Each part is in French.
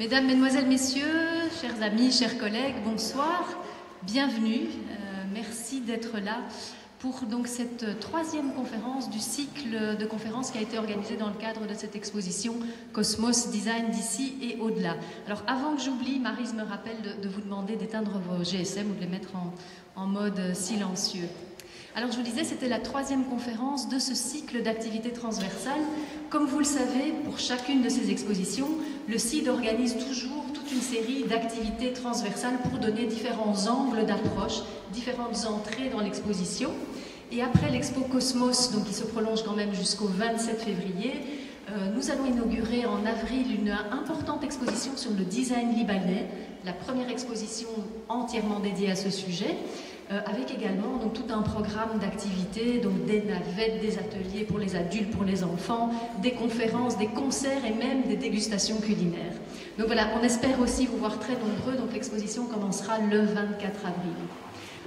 Mesdames, Mesdemoiselles, Messieurs, chers amis, chers collègues, bonsoir, bienvenue, merci d'être là pour donc cette troisième conférence du cycle de conférences qui a été organisé dans le cadre de cette exposition Cosmos Design d'ici et au-delà. Alors avant que j'oublie, Maryse me rappelle de vous demander d'éteindre vos GSM ou de les mettre en mode silencieux. Alors je vous disais, c'était la troisième conférence de ce cycle d'activités transversales. Comme vous le savez, pour chacune de ces expositions, le CID organise toujours toute une série d'activités transversales pour donner différents angles d'approche, différentes entrées dans l'exposition. Et après l'expo Cosmos, donc qui se prolonge quand même jusqu'au 27 février, nous allons inaugurer en avril une importante exposition sur le design libanais, la première exposition entièrement dédiée à ce sujet. Avec également donc, tout un programme d'activités, donc des navettes, des ateliers pour les adultes, pour les enfants, des conférences, des concerts et même des dégustations culinaires. Donc voilà, on espère aussi vous voir très nombreux, donc l'exposition commencera le 24 avril.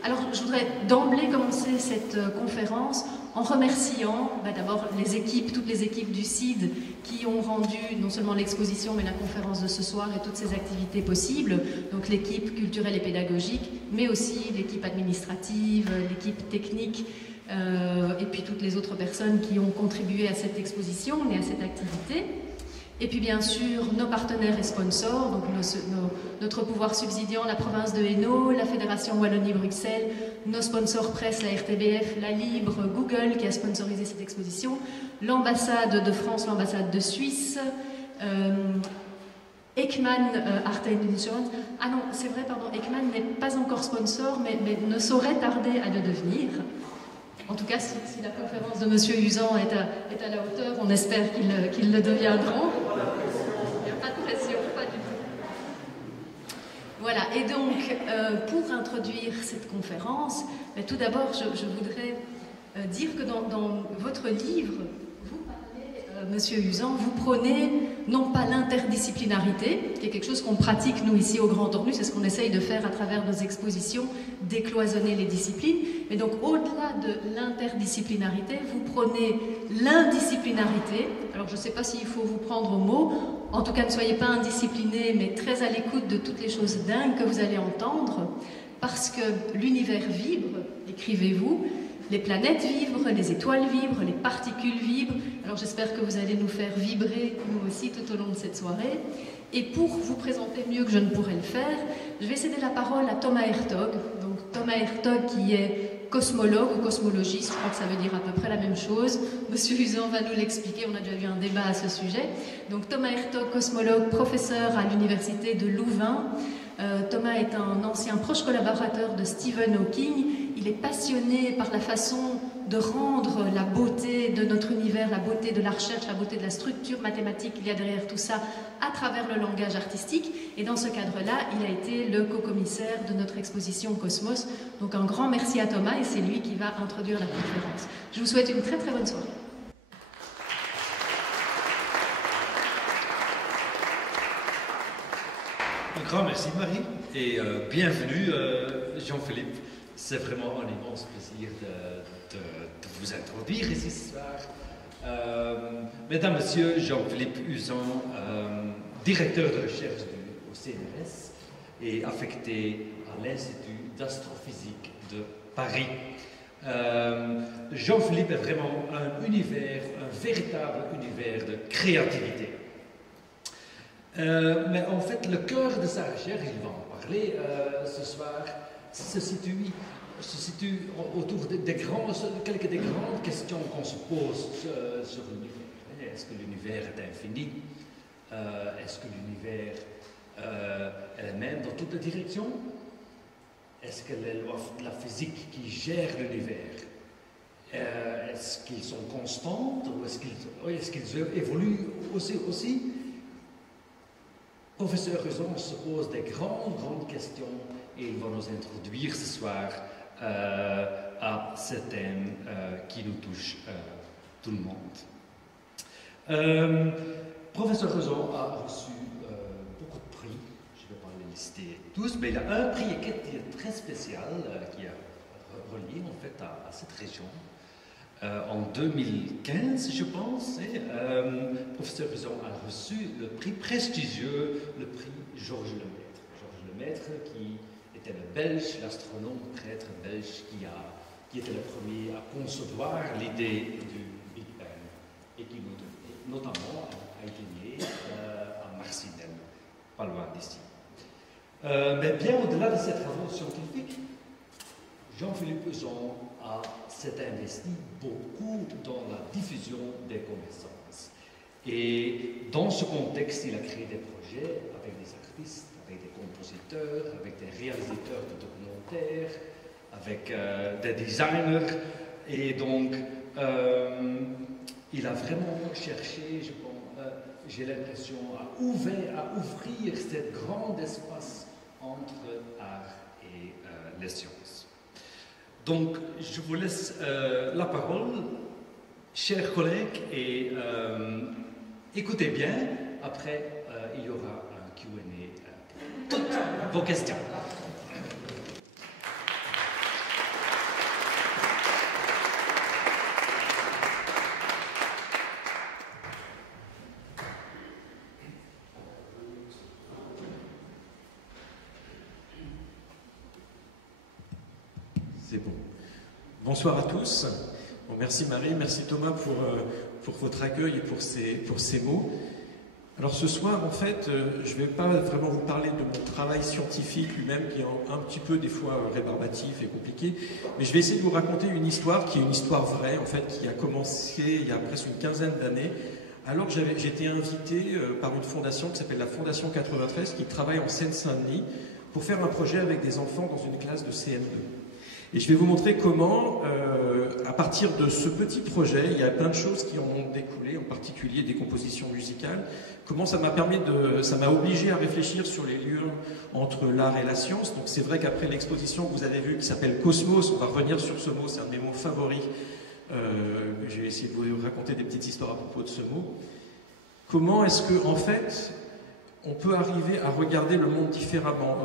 Alors je voudrais d'emblée commencer cette conférence en remerciant d'abord les équipes, toutes les équipes du CID qui ont rendu non seulement l'exposition mais la conférence de ce soir et toutes ces activités possibles, donc l'équipe culturelle et pédagogique, mais aussi l'équipe administrative, l'équipe technique et puis toutes les autres personnes qui ont contribué à cette exposition et à cette activité. Et puis bien sûr nos partenaires et sponsors, donc notre pouvoir subsidiant, la province de Hainaut, la Fédération Wallonie-Bruxelles, nos sponsors presse, la RTBF, la Libre, Google qui a sponsorisé cette exposition, l'ambassade de France, l'ambassade de Suisse, Ekman Art and Insurance. Ah non, c'est vrai, pardon, Ekman n'est pas encore sponsor, mais ne saurait tarder à le devenir. En tout cas, si la conférence de M. Usan est à la hauteur, on espère qu'ils le deviendront. Il n'y a pas de pression, pas du tout. Voilà, et donc, pour introduire cette conférence, tout d'abord, je voudrais dire que dans votre livre, vous parlez, M. Usan, vous prônez non pas l'interdisciplinarité, qui est quelque chose qu'on pratique nous ici au Grand Ornu, c'est ce qu'on essaye de faire à travers nos expositions, décloisonner les disciplines, mais donc au-delà de l'interdisciplinarité, vous prenez l'indisciplinarité. Alors je ne sais pas s'il faut vous prendre au mot, en tout cas ne soyez pas indisciplinés, mais très à l'écoute de toutes les choses dingues que vous allez entendre, parce que l'univers vibre, écrivez-vous, les planètes vibrent, les étoiles vibrent, les particules vibrent. Alors j'espère que vous allez nous faire vibrer, nous aussi, tout au long de cette soirée. Et pour vous présenter mieux que je ne pourrais le faire, je vais céder la parole à Thomas Hertog. Donc Thomas Hertog qui est cosmologue ou cosmologiste, je crois que ça veut dire à peu près la même chose. Monsieur Usan va nous l'expliquer, on a déjà eu un débat à ce sujet. Donc Thomas Hertog, cosmologue, professeur à l'université de Louvain. Thomas est un ancien proche collaborateur de Stephen Hawking. Il est passionné par la façon de rendre la beauté de notre univers, la beauté de la recherche, la beauté de la structure mathématique qu'il y a derrière tout ça à travers le langage artistique. Et dans ce cadre-là, il a été le co-commissaire de notre exposition Cosmos. Donc un grand merci à Thomas et c'est lui qui va introduire la conférence. Je vous souhaite une très très bonne soirée. Un grand merci Marie et bienvenue Jean-Philippe. C'est vraiment un immense plaisir de vous introduire ici ce soir. Mesdames, Messieurs, Jean-Philippe Usan, directeur de recherche au CNRS et affecté à l'Institut d'astrophysique de Paris. Jean-Philippe est vraiment un univers, un véritable univers de créativité. Mais en fait, le cœur de sa recherche, il va en parler ce soir, se situe autour des quelques des grandes questions qu'on se pose sur l'univers. Est-ce que l'univers est infini? Est-ce que l'univers est le même dans toutes les directions? Est-ce que les lois de la physique qui gèrent l'univers, est-ce qu'ils sont constantes ou est-ce qu'ils évoluent aussi? Professeur Usan se pose des grandes questions et il va nous introduire ce soir à ce thème qui nous touche tout le monde. Professeur Usan a reçu beaucoup de prix, je ne vais pas les lister tous, mais il a un prix qui est très spécial, qui est relié en fait à cette région. En 2015, je pense, professeur Huzon a reçu le prix prestigieux, le prix Georges Lemaître. Georges Lemaître, qui était le Belge, l'astronome prêtre belge qui était le premier à concevoir l'idée du Big Bang et qui notamment a été né à Marcinelle, pas loin d'ici. Mais bien au-delà de ses travaux scientifiques, Jean-Philippe Huzon s'est investi beaucoup dans la diffusion des connaissances. Et dans ce contexte, il a créé des projets avec des artistes, avec des compositeurs, avec des réalisateurs de documentaires, avec des designers. Et donc, il a vraiment cherché, j'ai l'impression, à ouvrir cet grand espace entre art et les sciences. Donc, je vous laisse la parole, chers collègues, et écoutez bien. Après, il y aura un Q&A pour toutes vos questions. C'est bon. Bonsoir à tous. Bon, merci Marie, merci Thomas pour votre accueil et pour ces mots. Alors ce soir, en fait, je ne vais pas vraiment vous parler de mon travail scientifique lui-même, qui est un petit peu des fois rébarbatif et compliqué, mais je vais essayer de vous raconter une histoire qui est une histoire vraie, en fait, qui a commencé il y a presque une quinzaine d'années, alors que j'étais invité par une fondation qui s'appelle la Fondation 93, qui travaille en Seine-Saint-Denis, pour faire un projet avec des enfants dans une classe de CM2. Et je vais vous montrer comment, à partir de ce petit projet, il y a plein de choses qui en ont découlé, en particulier des compositions musicales, comment ça m'a obligé à réfléchir sur les lieux entre l'art et la science. Donc c'est vrai qu'après l'exposition que vous avez vue, qui s'appelle Cosmos, on va revenir sur ce mot, c'est un de mes mots favoris. Je vais essayer de vous raconter des petites histoires à propos de ce mot. Comment est-ce que, en fait, on peut arriver à regarder le monde différemment.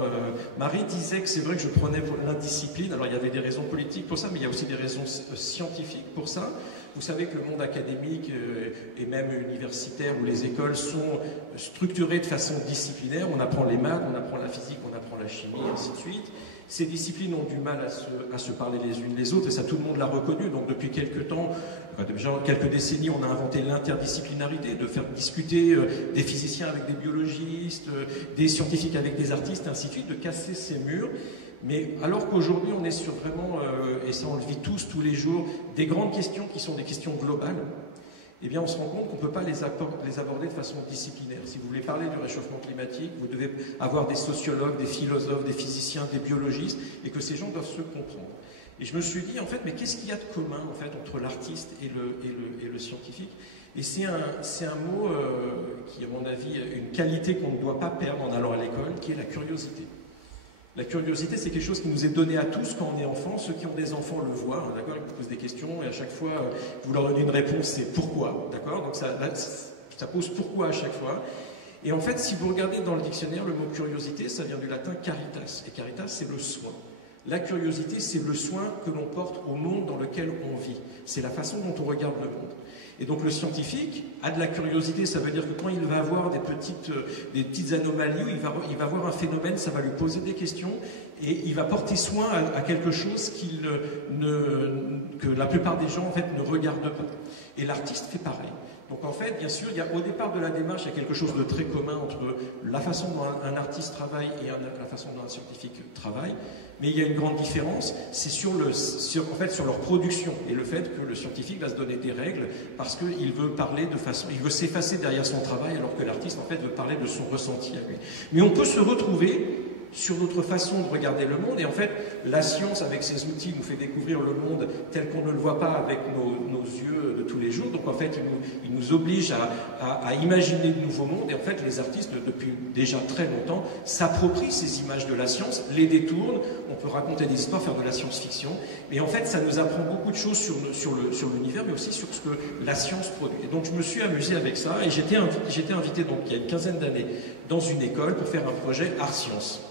Marie disait que c'est vrai que je prenais pour l'indiscipline. Alors il y avait des raisons politiques pour ça, mais il y a aussi des raisons scientifiques pour ça. Vous savez que le monde académique et même universitaire ou les écoles sont structurés de façon disciplinaire. On apprend les maths, on apprend la physique, on apprend la chimie, et ainsi de suite. Ces disciplines ont du mal à se parler les unes les autres, et ça tout le monde l'a reconnu. Donc depuis quelques temps, déjà quelques décennies, on a inventé l'interdisciplinarité, de faire discuter des physiciens avec des biologistes, des scientifiques avec des artistes, ainsi de suite, de casser ces murs. Mais alors qu'aujourd'hui on est sur vraiment, et ça on le vit tous les jours, des grandes questions qui sont des questions globales, eh bien on se rend compte qu'on ne peut pas les aborder de façon disciplinaire. Si vous voulez parler du réchauffement climatique, vous devez avoir des sociologues, des philosophes, des physiciens, des biologistes, et que ces gens doivent se comprendre. Et je me suis dit, en fait, mais qu'est-ce qu'il y a de commun, en fait, entre l'artiste et le scientifique? Et c'est un mot qui, à mon avis, une qualité qu'on ne doit pas perdre en allant à l'école, qui est la curiosité. La curiosité, c'est quelque chose qui nous est donné à tous quand on est enfant. Ceux qui ont des enfants le voient, hein, d'accord? Ils vous posent des questions et à chaque fois, vous leur donnez une réponse, c'est pourquoi, d'accord? Donc ça pose pourquoi à chaque fois. Et en fait, si vous regardez dans le dictionnaire, le mot curiosité, ça vient du latin caritas. Et caritas, c'est le soin. La curiosité, c'est le soin que l'on porte au monde dans lequel on vit. C'est la façon dont on regarde le monde. Et donc le scientifique a de la curiosité, ça veut dire que quand il va avoir des petites anomalies, où il va voir un phénomène, ça va lui poser des questions, et il va porter soin à quelque chose que la plupart des gens en fait ne regardent pas. Et l'artiste fait pareil. Donc en fait, bien sûr, au départ de la démarche, il y a quelque chose de très commun entre la façon dont un artiste travaille et la façon dont un scientifique travaille. Mais il y a une grande différence, c'est sur leur production et le fait que le scientifique va se donner des règles parce qu'il veut il veut s'effacer derrière son travail alors que l'artiste en fait veut parler de son ressenti à lui. Mais on peut se retrouver sur notre façon de regarder le monde, et en fait la science avec ses outils nous fait découvrir le monde tel qu'on ne le voit pas avec nos yeux de tous les jours. Donc en fait il nous oblige à imaginer de nouveaux mondes, et en fait les artistes depuis déjà très longtemps s'approprient ces images de la science, les détournent, on peut raconter des histoires, faire de la science-fiction, et en fait ça nous apprend beaucoup de choses sur l'univers, mais aussi sur ce que la science produit. Et donc je me suis amusé avec ça, et j'étais invité donc il y a une quinzaine d'années dans une école pour faire un projet art-science.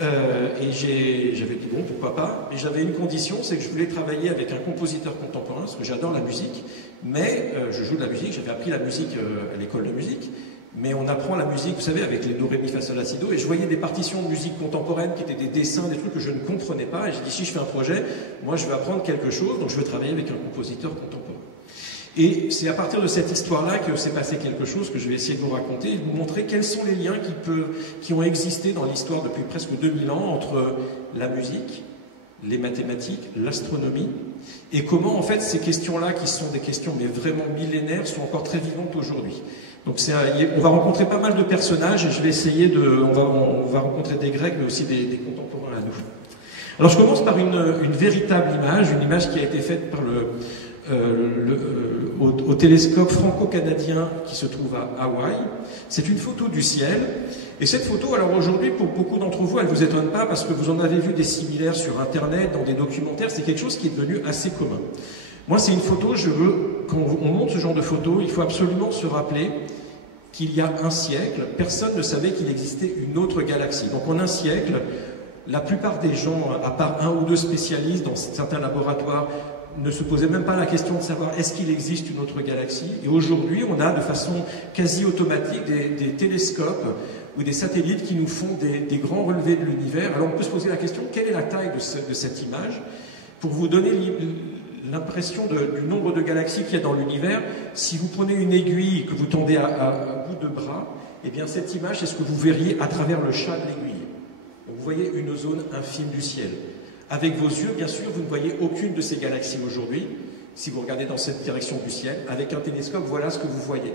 Et j'avais dit bon, pourquoi pas, mais j'avais une condition, c'est que je voulais travailler avec un compositeur contemporain, parce que j'adore la musique, mais je joue de la musique, j'avais appris la musique à l'école de musique, mais on apprend la musique, vous savez, avec les do, ré, mi, fa, sol, la, si, do, et je voyais des partitions de musique contemporaine qui étaient des dessins, des trucs que je ne comprenais pas, et j'ai dit si je fais un projet, moi je veux apprendre quelque chose, donc je veux travailler avec un compositeur contemporain. Et c'est à partir de cette histoire-là que s'est passé quelque chose que je vais essayer de vous raconter et de vous montrer quels sont les liens qui ont existé dans l'histoire depuis presque 2000 ans entre la musique, les mathématiques, l'astronomie, et comment en fait ces questions-là, qui sont des questions mais vraiment millénaires, sont encore très vivantes aujourd'hui. Donc on va rencontrer pas mal de personnages et je vais essayer de... On va rencontrer des Grecs mais aussi des contemporains à nous. Alors je commence par une véritable image, une image qui a été faite par au télescope franco-canadien qui se trouve à Hawaï. C'est une photo du ciel. Et cette photo, alors aujourd'hui, pour beaucoup d'entre vous, elle ne vous étonne pas parce que vous en avez vu des similaires sur Internet, dans des documentaires. C'est quelque chose qui est devenu assez commun. Moi, c'est une photo, quand on monte ce genre de photo, il faut absolument se rappeler qu'il y a un siècle, personne ne savait qu'il existait une autre galaxie. Donc en un siècle, la plupart des gens, à part un ou deux spécialistes dans certains laboratoires, ne se posait même pas la question de savoir est-ce qu'il existe une autre galaxie. Et aujourd'hui, on a de façon quasi automatique des télescopes ou des satellites qui nous font des grands relevés de l'univers. Alors on peut se poser la question, quelle est la taille de cette image? Pour vous donner l'impression du nombre de galaxies qu'il y a dans l'univers, si vous prenez une aiguille que vous tendez à bout de bras, eh bien cette image, c'est ce que vous verriez à travers le chat de l'aiguille. Vous voyez une zone infime du ciel. Avec vos yeux, bien sûr, vous ne voyez aucune de ces galaxies aujourd'hui. Si vous regardez dans cette direction du ciel, avec un télescope, voilà ce que vous voyez.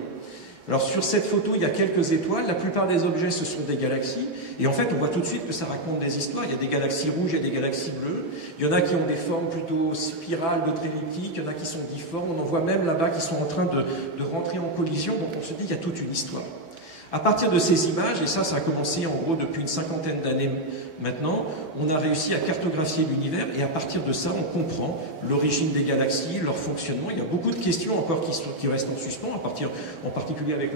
Alors sur cette photo, il y a quelques étoiles. La plupart des objets, ce sont des galaxies. Et en fait, on voit tout de suite que ça raconte des histoires. Il y a des galaxies rouges, il y a des galaxies bleues. Il y en a qui ont des formes plutôt spirales, d'autres elliptiques. Il y en a qui sont difformes. On en voit même là-bas qui sont en train de rentrer en collision. Donc on se dit qu'il y a toute une histoire. À partir de ces images, et ça a commencé en gros depuis une cinquantaine d'années maintenant, on a réussi à cartographier l'univers et à partir de ça, on comprend l'origine des galaxies, leur fonctionnement. Il y a beaucoup de questions encore qui restent en suspens, en particulier avec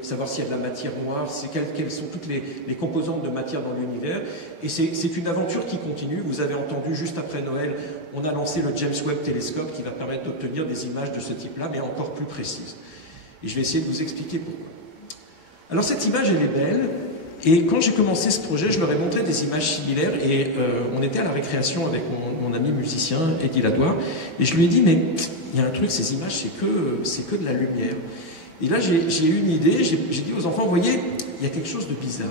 savoir s'il y a de la matière noire, quelles sont toutes les composantes de matière dans l'univers. Et c'est une aventure qui continue. Vous avez entendu, juste après Noël, on a lancé le James Webb Telescope qui va permettre d'obtenir des images de ce type-là, mais encore plus précises. Et je vais essayer de vous expliquer pourquoi. Alors cette image, elle est belle, et quand j'ai commencé ce projet, je leur ai montré des images similaires, et on était à la récréation avec mon ami musicien, Eddie Ladoire, et je lui ai dit, mais il y a un truc, ces images, c'est que de la lumière. Et là, j'ai eu une idée, j'ai dit aux enfants, vous voyez, il y a quelque chose de bizarre.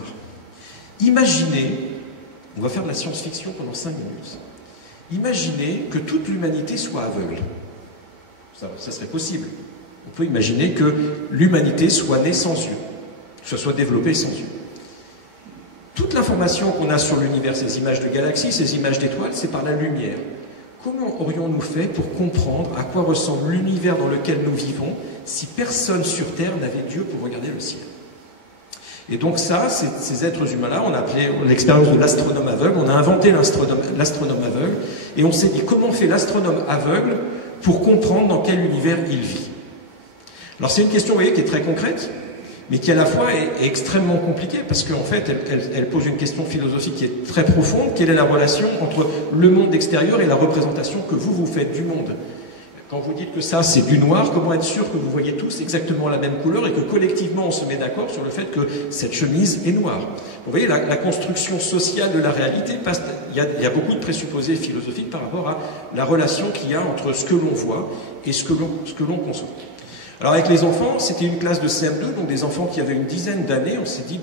Imaginez, on va faire de la science-fiction pendant 5 minutes, imaginez que toute l'humanité soit aveugle. Ça serait possible. On peut imaginer que l'humanité soit née sans yeux. Que ce soit développé sans yeux. Toute l'information qu'on a sur l'univers, ces images de galaxies, ces images d'étoiles, c'est par la lumière. Comment aurions-nous fait pour comprendre à quoi ressemble l'univers dans lequel nous vivons si personne sur Terre n'avait Dieu pour regarder le ciel? Et donc ça, ces êtres humains-là, on a appelé l'expérience de l'astronome aveugle, on a inventé l'astronome aveugle, et on s'est dit comment fait l'astronome aveugle pour comprendre dans quel univers il vit. Alors c'est une question, vous voyez, qui est très concrète, mais qui à la fois est extrêmement compliquée, parce qu'en fait, elle pose une question philosophique qui est très profonde. Quelle est la relation entre le monde extérieur et la représentation que vous faites du monde? Quand vous dites que ça, c'est du noir, comment être sûr que vous voyez tous exactement la même couleur et que collectivement, on se met d'accord sur le fait que cette chemise est noire? Vous voyez, la construction sociale de la réalité, il y a beaucoup de présupposés philosophiques par rapport à la relation qu'il y a entre ce que l'on voit et ce que l'on conçoit. Alors avec les enfants, c'était une classe de CM2, donc des enfants qui avaient une dizaine d'années. On s'est dit,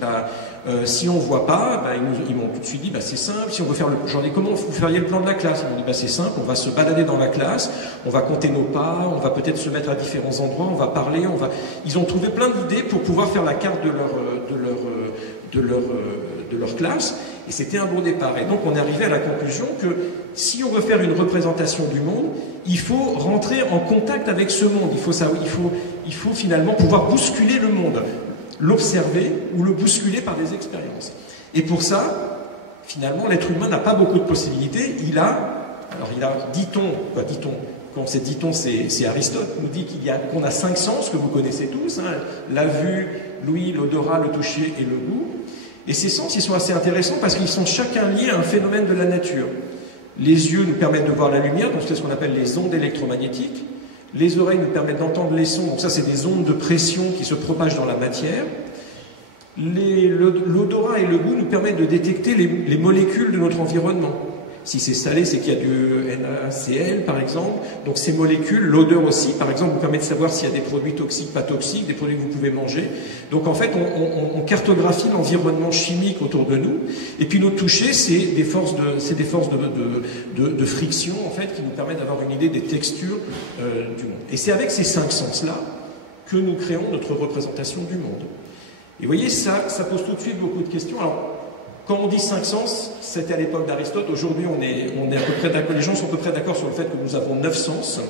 si on ne voit pas, ils m'ont tout de suite dit, c'est simple, si on veut faire j'en ai comment vous feriez le plan de la classe? Ils m'ont dit, c'est simple, on va se balader dans la classe, on va compter nos pas, on va peut-être se mettre à différents endroits, on va parler, Ils ont trouvé plein d'idées pour pouvoir faire la carte de leur classe, et c'était un bon départ. Et donc on est arrivé à la conclusion que si on veut faire une représentation du monde, il faut rentrer en contact avec ce monde, il faut finalement pouvoir bousculer le monde, l'observer ou le bousculer par des expériences. Et pour ça, finalement, l'être humain n'a pas beaucoup de possibilités. Dit-on, quand c'est dit-on, c'est Aristote, nous dit qu'on a 5 sens que vous connaissez tous, la vue, l'ouïe, l'odorat, le toucher et le goût. Et ces sens, ils sont assez intéressants parce qu'ils sont chacun liés à un phénomène de la nature. Les yeux nous permettent de voir la lumière, donc c'est ce qu'on appelle les ondes électromagnétiques. Les oreilles nous permettent d'entendre les sons, donc ça c'est des ondes de pression qui se propagent dans la matière. L'odorat et le goût nous permettent de détecter les molécules de notre environnement. Si c'est salé, c'est qu'il y a du NaCl, par exemple. Donc ces molécules, l'odeur aussi, par exemple, vous permet de savoir s'il y a des produits toxiques, pas toxiques, des produits que vous pouvez manger. Donc en fait, on cartographie l'environnement chimique autour de nous. Et puis notre toucher, c'est des forces de friction, en fait, qui nous permettent d'avoir une idée des textures du monde. Et c'est avec ces 5 sens-là que nous créons notre représentation du monde. Et vous voyez, ça pose tout de suite beaucoup de questions. Alors, quand on dit 5 sens, c'était à l'époque d'Aristote. Aujourd'hui, on est à peu près d'accord. Les gens sont à peu près d'accord sur le fait que nous avons 9 sens.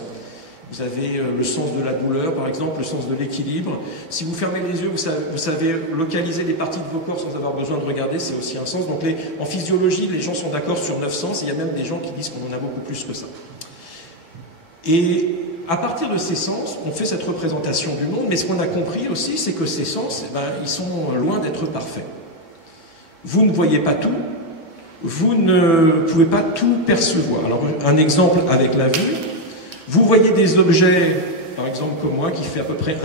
Vous avez le sens de la douleur, par exemple, le sens de l'équilibre. Si vous fermez les yeux, vous savez localiser les parties de vos corps sans avoir besoin de regarder, c'est aussi un sens. Donc, en physiologie, les gens sont d'accord sur 9 sens. Il y a même des gens qui disent qu'on en a beaucoup plus que ça. Et à partir de ces sens, on fait cette représentation du monde. Mais ce qu'on a compris aussi, c'est que ces sens, ils sont loin d'être parfaits. Vous ne voyez pas tout, vous ne pouvez pas tout percevoir. Alors, un exemple avec la vue, vous voyez des objets, par exemple comme moi, qui fait à peu près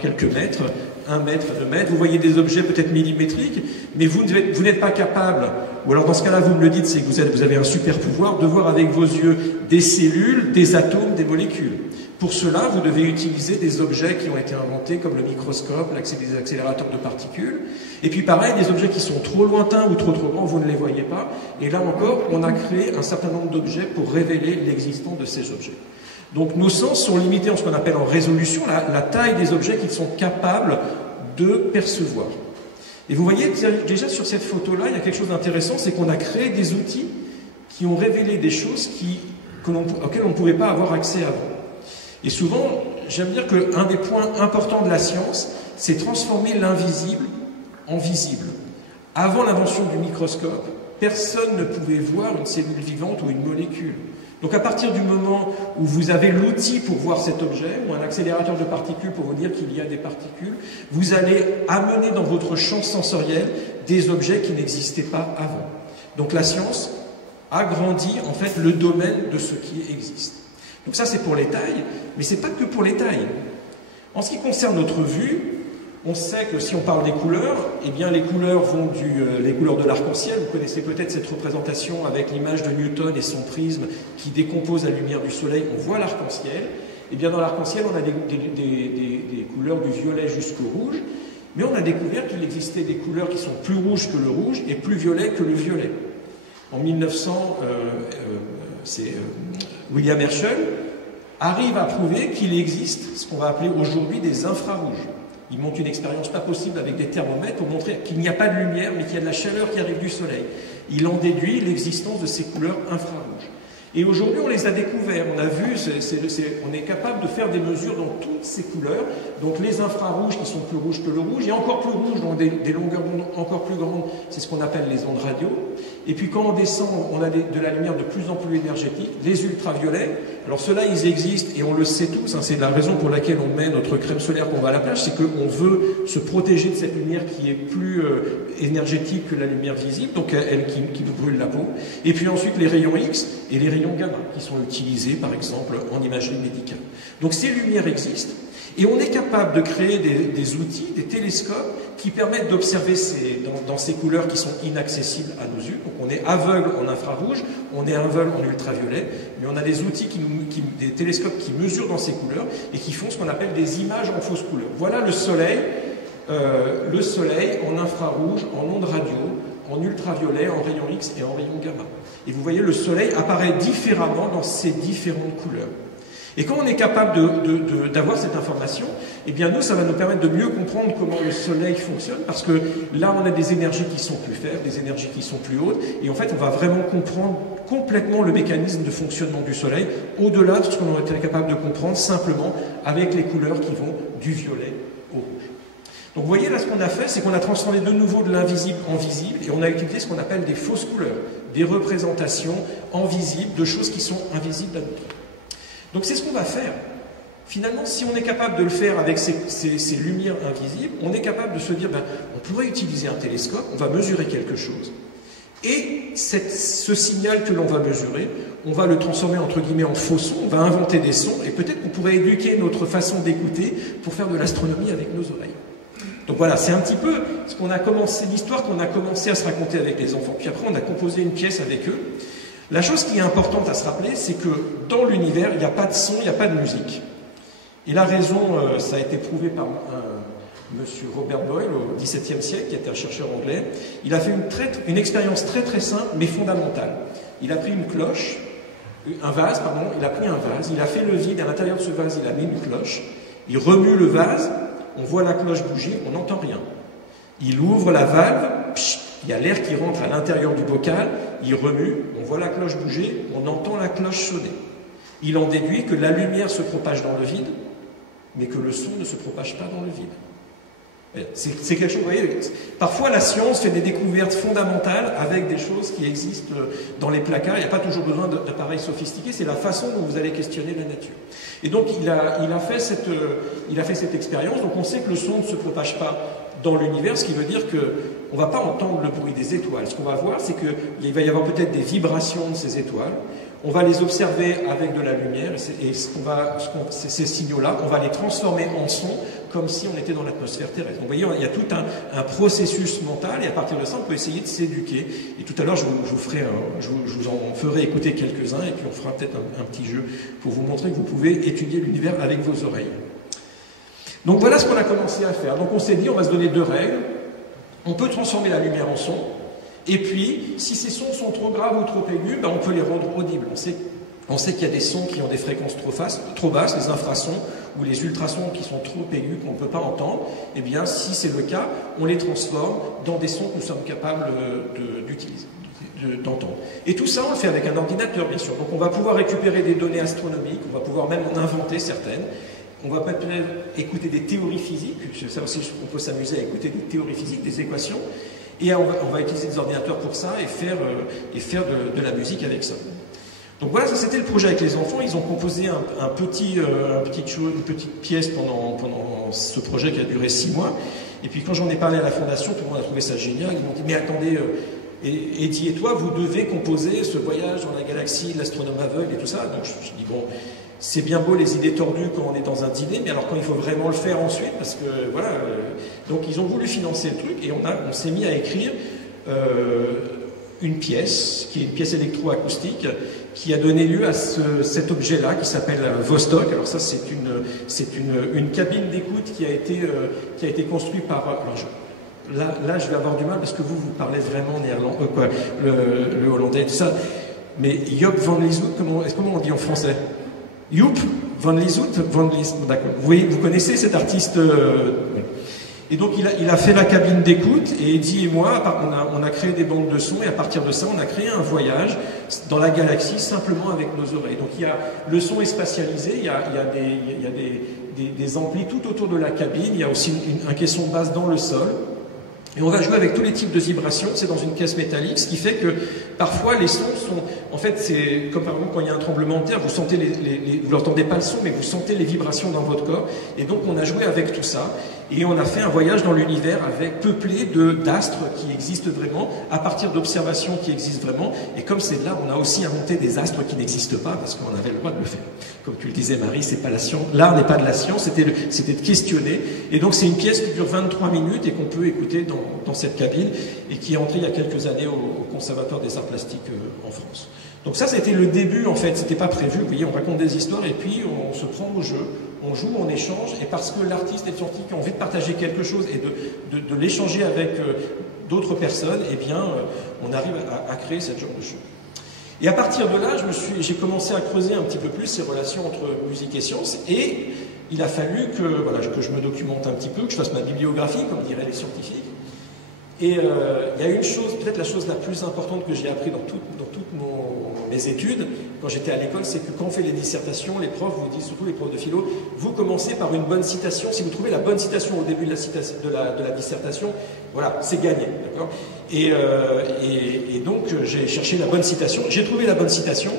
quelques mètres, 1 mètre, 2 mètres, vous voyez des objets peut-être millimétriques, mais vous n'êtes pas capable, ou alors dans ce cas-là, vous me le dites, c'est que vous avez un super pouvoir de voir avec vos yeux des cellules, des atomes, des molécules. Pour cela, vous devez utiliser des objets qui ont été inventés comme le microscope, les accélérateurs de particules. Et puis pareil, des objets qui sont trop lointains ou trop grands, vous ne les voyez pas. Et là encore, on a créé un certain nombre d'objets pour révéler l'existence de ces objets. Donc nos sens sont limités en ce qu'on appelle en résolution, la taille des objets qu'ils sont capables de percevoir. Et vous voyez déjà sur cette photo-là, il y a quelque chose d'intéressant, c'est qu'on a créé des outils qui ont révélé des choses auxquelles on ne pouvait pas avoir accès avant. Et souvent, j'aime dire qu'un des points importants de la science, c'est transformer l'invisible en visible. Avant l'invention du microscope, personne ne pouvait voir une cellule vivante ou une molécule. Donc à partir du moment où vous avez l'outil pour voir cet objet, ou un accélérateur de particules pour vous dire qu'il y a des particules, vous allez amener dans votre champ sensoriel des objets qui n'existaient pas avant. Donc la science agrandit en fait le domaine de ce qui existe. Donc ça c'est pour les tailles, mais c'est pas que pour les tailles. En ce qui concerne notre vue, on sait que si on parle des couleurs, eh bien les couleurs vont les couleurs de l'arc-en-ciel. Vous connaissez peut-être cette représentation avec l'image de Newton et son prisme qui décompose la lumière du soleil. On voit l'arc-en-ciel. Eh bien dans l'arc-en-ciel, on a des couleurs du violet jusqu'au rouge, mais on a découvert qu'il existait des couleurs qui sont plus rouges que le rouge et plus violets que le violet. En 1900, William Herschel arrive à prouver qu'il existe ce qu'on va appeler aujourd'hui des infrarouges. Il monte une expérience pas possible avec des thermomètres pour montrer qu'il n'y a pas de lumière, mais qu'il y a de la chaleur qui arrive du soleil. Il en déduit l'existence de ces couleurs infrarouges. Et aujourd'hui, on les a découverts. On a vu, on est capable de faire des mesures dans toutes ces couleurs. Donc les infrarouges qui sont plus rouges que le rouge, et encore plus rouges, dans des longueurs d'onde encore plus grandes, c'est ce qu'on appelle les ondes radio. Et puis quand on descend, on a de la lumière de plus en plus énergétique, les ultraviolets. Alors ceux-là, ils existent, et on le sait tous, hein, c'est la raison pour laquelle on met notre crème solaire quand on va à la plage, c'est qu'on veut se protéger de cette lumière qui est plus énergétique que la lumière visible, donc elle qui nous brûle la peau. Et puis ensuite les rayons X et les rayons gamma qui sont utilisés par exemple en imagerie médicale. Donc ces lumières existent et on est capable de créer des outils, des télescopes qui permettent d'observer dans ces couleurs qui sont inaccessibles à nos yeux. Donc on est aveugle en infrarouge, on est aveugle en ultraviolet, mais on a des outils, des télescopes qui mesurent dans ces couleurs et qui font ce qu'on appelle des images en fausse couleur. Voilà le soleil en infrarouge, en ondes radio, en ultraviolet, en rayon X et en rayon gamma. Et vous voyez, le soleil apparaît différemment dans ces différentes couleurs. Et quand on est capable d'avoir cette information, eh bien nous, ça va nous permettre de mieux comprendre comment le soleil fonctionne, parce que là, on a des énergies qui sont plus faibles, des énergies qui sont plus hautes, et en fait, on va vraiment comprendre complètement le mécanisme de fonctionnement du soleil, au-delà de ce qu'on aurait été capable de comprendre simplement avec les couleurs qui vont du violet au rouge. Donc vous voyez, là, ce qu'on a fait, c'est qu'on a transformé de nouveau de l'invisible en visible, et on a utilisé ce qu'on appelle des fausses couleurs, des représentations en visible de choses qui sont invisibles à notre œil. Donc c'est ce qu'on va faire Finalement, si on est capable de le faire avec ces lumières invisibles, on est capable de se dire, ben, on pourrait utiliser un télescope, on va mesurer quelque chose. Et ce signal que l'on va mesurer, on va le transformer entre guillemets en faux son, on va inventer des sons, et peut-être qu'on pourrait éduquer notre façon d'écouter pour faire de l'astronomie avec nos oreilles. Donc voilà, c'est un petit peu ce qu'on a commencé, l'histoire qu'on a commencé à se raconter avec les enfants, puis après on a composé une pièce avec eux. La chose qui est importante à se rappeler, c'est que dans l'univers, il n'y a pas de son, il n'y a pas de musique. Et la raison, ça a été prouvé par monsieur Robert Boyle au XVIIe siècle, qui était un chercheur anglais. Il a fait une expérience très très simple, mais fondamentale. Il a pris une cloche, il a pris un vase, il a fait le vide, à l'intérieur de ce vase, il a mis une cloche, il remue le vase, on voit la cloche bouger, on n'entend rien. Il ouvre la valve, il y a l'air qui rentre à l'intérieur du bocal, il remue, on voit la cloche bouger, on entend la cloche sonner. Il en déduit que la lumière se propage dans le vide, mais que le son ne se propage pas dans le vide. C'est quelque chose, vous voyez, parfois la science fait des découvertes fondamentales avec des choses qui existent dans les placards. Il n'y a pas toujours besoin d'appareils sophistiqués, c'est la façon dont vous allez questionner la nature. Et donc il a fait cette expérience, donc on sait que le son ne se propage pas dans l'univers, ce qui veut dire qu'on ne va pas entendre le bruit des étoiles. Ce qu'on va voir, c'est qu'il va y avoir peut-être des vibrations de ces étoiles. On va les observer avec de la lumière, et ces signaux-là, on va les transformer en son, comme si on était dans l'atmosphère terrestre. Donc, vous voyez, il y a tout un processus mental, et à partir de ça, on peut essayer de s'éduquer. Et tout à l'heure, je vous en ferai écouter quelques-uns, et puis on fera peut-être un petit jeu pour vous montrer que vous pouvez étudier l'univers avec vos oreilles. Donc voilà ce qu'on a commencé à faire. Donc on s'est dit, on va se donner 2 règles. On peut transformer la lumière en son. Et puis, si ces sons sont trop graves ou trop aigus, ben on peut les rendre audibles. On sait qu'il y a des sons qui ont des fréquences trop basses, les infrasons ou les ultrasons qui sont trop aigus, qu'on ne peut pas entendre. Eh bien, si c'est le cas, on les transforme dans des sons que nous sommes capables d'utiliser, d'entendre. Et tout ça, on le fait avec un ordinateur, bien sûr. Donc, on va pouvoir récupérer des données astronomiques, on va pouvoir même en inventer certaines. On va peut-être écouter des théories physiques, ça aussi, on peut s'amuser à écouter des théories physiques, des équations. Et on va utiliser des ordinateurs pour ça et faire de la musique avec ça. Donc voilà, ça c'était le projet avec les enfants. Ils ont composé une petite pièce pendant ce projet qui a duré 6 mois. Et puis quand j'en ai parlé à la fondation, tout le monde a trouvé ça génial. Ils m'ont dit, mais attendez, Eddie et toi, vous devez composer ce voyage dans la galaxie, l'astronome aveugle et tout ça. Donc je dis, bon, c'est bien beau les idées tordues quand on est dans un dîner, mais alors quand il faut vraiment le faire ensuite, parce que voilà, donc ils ont voulu financer le truc et on s'est mis à écrire une pièce, qui est une pièce électroacoustique, qui a donné lieu à cet objet-là qui s'appelle Vostok. Alors ça, c'est une cabine d'écoute qui a été construite par... Alors là, je vais avoir du mal parce que vous parlez vraiment néerlandais, le hollandais et tout ça. Mais Job van Lieshout, comment on dit en français? Joep van Lieshout, d'accord. Vous connaissez cet artiste Et donc il a fait la cabine d'écoute et Eddie et moi, on a créé des bandes de sons et à partir de ça, on a créé un voyage dans la galaxie simplement avec nos oreilles. Donc le son est spatialisé, il y a des amplis tout autour de la cabine, il y a aussi un caisson de basse dans le sol. Et on va jouer avec tous les types de vibrations, c'est dans une caisse métallique, ce qui fait que parfois les sons sont... En fait, c'est comme par exemple quand il y a un tremblement de terre, vous sentez vous n'entendez pas le son, mais vous sentez les vibrations dans votre corps. Et donc on a joué avec tout ça, et on a fait un voyage dans l'univers peuplé d'astres qui existent vraiment, à partir d'observations qui existent vraiment. Et comme c'est là, on a aussi inventé des astres qui n'existent pas, parce qu'on avait le droit de le faire. Comme tu le disais Marie, c'est pas la science. L'art n'est pas de la science, c'était de questionner. Et donc c'est une pièce qui dure 23 minutes et qu'on peut écouter dans cette cabine et qui est entrée il y a quelques années au Conservatoire des Arts Plastiques en France. Donc ça, c'était le début en fait, c'était pas prévu. Vous voyez, on raconte des histoires et puis on se prend au jeu, on joue, on échange, et parce que l'artiste et le scientifique ont envie de partager quelque chose et de l'échanger avec d'autres personnes, eh bien, on arrive à créer ce genre de jeu. Et à partir de là, j'ai commencé à creuser un petit peu plus ces relations entre musique et science, et il a fallu que je me documente un petit peu, que je fasse ma bibliographie, comme diraient les scientifiques. Et il y a une chose, peut-être la chose la plus importante que j'ai appris dans toutes mes études, quand j'étais à l'école, c'est que quand on fait les dissertations, les profs vous disent, surtout les profs de philo, vous commencez par une bonne citation. Si vous trouvez la bonne citation au début de la dissertation, voilà, c'est gagné. D'accord ? Et donc, j'ai cherché la bonne citation. J'ai trouvé la bonne citation.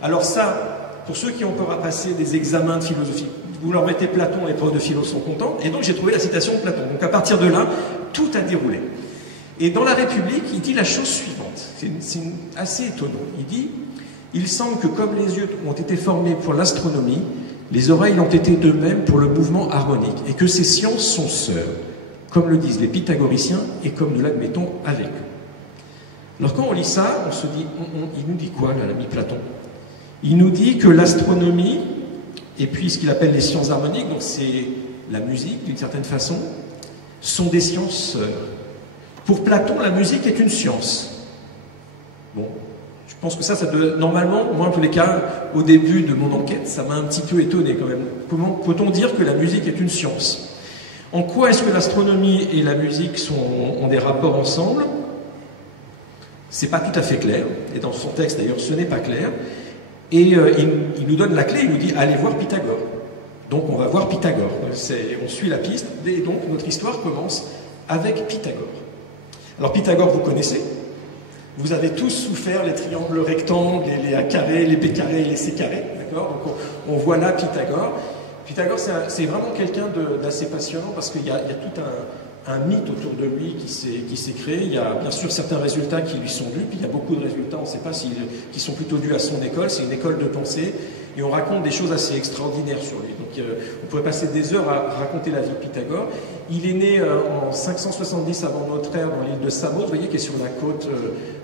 Alors ça, pour ceux qui ont encore à passer des examens de philosophie, vous leur mettez Platon, les profs de philo sont contents, et donc j'ai trouvé la citation de Platon. Donc à partir de là, tout a déroulé. Et dans La République, il dit la chose suivante, c'est assez étonnant. Il dit, il semble que comme les yeux ont été formés pour l'astronomie, les oreilles l'ont été d'eux-mêmes pour le mouvement harmonique, et que ces sciences sont sœurs, comme le disent les pythagoriciens, et comme nous l'admettons avec eux. Alors quand on lit ça, on se dit, il nous dit quoi là, l'ami Platon? Il nous dit que l'astronomie, et puis ce qu'il appelle les sciences harmoniques, donc c'est la musique d'une certaine façon, sont des sciences sœurs. Pour Platon, la musique est une science. Bon, je pense que ça doit, normalement, moi en tous les cas, au début de mon enquête, ça m'a un petit peu étonné quand même. Comment peut-on dire que la musique est une science? En quoi est-ce que l'astronomie et la musique ont des rapports ensemble? C'est pas tout à fait clair, et dans son texte d'ailleurs ce n'est pas clair, et il nous donne la clé, il nous dit allez voir Pythagore. Donc on va voir Pythagore, on suit la piste, et donc notre histoire commence avec Pythagore. Alors Pythagore vous connaissez, vous avez tous souffert les triangles rectangles, les A carrés, les B carrés, les C carrés, d'accord? Donc on voit là Pythagore. Pythagore c'est vraiment quelqu'un d'assez passionnant parce qu'il y a tout un mythe autour de lui qui s'est créé. Il y a bien sûr certains résultats qui lui sont dus, puis il y a beaucoup de résultats, on ne sait pas qui sont plutôt dus à son école. C'est une école de pensée, et on raconte des choses assez extraordinaires sur lui. Donc on pourrait passer des heures à raconter la vie de Pythagore. Il est né en 570 avant notre ère dans l'île de Samos, vous voyez, qui est sur la côte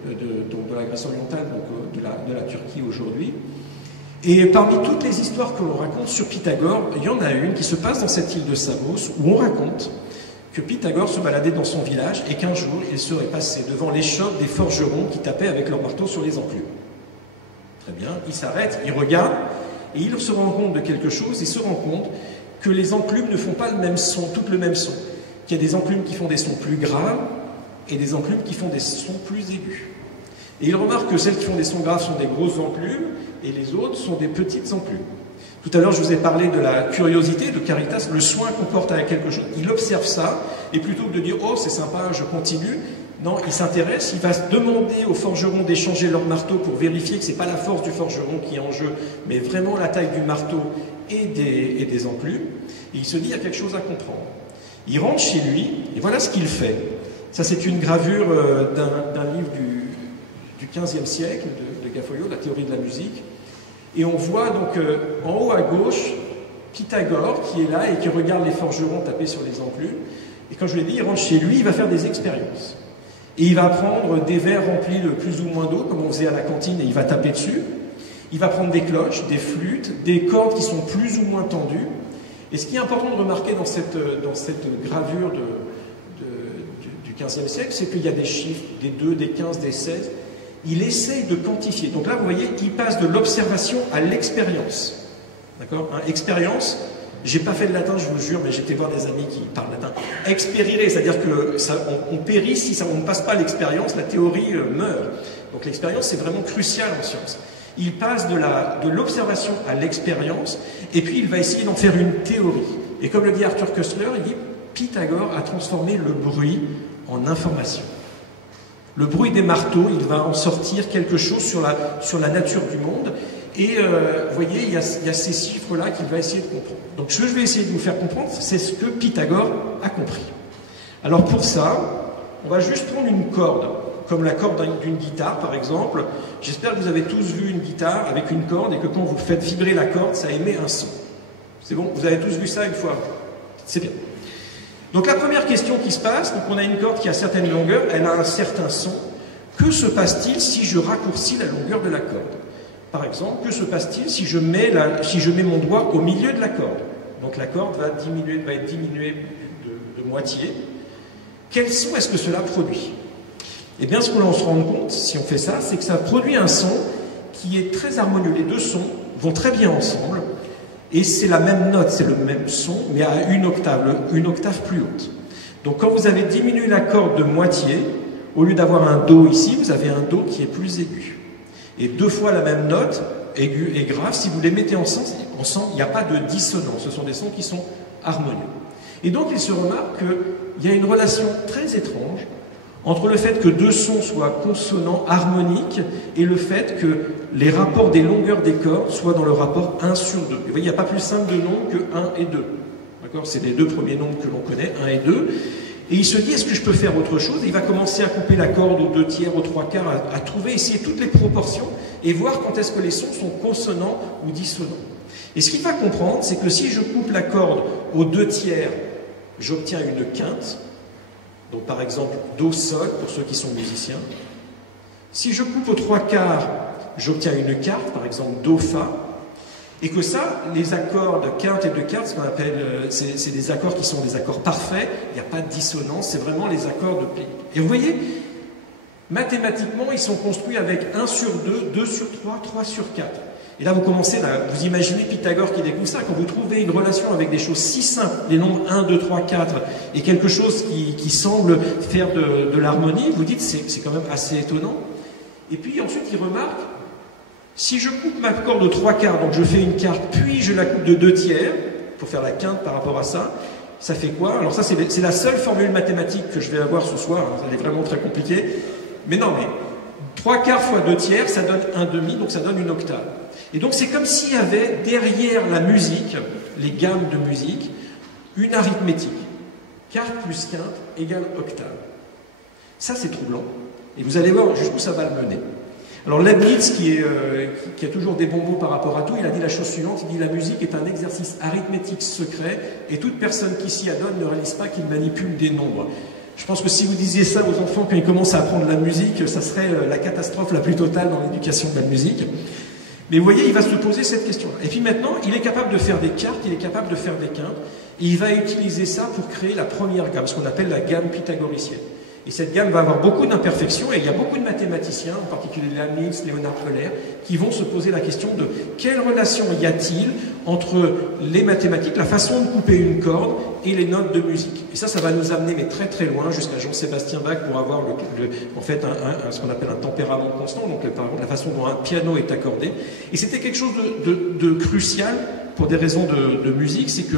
de la Grèce orientale, donc de la Turquie aujourd'hui. Et parmi toutes les histoires que l'on raconte sur Pythagore, il y en a une qui se passe dans cette île de Samos, où on raconte que Pythagore se baladait dans son village et qu'un jour, il serait passé devant l'échoppe des forgerons qui tapaient avec leur marteau sur les enclumes. Très bien, il s'arrête, il regarde, et il se rend compte de quelque chose, il se rend compte que les enclumes ne font pas le même son, toutes le même son. Qu'il y a des enclumes qui font des sons plus graves et des enclumes qui font des sons plus aigus. Et il remarque que celles qui font des sons graves sont des grosses enclumes et les autres sont des petites enclumes. Tout à l'heure, je vous ai parlé de la curiosité de Caritas, le soin qu'on porte à quelque chose. Il observe ça, et plutôt que de dire « Oh, c'est sympa, je continue », non, il s'intéresse, il va se demander aux forgerons d'échanger leur marteau pour vérifier que ce n'est pas la force du forgeron qui est en jeu, mais vraiment la taille du marteau et des enclumes. Et il se dit « Il y a quelque chose à comprendre ». Il rentre chez lui, et voilà ce qu'il fait. Ça, c'est une gravure d'un livre du XVe siècle, de Gaffoyo, la théorie de la musique. Et on voit donc en haut à gauche Pythagore qui est là et qui regarde les forgerons taper sur les enclumes. Et quand je lui ai dit, il rentre chez lui, il va faire des expériences. Et il va prendre des verres remplis de plus ou moins d'eau, comme on faisait à la cantine, et il va taper dessus. Il va prendre des cloches, des flûtes, des cordes qui sont plus ou moins tendues. Et ce qui est important de remarquer dans cette gravure du XVe siècle, c'est qu'il y a des chiffres, des 2, des 15, des 16. Il essaye de quantifier. Donc là, vous voyez, il passe de l'observation à l'expérience. D'accord, hein, expérience, j'ai pas fait de latin, je vous jure, mais j'étais voir des amis qui parlent latin. Expérire, c'est-à-dire qu'on périt si on ne passe pas l'expérience, la théorie meurt. Donc l'expérience, c'est vraiment crucial en science. Il passe de l'observation à l'expérience, et puis il va essayer d'en faire une théorie. Et comme le dit Arthur Koestler, il dit Pythagore a transformé le bruit en information. Le bruit des marteaux, il va en sortir quelque chose sur la nature du monde. Et vous voyez, il y a ces chiffres-là qu'il va essayer de comprendre. Donc ce que je vais essayer de vous faire comprendre, c'est ce que Pythagore a compris. Alors pour ça, on va juste prendre une corde, comme la corde d'une guitare par exemple. J'espère que vous avez tous vu une guitare avec une corde et que quand vous faites vibrer la corde, ça émet un son. C'est bon? Vous avez tous vu ça une fois? C'est bien. Donc la première question qui se passe, donc on a une corde qui a certaines longueurs, elle a un certain son. Que se passe-t-il si je raccourcis la longueur de la corde? Par exemple, que se passe-t-il si je mets mon doigt au milieu de la corde? Donc la corde va être diminuée de moitié. Quel son est-ce que cela produit? Eh bien, ce que l'on se rend compte, si on fait ça, c'est que ça produit un son qui est très harmonieux. Les deux sons vont très bien ensemble. Et c'est la même note, c'est le même son, mais à une octave plus haute. Donc quand vous avez diminué la corde de moitié, au lieu d'avoir un Do ici, vous avez un Do qui est plus aigu. Et deux fois la même note, aiguë et grave, si vous les mettez ensemble, il n'y a pas de dissonance, ce sont des sons qui sont harmonieux. Et donc il se remarque qu'il y a une relation très étrange entre le fait que deux sons soient consonants, harmoniques, et le fait que les rapports des longueurs des cordes soient dans le rapport 1 sur 2. Vous voyez, il n'y a pas plus simple de nombres que 1 et 2. D'accord? C'est les deux premiers nombres que l'on connaît, 1 et 2. Et il se dit, est-ce que je peux faire autre chose? Il va commencer à couper la corde aux 2 tiers, aux 3 quarts, à trouver, essayer toutes les proportions, et voir quand est-ce que les sons sont consonants ou dissonants. Et ce qu'il va comprendre, c'est que si je coupe la corde aux 2 tiers, j'obtiens une quinte. Donc par exemple, Do, Sol, pour ceux qui sont musiciens. Si je coupe aux 3 quarts, j'obtiens une quarte, par exemple Do, Fa. Et que ça, les accords de quinte et de quarte, ce qu'on appelle, c'est des accords qui sont des accords parfaits, il n'y a pas de dissonance, c'est vraiment les accords de pli. Et vous voyez, mathématiquement, ils sont construits avec 1 sur 2, 2 sur 3, 3 sur 4. Et là, vous commencez, vous imaginez Pythagore qui découvre ça. Quand vous trouvez une relation avec des choses si simples, les nombres 1, 2, 3, 4, et quelque chose qui semble faire de l'harmonie, vous dites, c'est quand même assez étonnant. Et puis ensuite, il remarque, si je coupe ma corde de 3 quarts, donc je fais une quarte, puis je la coupe de 2 tiers, pour faire la quinte par rapport à ça, ça fait quoi? Alors ça, c'est la seule formule mathématique que je vais avoir ce soir, hein, elle est vraiment très compliquée. Mais non, mais 3 quarts fois 2 tiers, ça donne un demi, donc ça donne une octave. Et donc c'est comme s'il y avait derrière la musique, les gammes de musique, une arithmétique. Quarte plus quinte égale octave. Ça c'est troublant. Et vous allez voir jusqu'où ça va le mener. Alors Leibniz, qui a toujours des bons mots par rapport à tout, il a dit la chose suivante, il dit la musique est un exercice arithmétique secret et toute personne qui s'y adonne ne réalise pas qu'il manipule des nombres. Je pense que si vous disiez ça aux enfants quand ils commencent à apprendre la musique, ça serait la catastrophe la plus totale dans l'éducation de la musique. Mais vous voyez, il va se poser cette question-là. Et puis maintenant, il est capable de faire des cartes, il est capable de faire des quintes, et il va utiliser ça pour créer la première gamme, ce qu'on appelle la gamme pythagoricienne. Et cette gamme va avoir beaucoup d'imperfections, et il y a beaucoup de mathématiciens, en particulier Leibniz, Leonhard Euler, qui vont se poser la question de quelle relation y a-t-il entre les mathématiques, la façon de couper une corde, et les notes de musique. Et ça va nous amener mais très très loin, jusqu'à Jean-Sébastien Bach, pour avoir en fait ce qu'on appelle un tempérament constant, donc la façon dont un piano est accordé. Et c'était quelque chose de crucial pour des raisons de musique, c'est que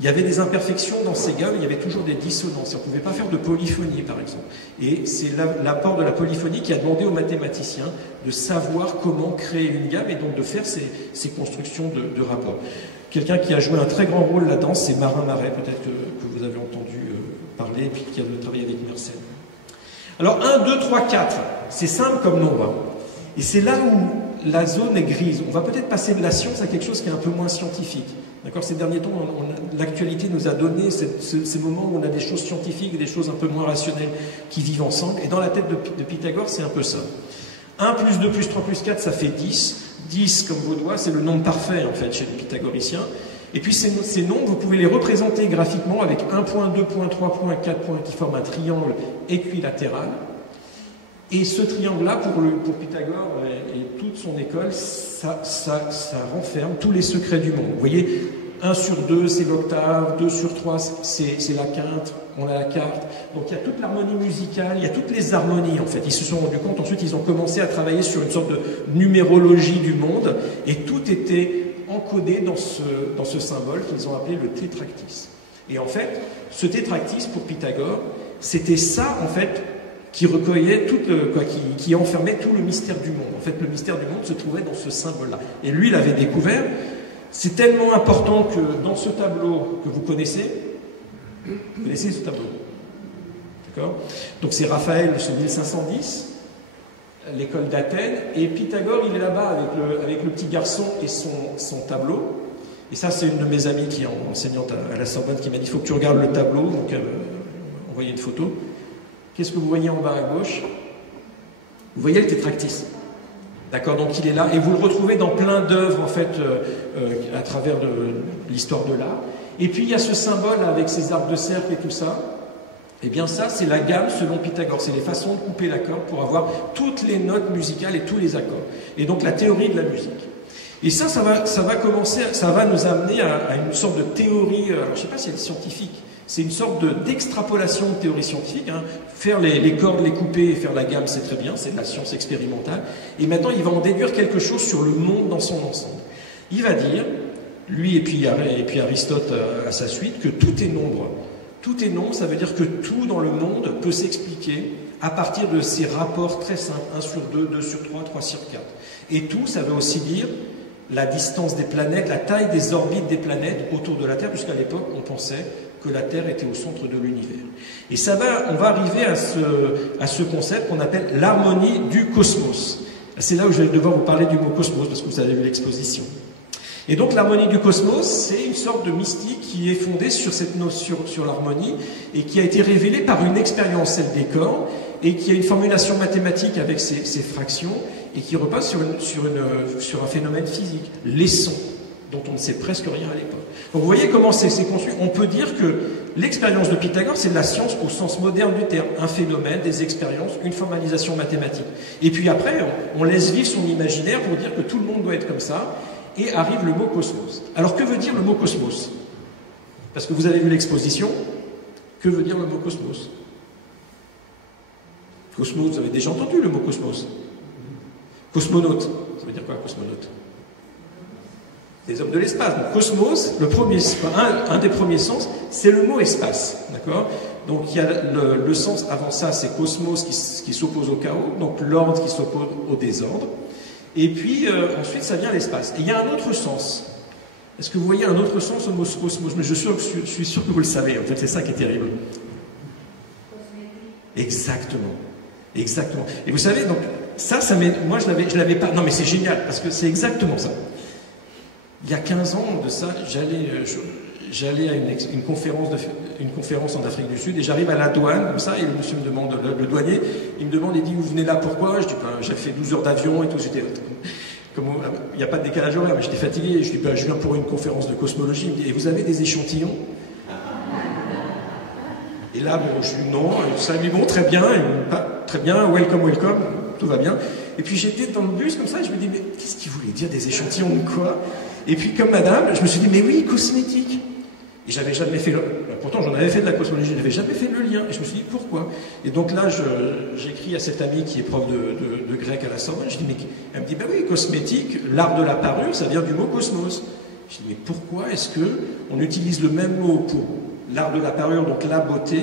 il y avait des imperfections dans ces gammes, il y avait toujours des dissonances. On ne pouvait pas faire de polyphonie, par exemple. Et c'est l'apport de la polyphonie qui a demandé aux mathématiciens de savoir comment créer une gamme et donc de faire ces constructions de rapports. Quelqu'un qui a joué un très grand rôle là-dedans, c'est Marin Marais, peut-être que vous avez entendu parler, et puis qui a travaillé avec Mersenne. Alors 1, 2, 3, 4, c'est simple comme nombre. Hein. Et c'est là où la zone est grise. On va peut-être passer de la science à quelque chose qui est un peu moins scientifique. D'accord, ces derniers temps, l'actualité nous a donné ces moments où on a des choses scientifiques et des choses un peu moins rationnelles qui vivent ensemble. Et dans la tête de Pythagore, c'est un peu ça. 1 plus 2 plus 3 plus 4, ça fait 10. 10, comme vos doigts, c'est le nombre parfait, en fait, chez les pythagoriciens. Et puis ces nombres, vous pouvez les représenter graphiquement avec 1 point, 2 points, 3 points, 4 points qui forment un triangle équilatéral. Et ce triangle-là, pour Pythagore et toute son école, ça renferme tous les secrets du monde. Vous voyez, 1 sur 2, c'est l'octave, 2 sur 3, c'est la quinte, on a la quarte. Donc il y a toute l'harmonie musicale, il y a toutes les harmonies en fait. Ils se sont rendus compte, ensuite ils ont commencé à travailler sur une sorte de numérologie du monde, et tout était encodé dans ce symbole qu'ils ont appelé le tétractys. Et en fait, ce tétractys pour Pythagore, c'était ça en fait, qui recueillait qui enfermait tout le mystère du monde. En fait, le mystère du monde se trouvait dans ce symbole-là. Et lui, il l'avait découvert. C'est tellement important que dans ce tableau que vous connaissez ce tableau. D'accord? Donc c'est Raphaël, ce 1510, l'école d'Athènes, et Pythagore, il est là-bas avec le petit garçon et son tableau. Et ça, c'est une de mes amies qui est enseignante à la Sorbonne qui m'a dit, il faut que tu regardes le tableau. Donc, envoyé une photo. Qu'est-ce que vous voyez en bas à gauche? Vous voyez le tétractys. D'accord, donc il est là, et vous le retrouvez dans plein d'œuvres, en fait, à travers l'histoire de l'art. Et puis il y a ce symbole avec ses arcs de cercle et tout ça. Eh bien ça, c'est la gamme selon Pythagore. C'est les façons de couper la corde pour avoir toutes les notes musicales et tous les accords. Et donc la théorie de la musique. Et ça va nous amener à une sorte de théorie, alors je ne sais pas si elle est scientifique, c'est une sorte d'extrapolation de théorie scientifique. Hein. Faire les cordes, les couper et faire la gamme, c'est très bien, c'est de la science expérimentale. Et maintenant, il va en déduire quelque chose sur le monde dans son ensemble. Il va dire, lui et puis Aristote à sa suite, que tout est nombre. Tout est nombre, ça veut dire que tout dans le monde peut s'expliquer à partir de ces rapports très simples, 1 sur 2, 2 sur 3, 3 sur 4. Et tout, ça veut aussi dire la distance des planètes, la taille des orbites des planètes autour de la Terre, puisqu'à l'époque, on pensait que la Terre était au centre de l'univers. Et on va arriver à ce concept qu'on appelle l'harmonie du cosmos. C'est là où je vais devoir vous parler du mot cosmos, parce que vous avez vu l'exposition. Et donc l'harmonie du cosmos, c'est une sorte de mystique qui est fondée sur cette notion, sur l'harmonie, et qui a été révélée par une expérience, celle des corps, et qui a une formulation mathématique avec ses fractions, et qui repose sur un phénomène physique, les sons, dont on ne sait presque rien à l'époque. Donc vous voyez comment c'est conçu. On peut dire que l'expérience de Pythagore, c'est de la science au sens moderne du terme, un phénomène, des expériences, une formalisation mathématique. Et puis après, on laisse vivre son imaginaire pour dire que tout le monde doit être comme ça, et arrive le mot cosmos. Alors que veut dire le mot cosmos? Parce que vous avez vu l'exposition, que veut dire le mot cosmos? Cosmos, vous avez déjà entendu le mot cosmos? Cosmonaute, ça veut dire quoi cosmonaute? Les hommes de l'espace. Donc, cosmos, un des premiers sens, c'est le mot espace. D'accord? Donc il y a le sens avant ça, c'est cosmos qui s'oppose au chaos, donc l'ordre qui s'oppose au désordre. Et puis ensuite, ça vient l'espace. Et il y a un autre sens. Est-ce que vous voyez un autre sens au mot cosmos? Mais je suis sûr que vous le savez. En fait, c'est ça qui est terrible. Exactement. Exactement. Et vous savez, donc moi je l'avais pas. Non, mais c'est génial parce que c'est exactement ça. Il y a 15 ans de ça, j'allais à une conférence en Afrique du Sud et j'arrive à la douane, comme ça, et le monsieur me demande, le douanier, il me demande, il dit, vous venez là pourquoi? Je dis, ben, j'ai fait 12 heures d'avion et tout, il n'y a pas de décalage horaire, mais j'étais fatigué, je dis, ben, je viens pour une conférence de cosmologie, il me dit, et vous avez des échantillons? Et là, bon, je dis non, ça lui dit, bon, très bien, très bien, welcome, welcome, tout va bien. Et puis j'étais dans le bus comme ça, et je me dis, mais qu'est-ce qu'il voulait dire, des échantillons de quoi? Et puis comme madame, je me suis dit, mais oui, cosmétique. Et j'avais jamais fait pourtant j'en avais fait de la cosmologie, je n'avais jamais fait le lien. Et je me suis dit, pourquoi? Et donc là, j'écris à cette amie qui est prof de grec à la Sorbonne, je dis, mais elle me dit, ben oui, cosmétique, l'art de la parure, ça vient du mot cosmos. Je dis, mais pourquoi est-ce qu'on utilise le même mot pour l'art de la parure, donc la beauté,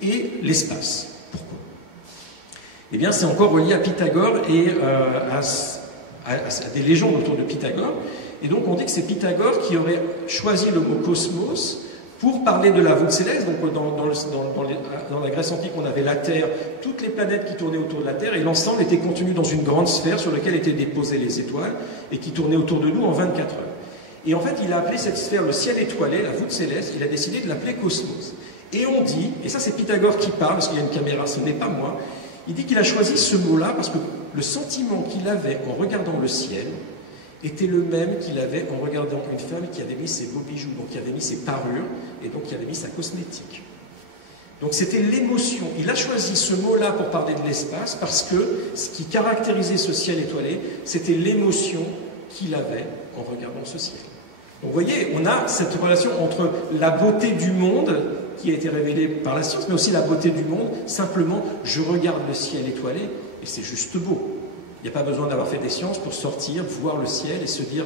et l'espace? Pourquoi? Eh bien, c'est encore relié à Pythagore et à des légendes autour de Pythagore. Et donc, on dit que c'est Pythagore qui aurait choisi le mot cosmos pour parler de la voûte céleste. Donc, dans la Grèce antique, on avait la Terre, toutes les planètes qui tournaient autour de la Terre, et l'ensemble était contenu dans une grande sphère sur laquelle étaient déposées les étoiles et qui tournait autour de nous en 24 heures. Et en fait, il a appelé cette sphère le ciel étoilé, la voûte céleste, il a décidé de l'appeler cosmos. Et on dit, et ça c'est Pythagore qui parle, parce qu'il y a une caméra, ce n'est pas moi, il dit qu'il a choisi ce mot-là parce que le sentiment qu'il avait en regardant le ciel était le même qu'il avait en regardant une femme qui avait mis ses beaux bijoux, donc qui avait mis ses parures, et donc qui avait mis sa cosmétique. Donc c'était l'émotion. Il a choisi ce mot-là pour parler de l'espace parce que ce qui caractérisait ce ciel étoilé, c'était l'émotion qu'il avait en regardant ce ciel. Donc vous voyez, on a cette relation entre la beauté du monde qui a été révélée par la science, mais aussi la beauté du monde, simplement, je regarde le ciel étoilé et c'est juste beau. Il n'y a pas besoin d'avoir fait des sciences pour sortir, voir le ciel et se dire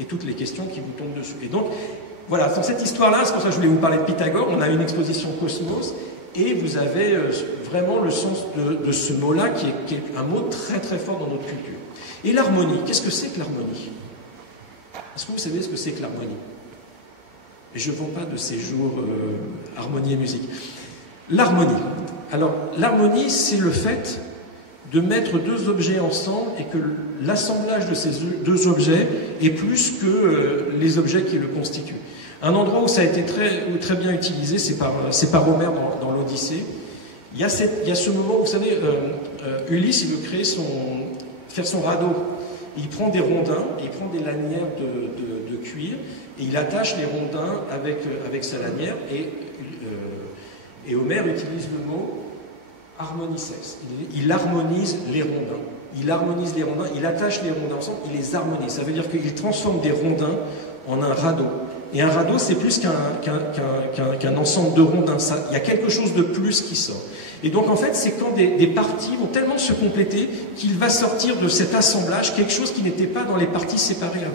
et toutes les questions qui vous tombent dessus. Et donc, voilà, dans cette histoire-là, c'est pour ça que je voulais vous parler de Pythagore, on a une exposition Cosmos et vous avez vraiment le sens de ce mot-là qui est un mot très très fort dans notre culture. Et l'harmonie, qu'est-ce que c'est que l'harmonie? Est-ce que vous savez ce que c'est que l'harmonie? Et je ne vends pas de séjour harmonie et musique. L'harmonie. Alors, l'harmonie, c'est le fait de mettre deux objets ensemble et que l'assemblage de ces deux objets est plus que les objets qui le constituent. Un endroit où ça a été très bien utilisé, c'est par Homère dans l'Odyssée. Il y a ce moment où, vous savez, Ulysse, il veut faire son radeau. Il prend des rondins, et il prend des lanières de cuir, et il attache les rondins avec sa lanière, et Homère utilise le mot harmonises. Il harmonise les rondins. Il harmonise les rondins, il attache les rondins ensemble, il les harmonise. Ça veut dire qu'il transforme des rondins en un radeau. Et un radeau, c'est plus qu'un ensemble de rondins. Il y a quelque chose de plus qui sort. Et donc, en fait, c'est quand des parties vont tellement se compléter qu'il va sortir de cet assemblage quelque chose qui n'était pas dans les parties séparées avant.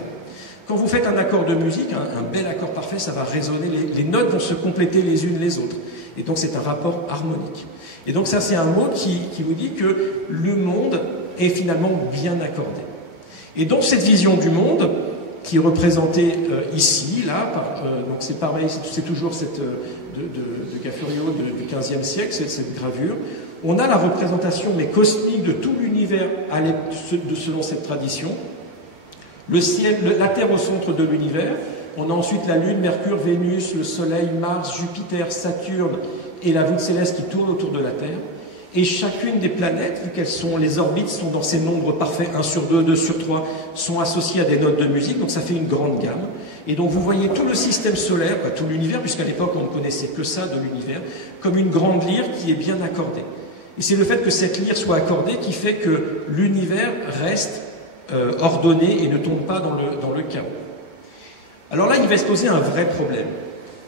Quand vous faites un accord de musique, un bel accord parfait, ça va résonner, les notes vont se compléter les unes les autres. Et donc c'est un rapport harmonique. Et donc ça c'est un mot qui vous dit que le monde est finalement bien accordé. Et donc cette vision du monde, qui est représentée ici, là, donc c'est pareil, c'est toujours cette, de Cafurio du XVe siècle, cette gravure. On a la représentation, mais cosmique, de tout l'univers selon cette tradition. Le ciel, la Terre au centre de l'univers. On a ensuite la Lune, Mercure, Vénus, le Soleil, Mars, Jupiter, Saturne et la voûte céleste qui tourne autour de la Terre. Et chacune des planètes, vu qu'elles sont, les orbites sont dans ces nombres parfaits, 1 sur 2, 2 sur 3, sont associées à des notes de musique, donc ça fait une grande gamme. Et donc vous voyez tout le système solaire, tout l'univers, puisqu'à l'époque on ne connaissait que ça de l'univers, comme une grande lyre qui est bien accordée. Et c'est le fait que cette lyre soit accordée qui fait que l'univers reste ordonné et ne tombe pas dans le chaos. Alors là, il va se poser un vrai problème.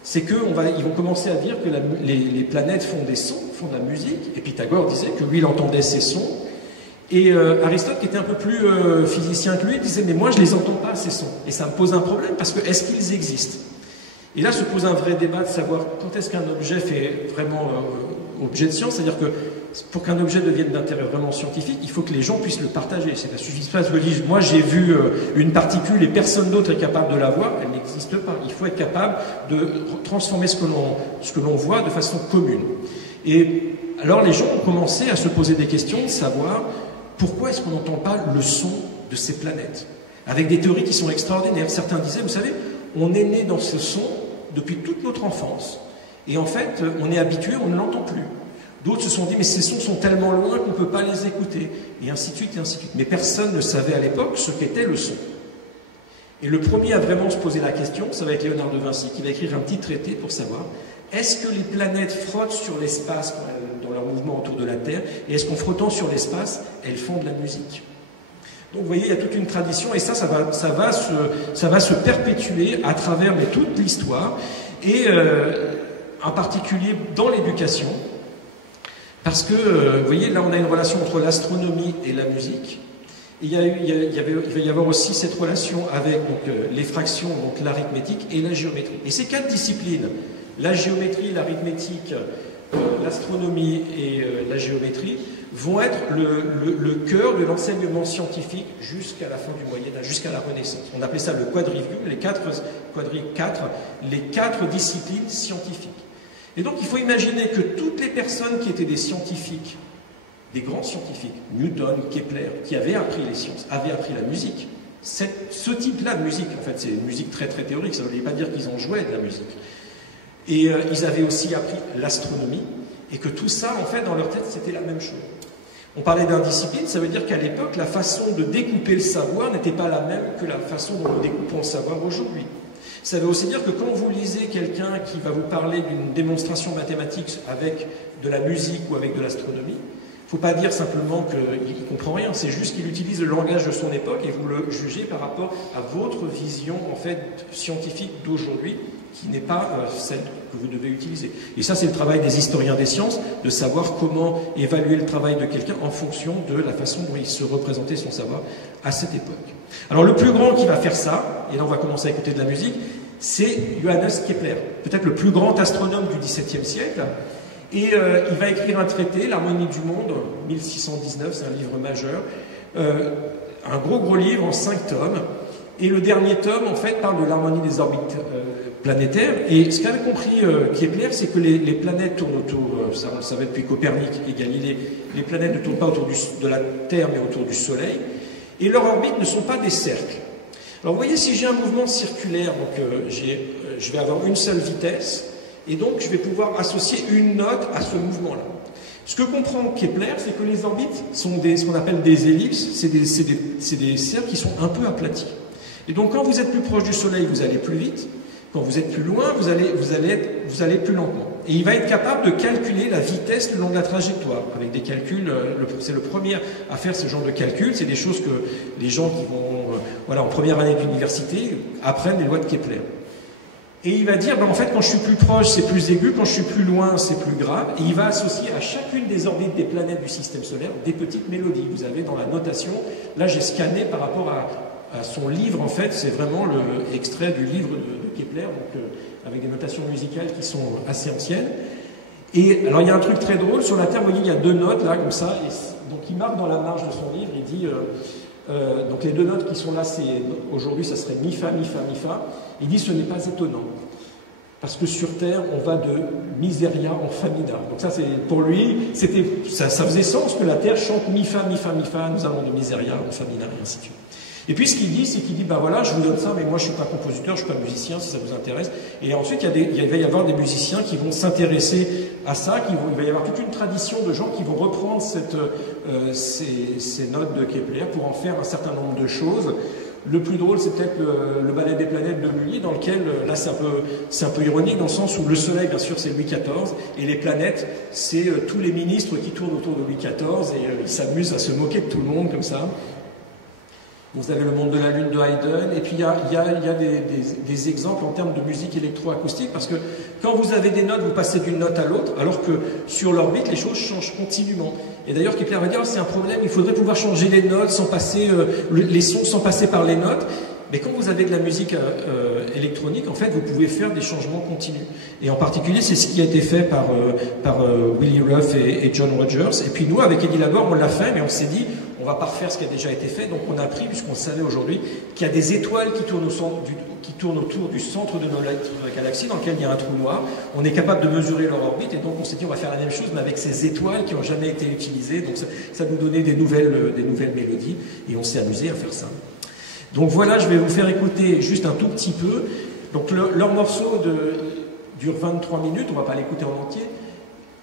C'est qu'ils vont commencer à dire que les planètes font des sons, font de la musique, et Pythagore disait que lui, il entendait ces sons, et Aristote, qui était un peu plus physicien que lui, disait « mais moi, je ne les entends pas, ces sons ». Et ça me pose un problème, parce que est-ce qu'ils existent? Et là se pose un vrai débat de savoir quand est-ce qu'un objet fait vraiment objet de science, c'est-à-dire que pour qu'un objet devienne d'intérêt vraiment scientifique, il faut que les gens puissent le partager. C'est ne suffit pas de dire, moi j'ai vu une particule et personne d'autre est capable de la voir, elle n'existe pas. Il faut être capable de transformer ce que l'on voit de façon commune. Et alors les gens ont commencé à se poser des questions, de savoir pourquoi est-ce qu'on n'entend pas le son de ces planètes, avec des théories qui sont extraordinaires. Certains disaient, vous savez, on est né dans ce son depuis toute notre enfance, et en fait on est habitué, on ne l'entend plus. D'autres se sont dit, mais ces sons sont tellement loin qu'on ne peut pas les écouter, et ainsi de suite, et ainsi de suite. Mais personne ne savait à l'époque ce qu'était le son. Et le premier à vraiment se poser la question, ça va être Léonard de Vinci, qui va écrire un petit traité pour savoir, est-ce que les planètes frottent sur l'espace dans leur mouvement autour de la Terre, et est-ce qu'en frottant sur l'espace, elles font de la musique? Donc vous voyez, il y a toute une tradition, et ça va se perpétuer à travers toute l'histoire, et en particulier dans l'éducation. Parce que, vous voyez, là on a une relation entre l'astronomie et la musique. Et il va y avoir aussi cette relation avec les fractions, donc l'arithmétique et la géométrie. Et ces quatre disciplines, la géométrie, l'arithmétique, l'astronomie et la géométrie, vont être le cœur de l'enseignement scientifique jusqu'à la fin du Moyen-Âge, jusqu'à la Renaissance. On appelait ça le quadrivium, les quatre disciplines scientifiques. Et donc il faut imaginer que toutes les personnes qui étaient des scientifiques, des grands scientifiques, Newton, Kepler, qui avaient appris les sciences, avaient appris la musique. Ce type-là de musique, en fait, c'est une musique très très théorique, ça ne voulait pas dire qu'ils en jouaient de la musique. Et ils avaient aussi appris l'astronomie, et que tout ça, en fait, dans leur tête, c'était la même chose. On parlait d'indiscipline, ça veut dire qu'à l'époque, la façon de découper le savoir n'était pas la même que la façon dont nous découpons le savoir aujourd'hui. Ça veut aussi dire que quand vous lisez quelqu'un qui va vous parler d'une démonstration mathématique avec de la musique ou avec de l'astronomie, il ne faut pas dire simplement qu'il ne comprend rien, c'est juste qu'il utilise le langage de son époque et vous le jugez par rapport à votre vision en fait scientifique d'aujourd'hui qui n'est pas celle que vous devez utiliser. Et ça, c'est le travail des historiens des sciences, de savoir comment évaluer le travail de quelqu'un en fonction de la façon dont il se représentait son savoir à cette époque. Alors le plus grand qui va faire ça, et là on va commencer à écouter de la musique, c'est Johannes Kepler, peut-être le plus grand astronome du XVIIe siècle. Et il va écrire un traité, l'Harmonie du monde, 1619, c'est un livre majeur, un gros livre en 5 tomes. Et le dernier tome, en fait, parle de l'harmonie des orbites planétaires. Et ce qu'avait compris Kepler, c'est que les planètes tournent autour, ça on le savait depuis Copernic et Galilée, les planètes ne tournent pas autour de la Terre, mais autour du Soleil. Et leurs orbites ne sont pas des cercles. Alors vous voyez, si j'ai un mouvement circulaire, donc je vais avoir une seule vitesse, et donc je vais pouvoir associer une note à ce mouvement-là. Ce que comprend Kepler, c'est que les orbites sont ce qu'on appelle des ellipses, c'est des cercles qui sont un peu aplatis. Et donc quand vous êtes plus proche du Soleil, vous allez plus vite, quand vous êtes plus loin, vous allez plus lentement. Et il va être capable de calculer la vitesse le long de la trajectoire, avec des calculs, c'est le premier à faire ce genre de calculs, c'est des choses que les gens qui vont en première année d'université apprennent les lois de Kepler. Et il va dire, en fait, quand je suis plus proche, c'est plus aigu, quand je suis plus loin, c'est plus grave. Et il va associer à chacune des orbites des planètes du système solaire des petites mélodies. Vous avez dans la notation, là j'ai scanné par rapport à son livre, en fait, c'est vraiment l'extrait du livre de Kepler, donc avec des notations musicales qui sont assez anciennes. Et alors il y a un truc très drôle, sur la Terre, vous voyez, il y a deux notes là, comme ça, et donc il marque dans la marge de son livre, il dit, donc les deux notes qui sont là, aujourd'hui ça serait mi, fa, mi, fa, mi, fa, il dit ce n'est pas étonnant, parce que sur Terre, on va de miseria en famina. Donc ça, pour lui, ça faisait sens que la Terre chante mi, fa, mi, fa, mi, fa, nous allons de miseria en famina, et ainsi de suite. Et puis ce qu'il dit, c'est qu'il dit, ben voilà, je vous donne ça, mais moi je ne suis pas compositeur, je ne suis pas musicien, si ça vous intéresse. Et ensuite, il va y avoir des musiciens qui vont s'intéresser à ça, il va y avoir toute une tradition de gens qui vont reprendre ces notes de Kepler pour en faire un certain nombre de choses. Le plus drôle, c'est peut-être le ballet des planètes de Lully, dans lequel, là c'est un peu ironique, dans le sens où le Soleil, bien sûr, c'est Louis XIV, et les planètes, c'est tous les ministres qui tournent autour de Louis XIV, et ils s'amusent à se moquer de tout le monde, comme ça. Vous avez le monde de la Lune de Haydn, et puis il y a des exemples en termes de musique électroacoustique, parce que quand vous avez des notes, vous passez d'une note à l'autre, alors que sur l'orbite, les choses changent continuellement. Et d'ailleurs, Kepler va dire, c'est un problème, il faudrait pouvoir changer les notes sans passer, les sons sans passer par les notes. Mais quand vous avez de la musique électronique, en fait, vous pouvez faire des changements continus. Et en particulier, c'est ce qui a été fait par Willy Ruff et John Rogers. Et puis nous, avec Eddie Labor, on l'a fait, mais on s'est dit, on va pas refaire ce qui a déjà été fait. Donc on a appris, puisqu'on savait aujourd'hui, qu'il y a des étoiles qui tournent autour du centre de notre galaxie, dans lequel il y a un trou noir. On est capable de mesurer leur orbite, et donc on s'est dit, on va faire la même chose, mais avec ces étoiles qui n'ont jamais été utilisées. Donc ça nous donnait des nouvelles mélodies, et on s'est amusé à faire ça. Donc voilà, je vais vous faire écouter juste un tout petit peu. Donc leur morceau dure 23 minutes, on ne va pas l'écouter en entier.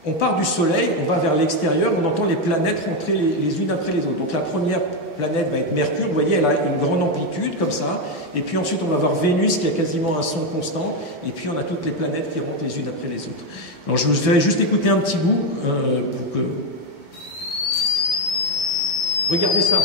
On part du Soleil, on va vers l'extérieur, on entend les planètes rentrer les unes après les autres. Donc la première planète va être Mercure, vous voyez, elle a une grande amplitude comme ça. Et puis ensuite on va voir Vénus qui a quasiment un son constant. Et puis on a toutes les planètes qui rentrent les unes après les autres. Alors je vous ferai juste écouter un petit bout pour que... Regardez ça.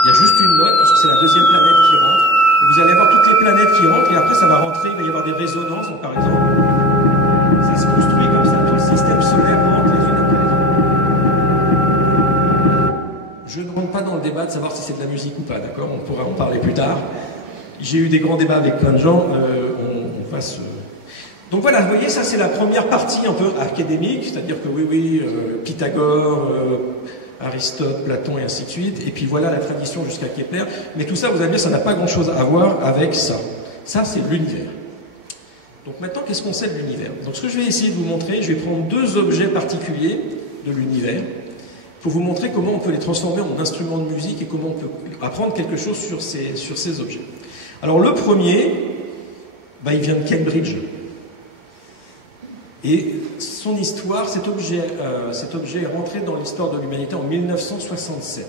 Il y a juste une note, parce que c'est la deuxième planète qui rentre. Et vous allez avoir toutes les planètes qui rentrent, et après ça va rentrer, il va y avoir des résonances. Donc par exemple, ça se construit comme ça, tout le système solaire rentre les unes après les autres. Je ne rentre pas dans le débat de savoir si c'est de la musique ou pas, d'accord? On pourra en parler plus tard. J'ai eu des grands débats avec plein de gens, on va se... Donc voilà, vous voyez, ça c'est la première partie un peu académique, c'est-à-dire que oui, Pythagore... Aristote, Platon et ainsi de suite, et puis voilà la tradition jusqu'à Kepler, mais tout ça, vous allez dire, ça n'a pas grand-chose à voir avec ça. Ça, c'est l'univers. Donc maintenant, qu'est-ce qu'on sait de l'univers? Donc ce que je vais essayer de vous montrer, je vais prendre deux objets particuliers de l'univers, pour vous montrer comment on peut les transformer en instruments de musique et comment on peut apprendre quelque chose sur ces objets. Alors le premier, il vient de Cambridge. Et son histoire, cet objet est rentré dans l'histoire de l'humanité en 1967.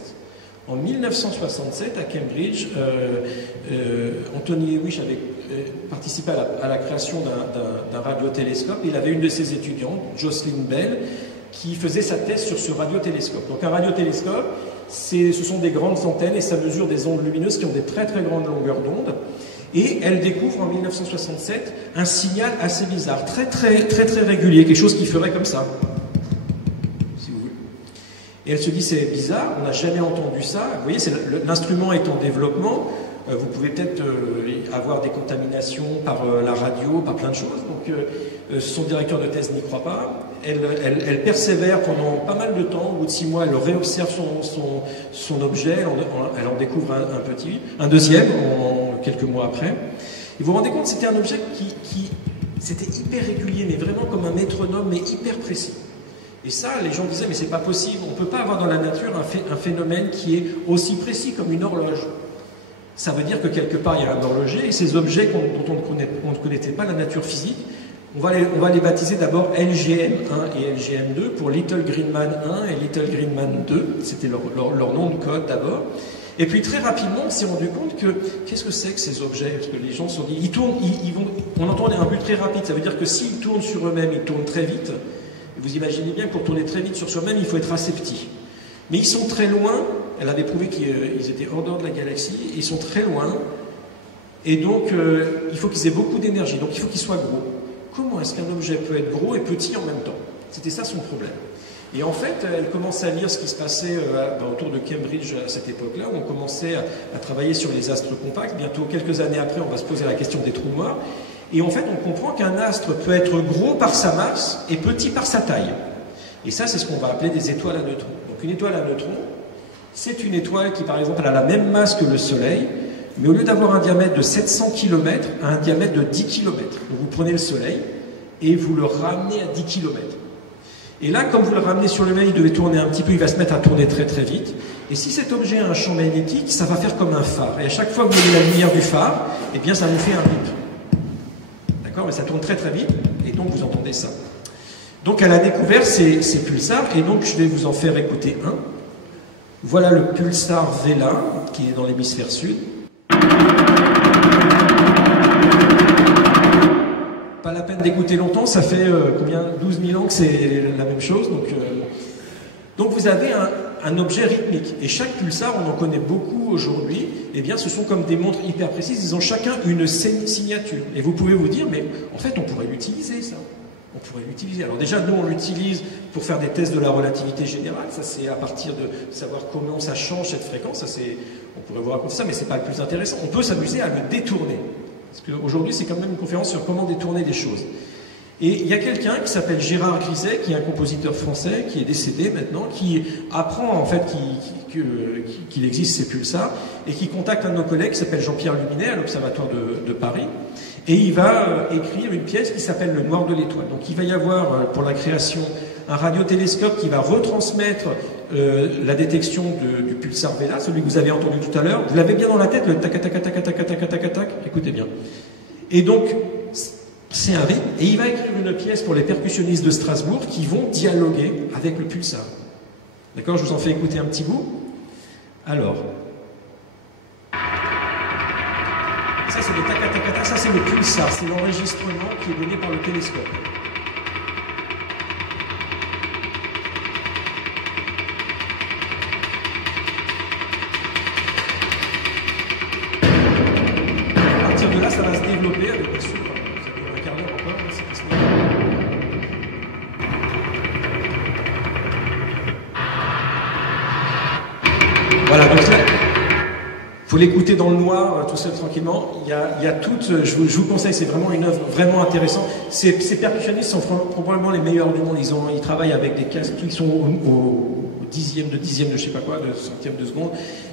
En 1967, à Cambridge, Anthony Hewish avait participé à la création d'un radiotélescope. Il avait une de ses étudiantes, Jocelyn Bell, qui faisait sa thèse sur ce radiotélescope. Donc un radiotélescope, ce sont des grandes antennes et ça mesure des ondes lumineuses qui ont des très très grandes longueurs d'onde. Et elle découvre en 1967 un signal assez bizarre, très régulier, quelque chose qui ferait comme ça, si vous voulez. Et elle se dit, c'est bizarre, on n'a jamais entendu ça. Vous voyez, l'instrument est en développement, vous pouvez peut-être avoir des contaminations par la radio, par plein de choses. Donc son directeur de thèse n'y croit pas. Elle persévère pendant pas mal de temps. Au bout de 6 mois, elle réobserve son objet. Elle en découvre un deuxième quelques mois après. Et vous vous rendez compte, c'était un objet qui c'était hyper régulier, mais vraiment comme un métronome, mais hyper précis. Et ça, les gens disaient, mais c'est pas possible. On ne peut pas avoir dans la nature un phénomène qui est aussi précis comme une horloge. Ça veut dire que quelque part, il y a un horloger, et ces objets dont on ne connaissait pas la nature physique, on va les baptiser d'abord LGM1 et LGM2 pour Little Green Man 1 et Little Green Man 2. C'était leur nom de code d'abord. Et puis très rapidement, on s'est rendu compte que qu'est-ce que c'est que ces objets? Parce que les gens se sont dit, ils tournent, on entend un but très rapide. Ça veut dire que s'ils tournent sur eux-mêmes, ils tournent très vite. Et vous imaginez bien que pour tourner très vite sur soi-même, il faut être assez petit. Mais ils sont très loin. Elle avait prouvé qu'ils étaient hors dehors de la galaxie. Ils sont très loin. Et donc, il faut qu'ils aient beaucoup d'énergie. Donc, il faut qu'ils soient gros. comment est-ce qu'un objet peut être gros et petit en même temps? C'était ça son problème. Et en fait, elle commençait à lire ce qui se passait autour de Cambridge à cette époque-là, où on commençait à travailler sur les astres compacts. Bientôt, quelques années après, on va se poser la question des trous noirs. Et en fait, on comprend qu'un astre peut être gros par sa masse et petit par sa taille. Et ça, c'est ce qu'on va appeler des étoiles à neutrons. Donc une étoile à neutrons, c'est une étoile qui, par exemple, a la même masse que le Soleil, mais au lieu d'avoir un diamètre de 700 km, a un diamètre de 10 km. Donc vous prenez le Soleil et vous le ramenez à 10 km. Et là, comme vous le ramenez sur le Soleil, il devait tourner un petit peu, il va se mettre à tourner très très vite. Et si cet objet a un champ magnétique, ça va faire comme un phare. Et à chaque fois que vous voyez la lumière du phare, eh bien ça vous fait un bip. D'accord? Mais ça tourne très très vite, et donc vous entendez ça. Donc elle a découvert ces pulsars, et donc je vais vous en faire écouter un. Voilà le pulsar Vela, qui est dans l'hémisphère sud. Pas la peine d'écouter longtemps, ça fait combien 12 000 ans que c'est la même chose. Donc vous avez un objet rythmique. Et chaque pulsar, on en connaît beaucoup aujourd'hui, eh bien ce sont comme des montres hyper précises, ils ont chacun une signature. Et vous pouvez vous dire, mais en fait on pourrait l'utiliser ça. On pourrait l'utiliser. Alors déjà, nous on l'utilise pour faire des tests de la relativité générale, ça c'est à partir de savoir comment ça change cette fréquence, ça c'est, on pourrait vous raconter ça, mais c'est pas le plus intéressant. On peut s'amuser à le détourner. Parce qu'aujourd'hui, c'est quand même une conférence sur comment détourner les choses. Et il y a quelqu'un qui s'appelle Gérard Griset, qui est un compositeur français, qui est décédé maintenant, qui apprend en fait qu'il existe ces pulsars, et qui contacte un de nos collègues qui s'appelle Jean-Pierre Luminet à l'Observatoire de Paris, et il va écrire une pièce qui s'appelle Le Noir de l'étoile. Donc il va y avoir, pour la création, un radiotélescope qui va retransmettre la détection du pulsar Vela, celui que vous avez entendu tout à l'heure. Vous l'avez bien dans la tête, le tac tac tac tac tac tac tac tac. Écoutez bien. Et donc, c'est un rythme, et il va écrire une pièce pour les percussionnistes de Strasbourg qui vont dialoguer avec le pulsar. D'accord? Je vous en fais écouter un petit bout. Alors, ça c'est le tac tac tac tac, ça c'est le pulsar, c'est l'enregistrement qui est donné par le télescope. Ça va se développer avec bien sûr, vous avez un quart d'heure encore, c'est pas ça. Voilà, donc là, il faut l'écouter dans le noir, tout seul tranquillement. Il y a toutes, je vous conseille, c'est vraiment une œuvre vraiment intéressante. Ces percussionnistes sont probablement les meilleurs du monde. Ils travaillent avec des casques qui sont au dixième de je sais pas quoi, de centième de seconde,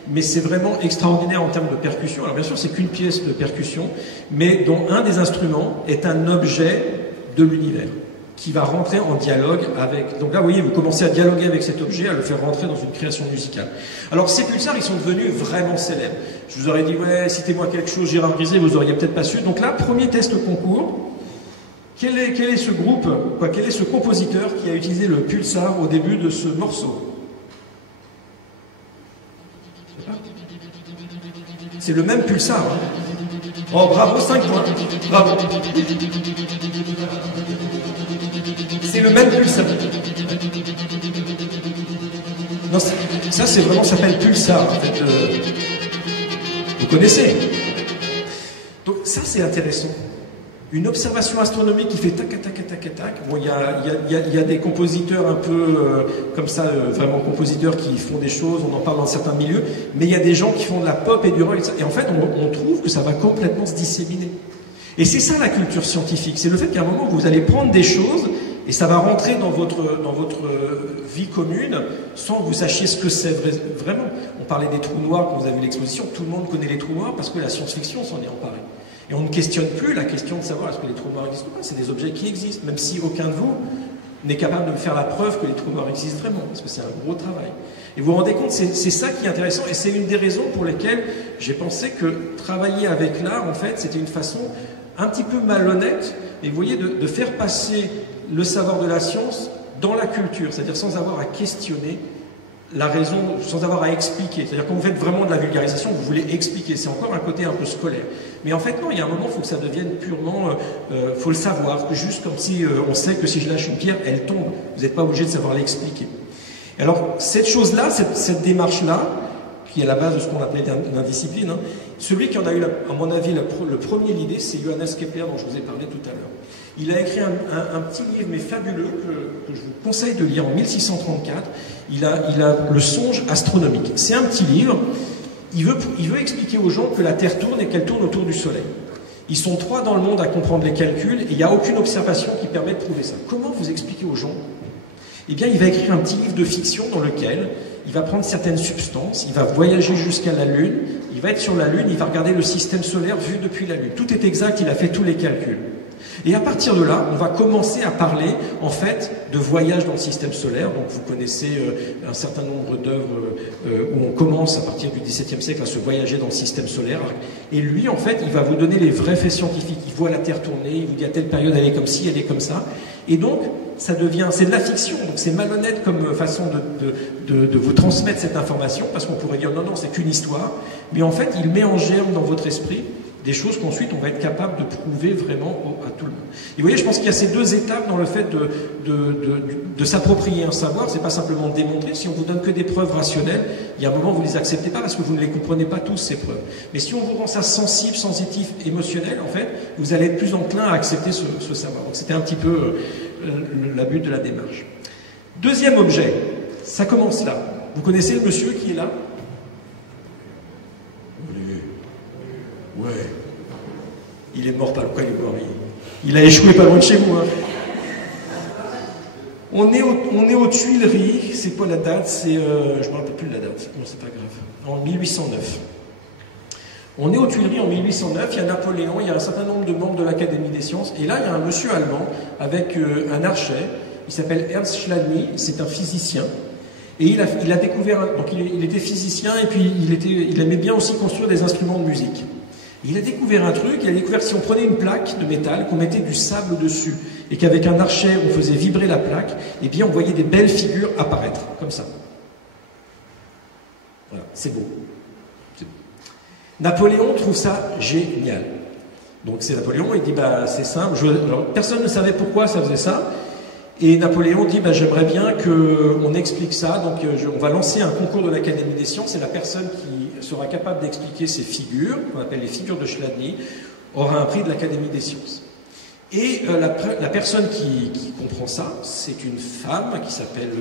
mais c'est vraiment extraordinaire en termes de percussion. Alors bien sûr, c'est qu'une pièce de percussion, mais dont un des instruments est un objet de l'univers qui va rentrer en dialogue avec. Donc là, vous voyez, vous commencez à dialoguer avec cet objet, à le faire rentrer dans une création musicale. Alors ces pulsars, ils sont devenus vraiment célèbres. Je vous aurais dit, ouais, citez-moi quelque chose, Gérard Griset, vous auriez peut-être pas su. Donc là, premier test concours. Quel est ce groupe, quel est ce compositeur qui a utilisé le pulsar au début de ce morceau? C'est le même pulsar. Hein. Oh, bravo, 5 points. Bravo. C'est le même pulsar. Non, ça, c'est vraiment, ça s'appelle pulsar. En fait, vous connaissez. Donc, ça, c'est intéressant. Une observation astronomique qui fait tac, tac, tac, tac, tac. Bon, il y a des compositeurs un peu comme ça, vraiment compositeurs qui font des choses, on en parle dans certains milieux, mais il y a des gens qui font de la pop et du rock, et en fait, on trouve que ça va complètement se disséminer. Et c'est ça la culture scientifique, c'est le fait qu'à un moment, vous allez prendre des choses, et ça va rentrer dans votre vie commune, sans que vous sachiez ce que c'est vraiment. On parlait des trous noirs quand vous avez vu l'exposition, tout le monde connaît les trous noirs parce que la science-fiction s'en est emparée. Et on ne questionne plus la question de savoir est-ce que les trous noirs existent ou pas. C'est des objets qui existent, même si aucun de vous n'est capable de me faire la preuve que les trous noirs existent vraiment, parce que c'est un gros travail. Et vous vous rendez compte, c'est ça qui est intéressant, et c'est une des raisons pour lesquelles j'ai pensé que travailler avec l'art, en fait, c'était une façon un petit peu malhonnête, et vous voyez, de faire passer le savoir de la science dans la culture, c'est-à-dire sans avoir à questionner la raison, sans avoir à expliquer. C'est-à-dire quand vous faites vraiment de la vulgarisation, vous voulez expliquer. C'est encore un côté un peu scolaire. Mais en fait, non, il y a un moment, il faut que ça devienne purement... faut le savoir. Juste comme si on sait que si je lâche une pierre, elle tombe. Vous n'êtes pas obligé de savoir l'expliquer. Alors, cette chose-là, cette démarche-là, qui est à la base de ce qu'on appelait l'indiscipline. Hein. Celui qui en a eu, à mon avis, le premier l'idée, c'est Johannes Kepler, dont je vous ai parlé tout à l'heure. Il a écrit un petit livre, mais fabuleux, que je vous conseille de lire en 1634. Il a le songe astronomique. C'est un petit livre. Il veut expliquer aux gens que la Terre tourne et qu'elle tourne autour du Soleil. Ils sont 3 dans le monde à comprendre les calculs et il n'y a aucune observation qui permet de prouver ça. Comment vous expliquer aux gens? Eh bien, il va écrire un petit livre de fiction dans lequel il va prendre certaines substances, il va voyager jusqu'à la Lune, il va être sur la Lune, il va regarder le système solaire vu depuis la Lune. Tout est exact, il a fait tous les calculs. Et à partir de là, on va commencer à parler, en fait, de voyage dans le système solaire. Donc, vous connaissez un certain nombre d'œuvres où on commence, à partir du XVIIe siècle, à se voyager dans le système solaire. Et lui, en fait, il va vous donner les vrais faits scientifiques. Il voit la Terre tourner, il vous dit à telle période, elle est comme ci, elle est comme ça. Et donc, ça devient, c'est de la fiction. Donc, c'est malhonnête comme façon de vous transmettre cette information, parce qu'on pourrait dire, non, non, c'est qu'une histoire. Mais en fait, il met en germe dans votre esprit des choses qu'ensuite on va être capable de prouver vraiment à tout le monde. Et vous voyez, je pense qu'il y a ces 2 étapes dans le fait de s'approprier un savoir. C'est pas simplement démontrer. Si on vous donne que des preuves rationnelles, il y a un moment où vous les acceptez pas parce que vous ne les comprenez pas tous, ces preuves. Mais si on vous rend ça sensible, sensitif, émotionnel, en fait, vous allez être plus enclin à accepter ce savoir. Donc c'était un petit peu la but de la démarche. Deuxième objet, ça commence là. Vous connaissez le monsieur qui est là? Ouais. Il est mort pas loin, il est mort. Il a échoué pas loin de chez vous. Hein. On est aux Tuileries. C'est quoi la date? C'est, je ne me rappelle plus de la date. Non, c'est pas grave. En 1809. On est aux Tuileries en 1809. Il y a Napoléon, il y a un certain nombre de membres de l'Académie des sciences. Et là, il y a un monsieur allemand avec un archet. Il s'appelle Ernst Chladni. C'est un physicien. Et il a découvert. Donc, il était physicien et puis il aimait bien aussi construire des instruments de musique. Il a découvert un truc, il a découvert que si on prenait une plaque de métal, qu'on mettait du sable dessus, et qu'avec un archet, on faisait vibrer la plaque, eh bien on voyait des belles figures apparaître, comme ça. Voilà, c'est beau. Napoléon trouve ça génial. Donc c'est Napoléon, il dit, bah c'est simple, alors, personne ne savait pourquoi ça faisait ça, et Napoléon dit, bah, j'aimerais bien qu'on explique ça, donc on va lancer un concours de l'Académie des sciences, et la personne qui sera capable d'expliquer ces figures, qu'on appelle les figures de Chladni, aura un prix de l'Académie des sciences. Et la personne qui comprend ça, c'est une femme qui s'appelle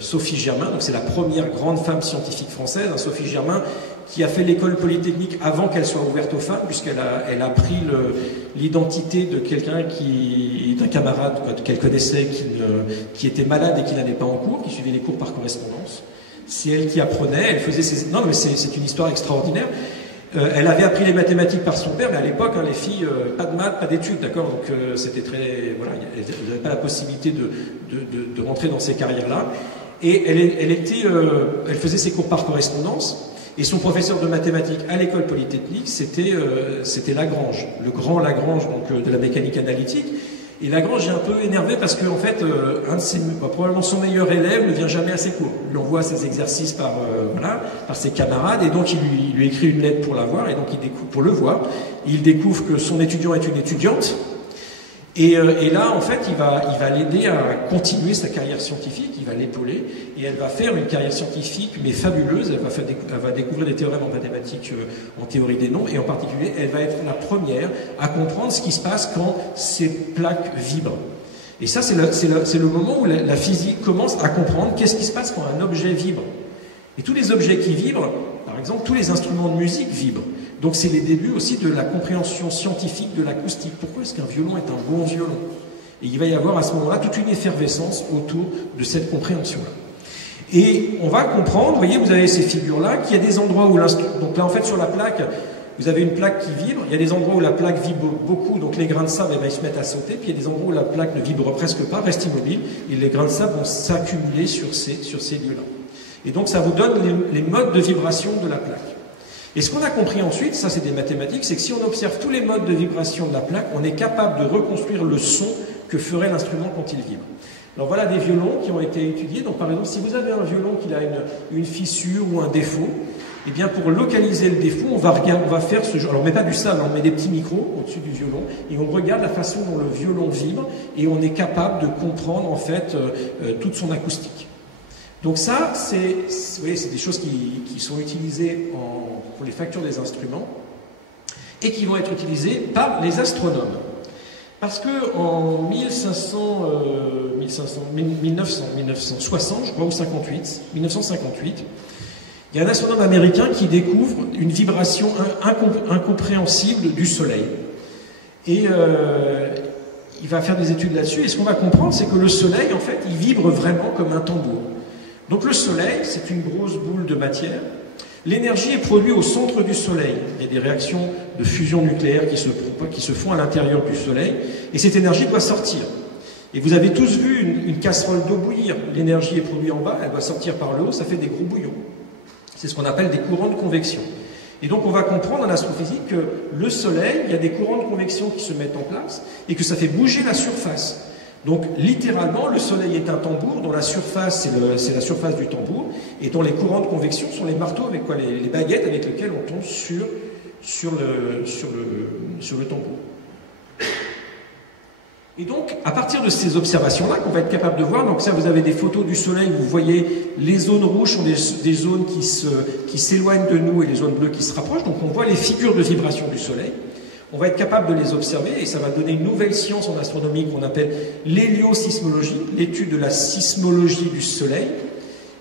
Sophie Germain, donc c'est la première grande femme scientifique française, hein, Sophie Germain, qui a fait l'école polytechnique avant qu'elle soit ouverte aux femmes, puisqu'elle a pris l'identité de quelqu'un d'un camarade qu'elle connaissait, qui était malade et qui n'allait pas en cours, qui suivait les cours par correspondance. C'est elle qui apprenait, elle faisait ses... Non, mais c'est une histoire extraordinaire. Elle avait appris les mathématiques par son père, mais à l'époque, hein, les filles, pas de maths, pas d'études, d'accord? Donc c'était très... Voilà, elles n'avaient pas la possibilité de rentrer dans ces carrières-là. Et elle faisait ses cours par correspondance. Et son professeur de mathématiques à l'école polytechnique, c'était Lagrange, le grand Lagrange donc, de la mécanique analytique. Et Lagrange est un peu énervé parce qu'en fait, probablement son meilleur élève ne vient jamais à ses cours. Il envoie ses exercices par ses camarades et donc il lui écrit une lettre pour la voir et donc pour le voir. Il découvre que son étudiant est une étudiante. Et là, en fait, il va l'aider à continuer sa carrière scientifique, il va l'épauler, et elle va faire une carrière scientifique, mais fabuleuse. Elle va découvrir des théorèmes en mathématiques, en théorie des nombres, et en particulier, elle va être la première à comprendre ce qui se passe quand ces plaques vibrent. Et ça, c'est le moment où la physique commence à comprendre qu'est-ce qui se passe quand un objet vibre. Et tous les objets qui vibrent, par exemple, tous les instruments de musique vibrent. Donc c'est les débuts aussi de la compréhension scientifique de l'acoustique. Pourquoi est-ce qu'un violon est un bon violon? Et il va y avoir à ce moment-là toute une effervescence autour de cette compréhension-là. Et on va comprendre, vous voyez, vous avez ces figures-là, qu'il y a des endroits où l'instrument... Donc là, en fait, sur la plaque, vous avez une plaque qui vibre. Il y a des endroits où la plaque vibre beaucoup, donc les grains de sable ils se mettent à sauter. Puis il y a des endroits où la plaque ne vibre presque pas, reste immobile, et les grains de sable vont s'accumuler sur ces lieux-là. Et donc ça vous donne les modes de vibration de la plaque. Et ce qu'on a compris ensuite, ça c'est des mathématiques, c'est que si on observe tous les modes de vibration de la plaque, on est capable de reconstruire le son que ferait l'instrument quand il vibre. Alors voilà des violons qui ont été étudiés. Donc par exemple, si vous avez un violon qui a une fissure ou un défaut, eh bien pour localiser le défaut, on va faire ce genre. Alors on met pas du sable, on met des petits micros au-dessus du violon et on regarde la façon dont le violon vibre et on est capable de comprendre en fait toute son acoustique. Donc ça, c'est des choses qui sont utilisées pour les factures des instruments et qui vont être utilisées par les astronomes. Parce que en 1960, je crois, ou 1958, il y a un astronome américain qui découvre une vibration incompréhensible du Soleil. Et il va faire des études là-dessus, et ce qu'on va comprendre, c'est que le Soleil, en fait, il vibre vraiment comme un tambour. Donc le Soleil, c'est une grosse boule de matière. L'énergie est produite au centre du Soleil. Il y a des réactions de fusion nucléaire qui se font à l'intérieur du Soleil, et cette énergie doit sortir. Et vous avez tous vu une casserole d'eau bouillir. L'énergie est produite en bas, elle doit sortir par le haut, ça fait des gros bouillons. C'est ce qu'on appelle des courants de convection. Et donc on va comprendre en astrophysique que le Soleil, il y a des courants de convection qui se mettent en place et que ça fait bouger la surface. Donc littéralement, le Soleil est un tambour dont la surface, c'est la surface du tambour, et dont les courants de convection sont les marteaux, avec quoi, les baguettes avec lesquelles on tombe sur le tambour. Et donc, à partir de ces observations-là, qu'on va être capable de voir, donc ça, vous avez des photos du Soleil, vous voyez les zones rouges sont des zones qui s'éloignent de nous et les zones bleues qui se rapprochent, donc on voit les figures de vibration du Soleil. On va être capable de les observer et ça va donner une nouvelle science en astronomie qu'on appelle l'héliosismologie, l'étude de la sismologie du Soleil.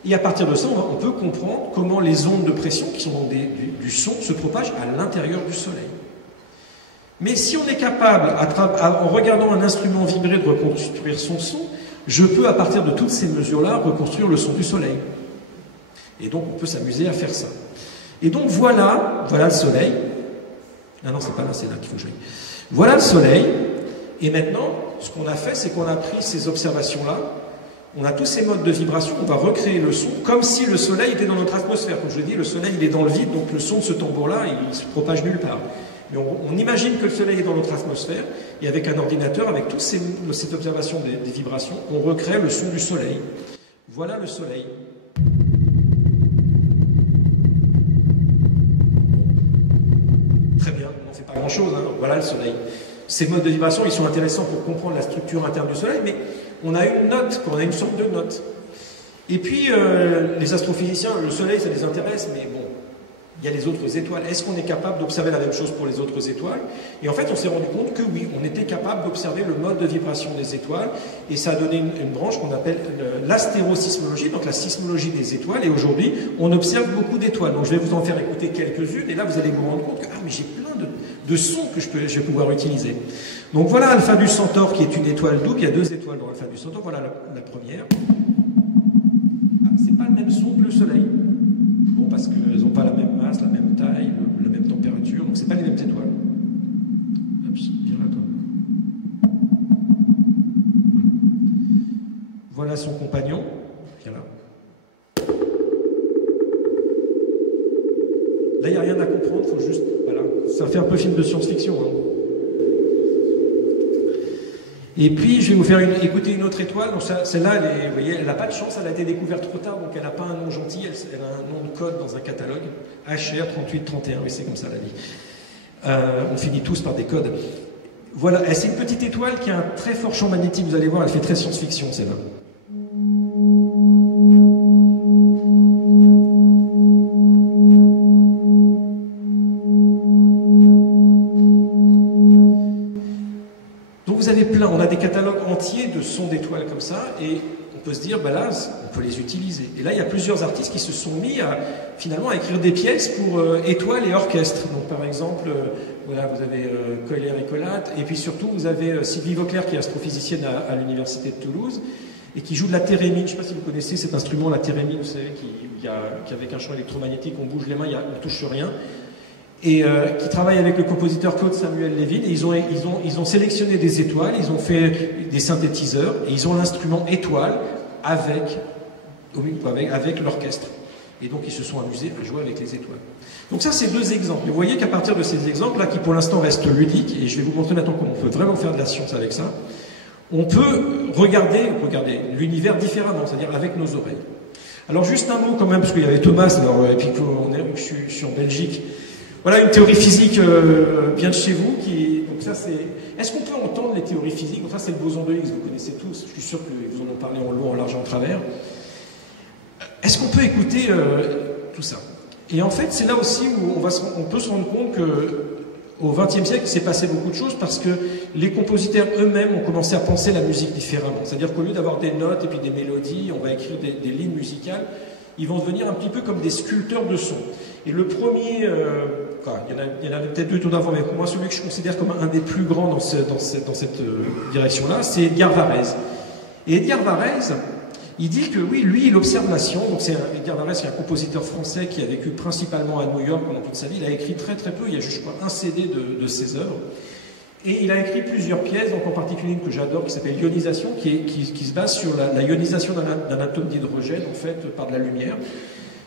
Et à partir de ça, on peut comprendre comment les ondes de pression qui sont dans du son se propagent à l'intérieur du Soleil. Mais si on est capable, en regardant un instrument vibrer, de reconstruire son son, je peux, à partir de toutes ces mesures-là, reconstruire le son du Soleil. Et donc, on peut s'amuser à faire ça. Et donc, voilà le Soleil. Ah non, c'est pas là, c'est là qu'il faut que j'aille. Voilà le Soleil. Et maintenant, ce qu'on a fait, c'est qu'on a pris ces observations-là, on a tous ces modes de vibration, on va recréer le son, comme si le Soleil était dans notre atmosphère. Comme je l'ai dit, le Soleil, il est dans le vide, donc le son de ce tambour-là, il se propage nulle part. Mais on imagine que le Soleil est dans notre atmosphère, et avec un ordinateur, avec toute cette observation des vibrations, on recrée le son du Soleil. Voilà le Soleil. Très bien, on ne fait pas grand-chose, hein. Voilà le Soleil. Ces modes de vibration, ils sont intéressants pour comprendre la structure interne du Soleil, mais on a une note, on a une sorte de note. Et puis, les astrophysiciens, le Soleil, ça les intéresse, mais bon, il y a les autres étoiles. Est-ce qu'on est capable d'observer la même chose pour les autres étoiles? Et en fait, on s'est rendu compte que oui, on était capable d'observer le mode de vibration des étoiles, et ça a donné une branche qu'on appelle l'astérosismologie, donc la sismologie des étoiles, et aujourd'hui, on observe beaucoup d'étoiles. Donc je vais vous en faire écouter quelques-unes, et là, vous allez vous rendre compte que mais j'ai plein de sons que je vais pouvoir utiliser. Donc voilà Alpha du Centaure, qui est une étoile double. Il y a 2 étoiles dans Alpha du Centaure. Voilà la première. C'est pas le même son que le Soleil. Bon, parce qu'elles n'ont pas la même masse, la même taille, la même température, donc c'est pas les mêmes étoiles. Hop, viens là, toi. Voilà son compagnon. Viens là. Là, il n'y a rien à comprendre, il faut juste... Voilà. Ça fait un peu film de science-fiction. Hein. Et puis, je vais vous faire écouter une autre étoile. Donc, celle-là, vous voyez, elle n'a pas de chance, elle a été découverte trop tard, donc elle n'a pas un nom gentil, elle a un nom de code dans un catalogue. HR 3831, oui, c'est comme ça la vie. On finit tous par des codes. Voilà, c'est une petite étoile qui a un très fort champ magnétique, vous allez voir, elle fait très science-fiction, celle-là. Vous avez plein, on a des catalogues entiers de sons d'étoiles comme ça, et on peut se dire, bah là, on peut les utiliser. Et là, il y a plusieurs artistes qui se sont mis finalement à écrire des pièces pour étoiles et orchestres. Donc, par exemple, voilà, vous avez Coller et Collat, et puis surtout, vous avez Sylvie Vauclair, qui est astrophysicienne à l'université de Toulouse, et qui joue de la thérémine. Je ne sais pas si vous connaissez cet instrument, la thérémine, vous savez, qui avec un champ électromagnétique, on bouge les mains, on ne touche rien. Et qui travaille avec le compositeur Claude Samuel Lévin, et ils ont sélectionné des étoiles, ils ont fait des synthétiseurs, et ils ont l'instrument étoile avec l'orchestre. Et donc ils se sont amusés à jouer avec les étoiles. Donc ça, c'est 2 exemples. Vous voyez qu'à partir de ces exemples-là, qui pour l'instant restent ludiques, et je vais vous montrer maintenant comment on peut vraiment faire de la science avec ça, on peut regarder l'univers différemment, c'est-à-dire avec nos oreilles. Alors juste un mot quand même, parce qu'il y avait Thomas, et puis je suis en Belgique. Voilà une théorie physique bien de chez vous. Donc ça, est-ce qu'on peut entendre les théories physiques? Donc ça, c'est le boson de Higgs, vous connaissez tous. Je suis sûr que vous en avez parlé en long, en large et en travers. Est-ce qu'on peut écouter tout ça? Et en fait, c'est là aussi où on peut se rendre compte qu'au XXe siècle, il s'est passé beaucoup de choses parce que les compositeurs eux-mêmes ont commencé à penser la musique différemment. C'est-à-dire qu'au lieu d'avoir des notes et puis des mélodies, on va écrire des lignes musicales, ils vont devenir un petit peu comme des sculpteurs de son. Et le premier, il y en a peut-être deux tout d'avant, mais pour moi, celui que je considère comme un des plus grands dans cette direction-là, c'est Edgar Varèse. Et Edgar Varèse, il dit que oui, lui, il observe la science. Donc Edgar Varèse, c'est un compositeur français qui a vécu principalement à New York pendant toute sa vie. Il a écrit très très peu, il y a juste, je crois, un CD de ses œuvres. Et il a écrit plusieurs pièces, donc en particulier une que j'adore, qui s'appelle Ionisation, qui se base sur la ionisation d'un atome d'hydrogène, en fait, par de la lumière.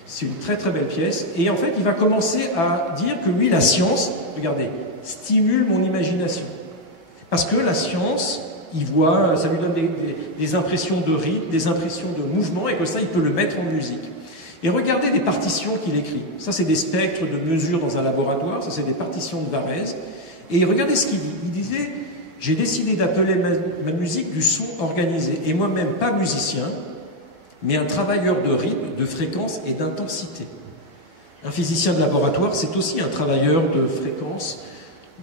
C'est une très très belle pièce. Et en fait, il va commencer à dire que lui, la science, regardez, stimule mon imagination. Parce que la science, il voit, ça lui donne des impressions de rythme, des impressions de mouvement, et que ça, il peut le mettre en musique. Et regardez les partitions qu'il écrit. Ça, c'est des spectres de mesure dans un laboratoire, ça, c'est des partitions de Varèse. Et regardez ce qu'il dit. Il disait, j'ai décidé d'appeler ma musique du son organisé. Et moi-même, pas musicien, mais un travailleur de rythme, de fréquence et d'intensité. Un physicien de laboratoire, c'est aussi un travailleur de fréquence,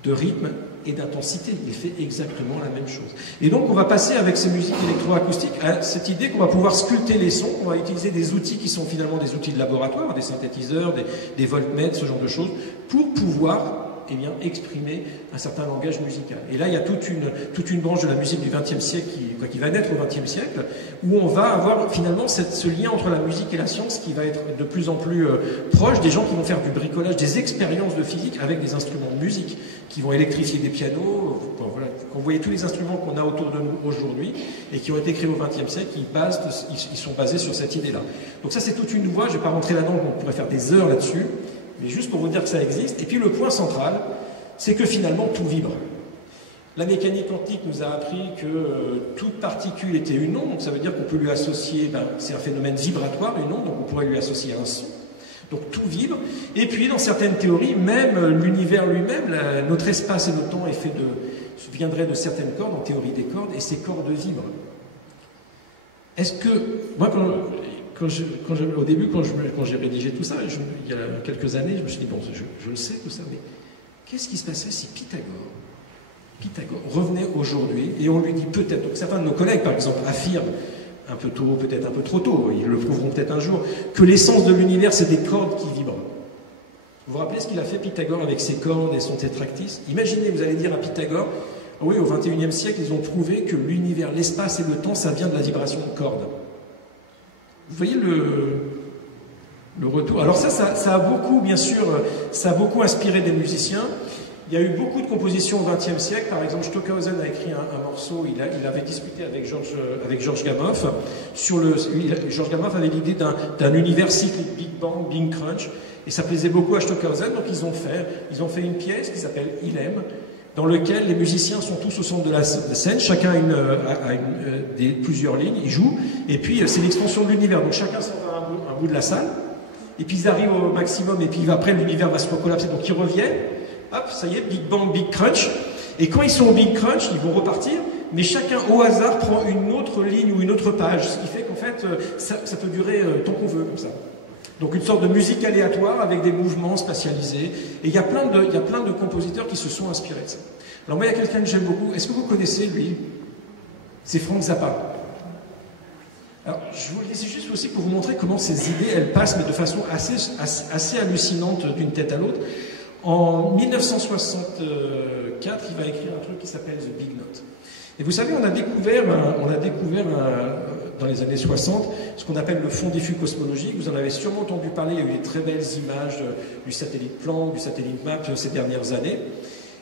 de rythme et d'intensité. Il fait exactement la même chose. Et donc, on va passer avec ces musiques électroacoustiques à cette idée qu'on va pouvoir sculpter les sons, qu'on va utiliser des outils qui sont finalement des outils de laboratoire, des synthétiseurs, des voltmètres, ce genre de choses, pour pouvoir exprimer un certain langage musical. Et là, il y a toute une branche de la musique du XXe siècle qui va naître au XXe siècle, où on va avoir finalement ce lien entre la musique et la science qui va être de plus en plus proche, des gens qui vont faire du bricolage, des expériences de physique avec des instruments de musique, qui vont électrifier des pianos. Voilà. Quand vous voyez tous les instruments qu'on a autour de nous aujourd'hui et qui ont été créés au XXe siècle, ils sont basés sur cette idée-là. Donc ça, c'est toute une voie, je ne vais pas rentrer là-dedans, on pourrait faire des heures là-dessus, mais juste pour vous dire que ça existe. Et puis le point central, c'est que finalement tout vibre. La mécanique quantique nous a appris que toute particule était une onde, donc ça veut dire qu'on peut lui associer, c'est un phénomène vibratoire, une onde, donc on pourrait lui associer un son. Donc tout vibre. Et puis dans certaines théories, même l'univers lui-même, notre espace et notre temps viendrait de certaines cordes, en théorie des cordes, et ces cordes vibrent. Est-ce que, moi au début, quand j'ai rédigé tout ça, il y a quelques années, je me suis dit, bon, je le sais tout ça, mais qu'est-ce qui se passerait si Pythagore revenait aujourd'hui et on lui dit peut-être, donc certains de nos collègues par exemple affirment, un peu tôt, peut-être un peu trop tôt, ils le prouveront peut-être un jour, que l'essence de l'univers c'est des cordes qui vibrent. Vous vous rappelez ce qu'il a fait Pythagore avec ses cordes et son tétractys? Imaginez, vous allez dire à Pythagore, oui, au XXIe siècle, ils ont prouvé que l'univers, l'espace et le temps, ça vient de la vibration de cordes. Vous voyez le retour. Alors ça a beaucoup, bien sûr, ça a beaucoup inspiré des musiciens. Il y a eu beaucoup de compositions au XXe siècle. Par exemple, Stockhausen a écrit un morceau, il avait discuté avec Georges Gamow. Georges Gamow avait l'idée d'un univers cyclique, Big Bang, Big Crunch, et ça plaisait beaucoup à Stockhausen, donc ils ont fait une pièce qui s'appelle Ilem, dans lequel les musiciens sont tous au centre de la scène, chacun a plusieurs lignes, ils jouent, et puis c'est l'extension de l'univers, donc chacun s'en va à un bout de la salle, et puis ils arrivent au maximum, et puis après l'univers va se recollapser, donc ils reviennent, hop, ça y est, Big Bang, Big Crunch, et quand ils sont au Big Crunch, ils vont repartir, mais chacun au hasard prend une autre ligne ou une autre page, ce qui fait qu'en fait, ça peut durer tant qu'on veut, comme ça. Donc une sorte de musique aléatoire avec des mouvements spatialisés. Et il y a plein de compositeurs qui se sont inspirés de ça. Alors moi, il y a quelqu'un que j'aime beaucoup. Est-ce que vous connaissez, lui? C'est Frank Zappa. Alors, je vous le dis juste aussi pour vous montrer comment ces idées, elles passent, mais de façon assez hallucinante d'une tête à l'autre. En 1964, il va écrire un truc qui s'appelle The Big Note. Et vous savez, on a découvert dans les années 60 ce qu'on appelle le fond diffus cosmologique. Vous en avez sûrement entendu parler, il y a eu des très belles images du satellite Planck, du satellite MAP ces dernières années.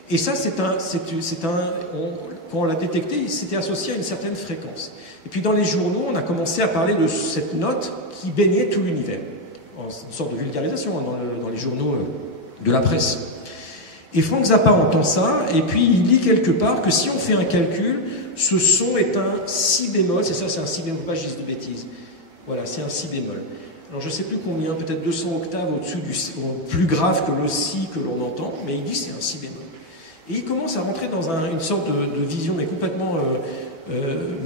Et ça, quand on l'a détecté, il s'était associé à une certaine fréquence. Et puis dans les journaux, on a commencé à parler de cette note qui baignait tout l'univers. Une sorte de vulgarisation dans les journaux de la presse. Et Frank Zappa entend ça, et puis il lit quelque part que si on fait un calcul, ce son est un si bémol, c'est ça, c'est un si bémol, pas juste de bêtises. Voilà, c'est un si bémol. Alors je ne sais plus combien, peut-être 200 octaves au-dessus plus grave que le si que l'on entend, mais il dit c'est un si bémol. Et il commence à rentrer dans une sorte de vision, mais complètement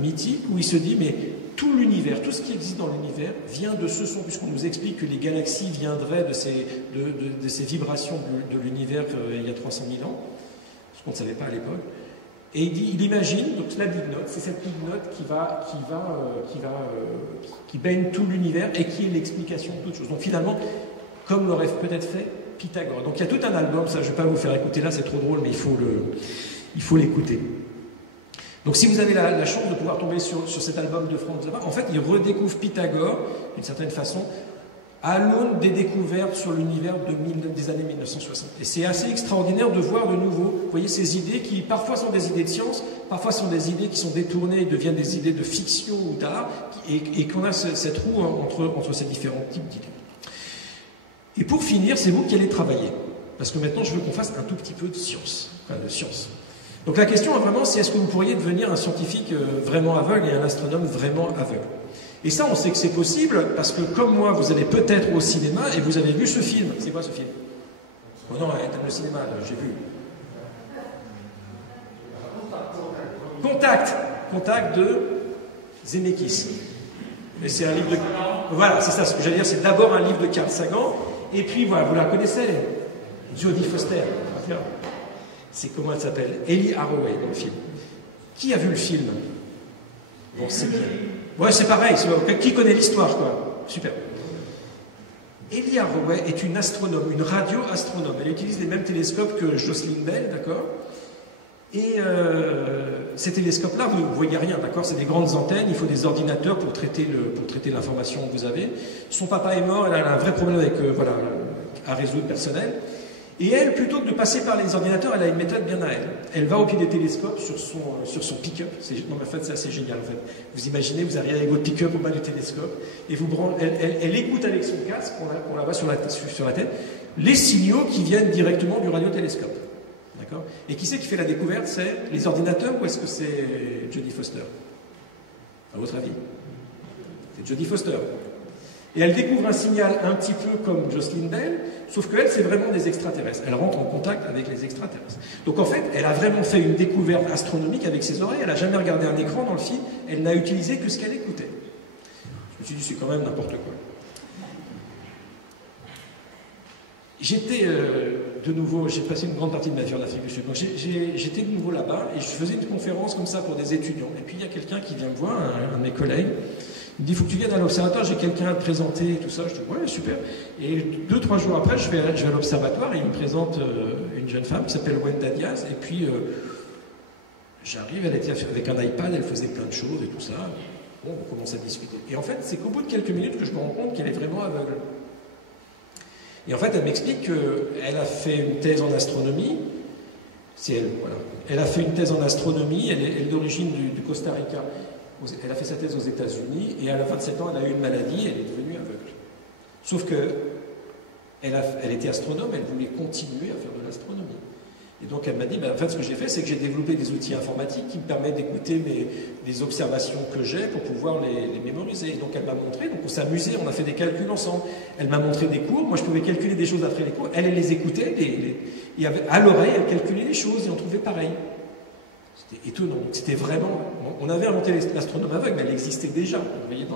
mythique où il se dit, mais tout l'univers, tout ce qui existe dans l'univers vient de ce son, puisqu'on nous explique que les galaxies viendraient de ces vibrations de l'univers il y a 300 000 ans, ce qu'on ne savait pas à l'époque. Et il imagine, donc la big note, c'est cette big note qui baigne tout l'univers et qui est l'explication de toute chose. Donc finalement, comme l'aurait peut-être fait Pythagore. Donc il y a tout un album, ça je ne vais pas vous faire écouter là, c'est trop drôle, mais il faut l'écouter. Donc si vous avez la chance de pouvoir tomber sur cet album de Frank Zappa, en fait il redécouvre Pythagore, d'une certaine façon, à l'aune des découvertes sur l'univers des années 1960. Et c'est assez extraordinaire de voir de nouveau, vous voyez, ces idées qui parfois sont des idées de science, parfois sont des idées qui sont détournées et deviennent des idées de fiction ou d'art, et qu'on a cette roue entre ces différents types d'idées. Et pour finir, c'est vous qui allez travailler. Parce que maintenant, je veux qu'on fasse un tout petit peu de science. Donc la question, vraiment, c'est est-ce que vous pourriez devenir un scientifique vraiment aveugle et un astronome vraiment aveugle? Et ça, on sait que c'est possible, parce que comme moi, vous allez peut-être au cinéma et vous avez vu ce film. C'est quoi ce film? Oh non, t'aimes le cinéma, j'ai vu. Contact de Zemeckis. Et c'est un livre de... Voilà, c'est ça, ce que j'allais dire, c'est d'abord un livre de Carl Sagan, et puis voilà, vous la connaissez, Jodie Foster. C'est comment elle s'appelle? Ellie Arroway dans le film. Qui a vu le film? Bon, c'est bien. Ouais, c'est pareil, qui connaît l'histoire, quoi? Super. Ellie Arroway est une astronome, une radio-astronome. Elle utilise les mêmes télescopes que Jocelyn Bell, d'accord? Et ces télescopes-là, vous ne voyez rien, d'accord? C'est des grandes antennes, il faut des ordinateurs pour traiter l'information que vous avez. Son papa est mort, elle a un vrai problème avec, à résoudre personnel. Et elle, plutôt que de passer par les ordinateurs, elle a une méthode bien à elle. Elle va au pied des télescopes sur son pick-up. Non, mais en fait, c'est assez génial, en fait. Vous imaginez, vous arrivez avec votre pick-up au bas du télescope, et elle écoute avec son casque, on la voit sur la tête, les signaux qui viennent directement du radiotélescope. D'accord? Et qui c'est qui fait la découverte? C'est les ordinateurs ou est-ce que c'est Jodie Foster? À votre avis? C'est Jodie Foster. Et elle découvre un signal un petit peu comme Jocelyn Bell, sauf qu'elle, c'est vraiment des extraterrestres. Elle rentre en contact avec les extraterrestres. Donc en fait, elle a vraiment fait une découverte astronomique avec ses oreilles. Elle n'a jamais regardé un écran dans le film. Elle n'a utilisé que ce qu'elle écoutait. Je me suis dit, c'est quand même n'importe quoi. J'étais de nouveau, j'ai passé une grande partie de ma vie en Afrique du Sud. Donc j'étais de nouveau là-bas et je faisais une conférence comme ça pour des étudiants. Et puis il y a quelqu'un qui vient me voir, un de mes collègues. Il me dit, il faut que tu viennes à l'observatoire, j'ai quelqu'un à te présenter et tout ça. Je dis, ouais, super. Et 2-3 jours après, je vais à l'observatoire et il me présente une jeune femme qui s'appelle Wenda Diaz. Et puis, j'arrive, elle était avec un iPad, elle faisait plein de choses et tout ça. Bon, on commence à discuter. Et en fait, c'est qu'au bout de quelques minutes que je me rends compte qu'elle est vraiment aveugle. Et en fait, elle m'explique qu'elle a fait une thèse en astronomie. C'est elle, voilà. Elle a fait une thèse en astronomie, elle est d'origine du Costa Rica. Elle a fait sa thèse aux États-Unis et à la 27 ans, elle a eu une maladie et elle est devenue aveugle. Sauf que elle était astronome, elle voulait continuer à faire de l'astronomie. Et donc elle m'a dit, en fait, ce que j'ai fait, c'est que j'ai développé des outils informatiques qui me permettent d'écouter les observations que j'ai pour pouvoir les mémoriser. Et donc elle m'a montré, donc on s'est amusé, on a fait des calculs ensemble. Elle m'a montré des cours, moi je pouvais calculer des choses après les cours, elle les écoutait, et à l'oreille, elle calculait les choses et on trouvait pareil. C'était étonnant. C'était vraiment... On avait inventé l'astronome aveugle, mais elle existait déjà, vous voyez,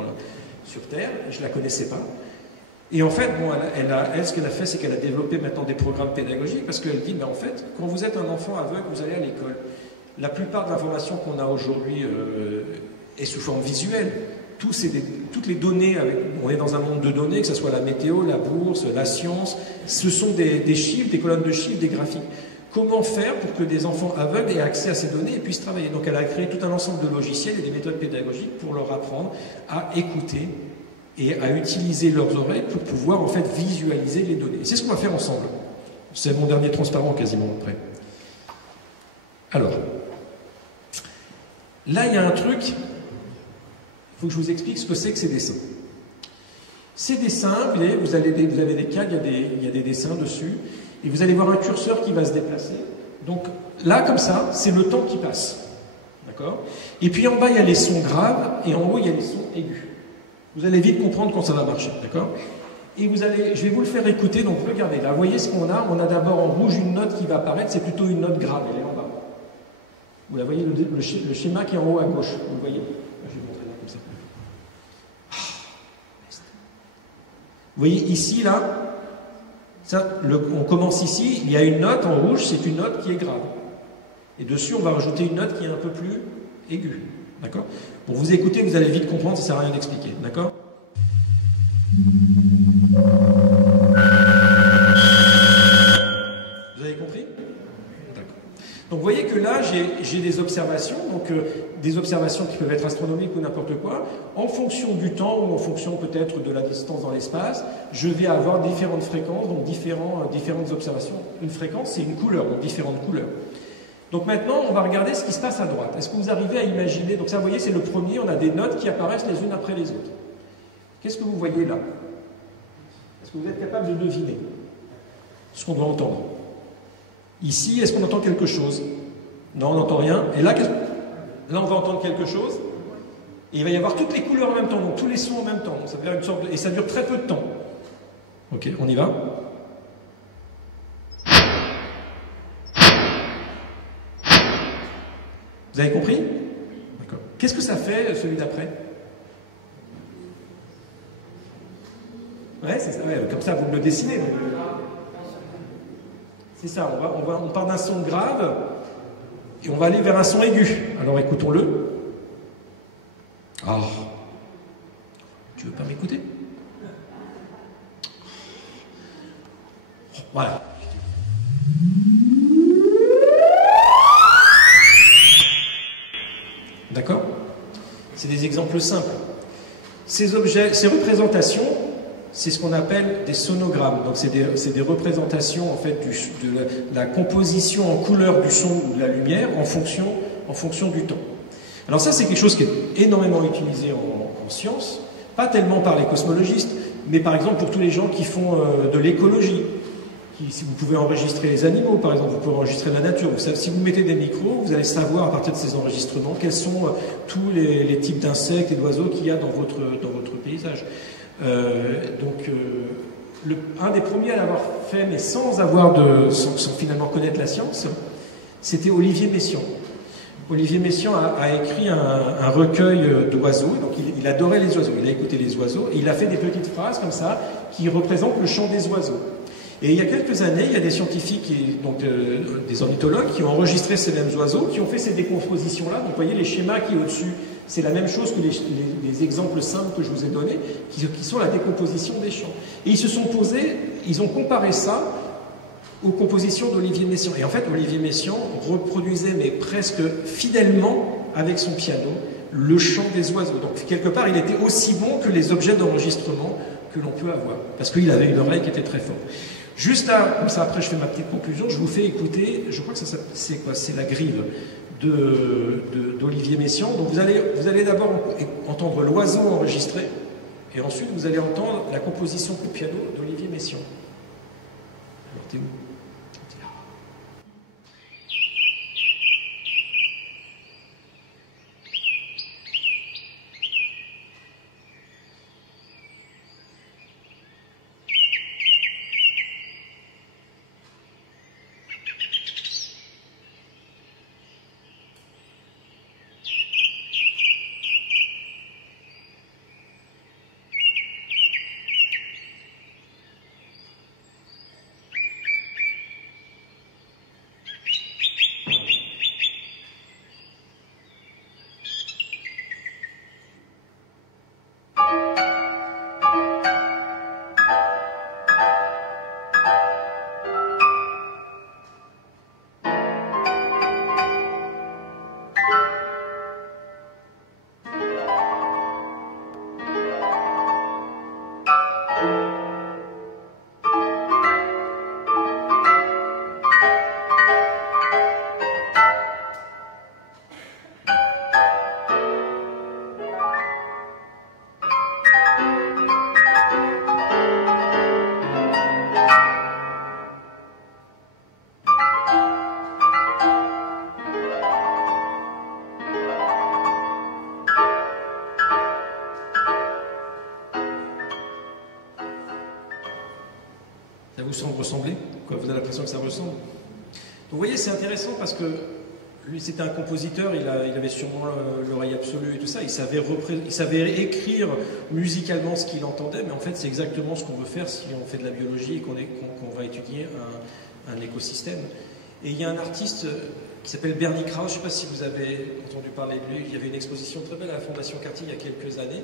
sur Terre, je ne la connaissais pas. Et en fait, bon, elle, ce qu'elle a fait, c'est qu'elle a développé maintenant des programmes pédagogiques, parce qu'elle dit, mais en fait, quand vous êtes un enfant aveugle, vous allez à l'école. La plupart de l'information qu'on a aujourd'hui est sous forme visuelle. Toutes les données, on est dans un monde de données, que ce soit la météo, la bourse, la science, ce sont des chiffres, des colonnes de chiffres, des graphiques. Comment faire pour que des enfants aveugles aient accès à ces données et puissent travailler? Donc elle a créé tout un ensemble de logiciels et des méthodes pédagogiques pour leur apprendre à écouter et à utiliser leurs oreilles pour pouvoir en fait visualiser les données. C'est ce qu'on va faire ensemble. C'est mon dernier transparent quasiment après. Alors, là il y a un truc, il faut que je vous explique ce que c'est que ces dessins. Ces dessins, vous avez des cadres, il y a des dessins dessus. Et vous allez voir un curseur qui va se déplacer. Donc là, comme ça, c'est le temps qui passe. D'accord? Et puis en bas, il y a les sons graves, et en haut, il y a les sons aigus. Vous allez vite comprendre quand ça va marcher. D'accord? Et je vais vous le faire écouter, donc regardez, là, vous voyez ce qu'on a? On a d'abord en rouge une note qui va apparaître, c'est plutôt une note grave, elle est en bas. Vous la voyez, le schéma qui est en haut à gauche. Vous le voyez? Je vais vous montrer là comme ça. Vous voyez ici, là, ça, on commence ici, il y a une note en rouge, c'est une note qui est grave. Et dessus, on va rajouter une note qui est un peu plus aiguë. D'accord? Pour vous écouter, vous allez vite comprendre, ça ne sert à rien d'expliquer. D'accord? Vous avez compris? D'accord. Donc vous voyez que là, j'ai des observations, donc des observations qui peuvent être astronomiques ou n'importe quoi. En fonction du temps ou en fonction peut-être de la distance dans l'espace, je vais avoir différentes fréquences, donc différentes observations. Une fréquence, c'est une couleur, donc différentes couleurs. Donc maintenant, on va regarder ce qui se passe à droite. Est-ce que vous arrivez à imaginer? Donc ça, vous voyez, c'est le premier, on a des notes qui apparaissent les unes après les autres. Qu'est-ce que vous voyez là? Est-ce que vous êtes capable de deviner ce qu'on doit entendre? Ici, est-ce qu'on entend quelque chose? Non, on n'entend rien. Et là, là, on va entendre quelque chose. Et il va y avoir toutes les couleurs en même temps, donc tous les sons en même temps. Donc ça va faire une sorte de... Et ça dure très peu de temps. Ok, on y va. Vous avez compris? D'accord. Qu'est-ce que ça fait, celui d'après? Ouais, c'est ça. Ouais, comme ça, vous me le dessinez. Donc. C'est ça, on part d'un son grave et on va aller vers un son aigu. Alors écoutons-le. Ah. Tu veux pas m'écouter? Voilà. D'accord? C'est des exemples simples. Ces objets, ces représentations, c'est ce qu'on appelle des sonogrammes. Donc c'est des représentations en fait de la composition en couleur du son ou de la lumière en fonction du temps. Alors ça, c'est quelque chose qui est énormément utilisé en sciences, pas tellement par les cosmologistes, mais par exemple pour tous les gens qui font de l'écologie. Si vous pouvez enregistrer les animaux, par exemple, vous pouvez enregistrer la nature. Vous savez, si vous mettez des micros, vous allez savoir à partir de ces enregistrements quels sont tous les types d'insectes et d'oiseaux qu'il y a dans votre paysage. Un des premiers à l'avoir fait, mais sans finalement connaître la science, c'était Olivier Messiaen. Olivier Messiaen a écrit un recueil d'oiseaux, donc il adorait les oiseaux, il a écouté les oiseaux, et il a fait des petites phrases comme ça qui représentent le chant des oiseaux. Et il y a quelques années, il y a des scientifiques, des ornithologues, qui ont enregistré ces mêmes oiseaux, qui ont fait ces décompositions-là. Donc vous voyez les schémas qui au-dessus, c'est la même chose que les exemples simples que je vous ai donnés, qui sont la décomposition des chants. Et ils se sont posés, ils ont comparé ça aux compositions d'Olivier Messiaen. Et en fait, Olivier Messiaen reproduisait, mais presque fidèlement, avec son piano, le chant des oiseaux. Donc quelque part, il était aussi bon que les objets d'enregistrement que l'on peut avoir, parce qu'il avait une oreille qui était très forte. Juste là, comme ça après je fais ma petite conclusion, je vous fais écouter, je crois que c'est quoi? C'est la grive d'Olivier Messiaen. Donc vous allez d'abord entendre l'oiseau enregistré, et ensuite vous allez entendre la composition pour piano d'Olivier Messiaen. Alors t'es où? T'es là. Ça vous semble ressembler? Quoi, vous avez l'impression que ça ressemble? Donc vous voyez, c'est intéressant parce que lui, c'était un compositeur, il avait sûrement l'oreille absolue et tout ça. Il savait écrire musicalement ce qu'il entendait, mais en fait, c'est exactement ce qu'on veut faire si on fait de la biologie et qu'on va étudier un écosystème. Et il y a un artiste qui s'appelle Bernie Krause, je ne sais pas si vous avez entendu parler de lui. Il y avait une exposition très belle à la Fondation Cartier il y a quelques années,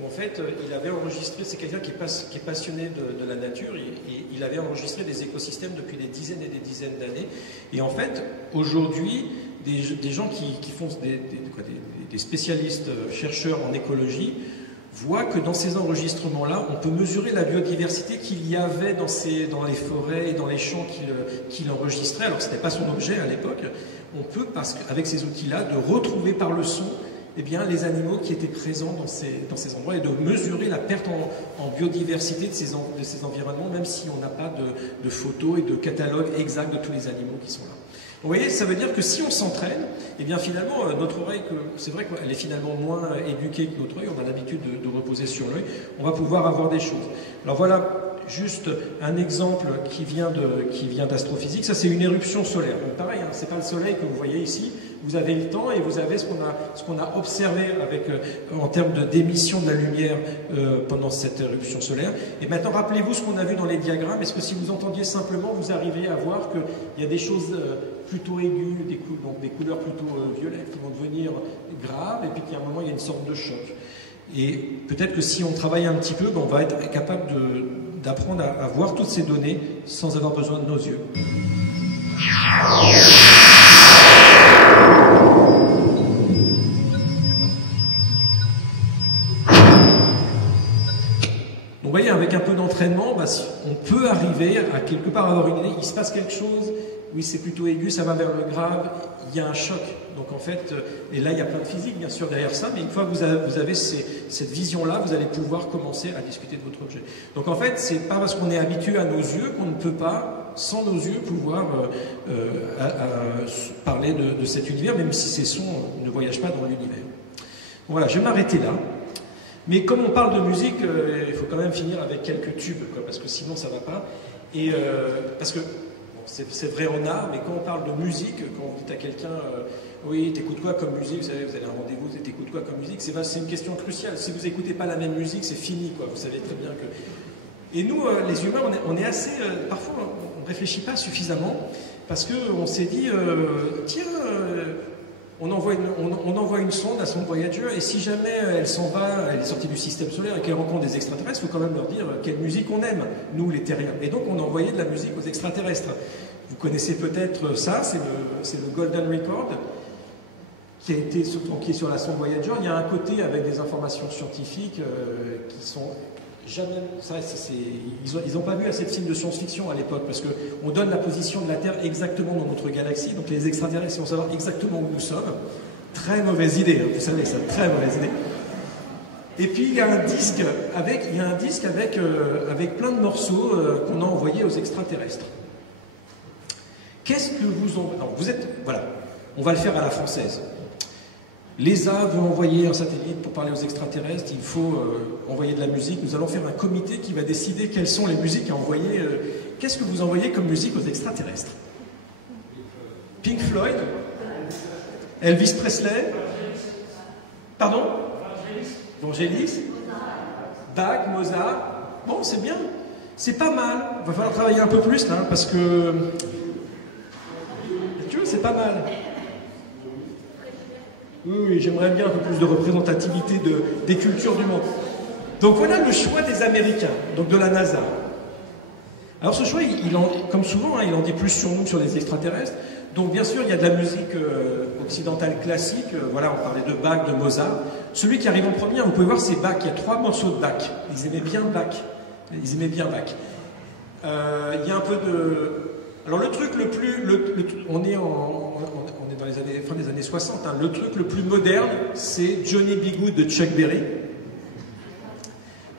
où en fait, il avait enregistré, c'est quelqu'un qui est passionné de la nature, et il avait enregistré des écosystèmes depuis des dizaines et des dizaines d'années. Et en fait, aujourd'hui, des gens qui font des spécialistes, chercheurs en écologie, voit que dans ces enregistrements-là, on peut mesurer la biodiversité qu'il y avait dans les forêts et dans les champs qu'il enregistrait. Alors, ce n'était pas son objet à l'époque. On peut, avec ces outils-là, de retrouver par le son les animaux qui étaient présents dans ces endroits et de mesurer la perte en biodiversité de ces environnements, même si on n'a pas de photos et de catalogue exact de tous les animaux qui sont là. Vous voyez, ça veut dire que si on s'entraîne, finalement, notre oreille, c'est vrai qu'elle est finalement moins éduquée que notre œil, on a l'habitude de reposer sur l'œil, on va pouvoir avoir des choses. Alors voilà juste un exemple qui vient d'astrophysique, ça c'est une éruption solaire. Donc pareil, c'est pas le soleil que vous voyez ici, vous avez le temps et vous avez ce qu'on a observé en termes d'émission de la lumière pendant cette éruption solaire. Et maintenant, rappelez-vous ce qu'on a vu dans les diagrammes. Est-ce que si vous entendiez simplement, vous arrivez à voir qu'il y a des choses plutôt aiguës, donc des couleurs plutôt violettes qui vont devenir graves, et puis qu'à un moment, il y a une sorte de choc. Et peut-être que si on travaille un petit peu, on va être capable d'apprendre à voir toutes ces données sans avoir besoin de nos yeux. Donc vous voyez, avec un peu d'entraînement, on peut arriver à quelque part avoir une idée, il se passe quelque chose, oui c'est plutôt aigu, ça va vers le grave, il y a un choc. Donc en fait, et là il y a plein de physique bien sûr derrière ça, mais une fois que vous avez cette vision-là, vous allez pouvoir commencer à discuter de votre objet. Donc en fait, c'est pas parce qu'on est habitué à nos yeux qu'on ne peut pas, sans nos yeux, pouvoir parler de cet univers, même si ces sons ne voyagent pas dans l'univers. Voilà, je vais m'arrêter là. Mais comme on parle de musique, il faut quand même finir avec quelques tubes, parce que sinon ça ne va pas. Et parce que c'est vrai en art, mais quand on parle de musique, quand vous dites à quelqu'un oui, t'écoutes quoi comme musique, vous savez, vous avez un rendez-vous, t'écoutes quoi comme musique, c'est une question cruciale. Si vous n'écoutez pas la même musique, c'est fini, vous savez très bien que... Et nous, les humains, on est assez... parfois, on ne réfléchit pas suffisamment, parce qu'on s'est dit, tiens... On envoie une sonde à son Voyager, et si jamais elle s'en va, elle est sortie du système solaire et qu'elle rencontre des extraterrestres, il faut quand même leur dire quelle musique on aime, nous les terriens. Et donc on a envoyé de la musique aux extraterrestres. Vous connaissez peut-être ça, c'est le Golden Record, qui est sur la sonde Voyager. Il y a un côté avec des informations scientifiques qui sont... Jamais, ils n'ont pas vu assez de films de science-fiction à l'époque, parce qu'on donne la position de la Terre exactement dans notre galaxie, donc les extraterrestres vont savoir exactement où nous sommes. Très mauvaise idée, vous savez ça, très mauvaise idée. Et puis il y a un disque avec plein de morceaux qu'on a envoyés aux extraterrestres. Qu'est-ce que vous en... Non, vous êtes... Voilà, on va le faire à la française. L'ESA veut envoyer un satellite pour parler aux extraterrestres, il faut envoyer de la musique. Nous allons faire un comité qui va décider quelles sont les musiques à envoyer. Qu'est-ce que vous envoyez comme musique aux extraterrestres? Pink Floyd? Elvis Presley? Pardon? Vangelis? Bach, Mozart? Bon, c'est bien. C'est pas mal. Il va falloir travailler un peu plus là, parce que... Tu vois, c'est pas mal. Oui, j'aimerais bien un peu plus de représentativité des cultures du monde. Donc voilà le choix des Américains, donc de la NASA. Alors ce choix, comme souvent, il en dit plus sur nous, sur les extraterrestres. Donc bien sûr, il y a de la musique occidentale classique. Voilà, on parlait de Bach, de Mozart. Celui qui arrive en premier, vous pouvez voir, c'est Bach. Il y a 3 morceaux de Bach. Ils aimaient bien Bach. Il y a un peu de... Alors le truc le plus... on est dans les fin des années 60. Hein. Le truc le plus moderne, c'est Johnny B. Good de Chuck Berry.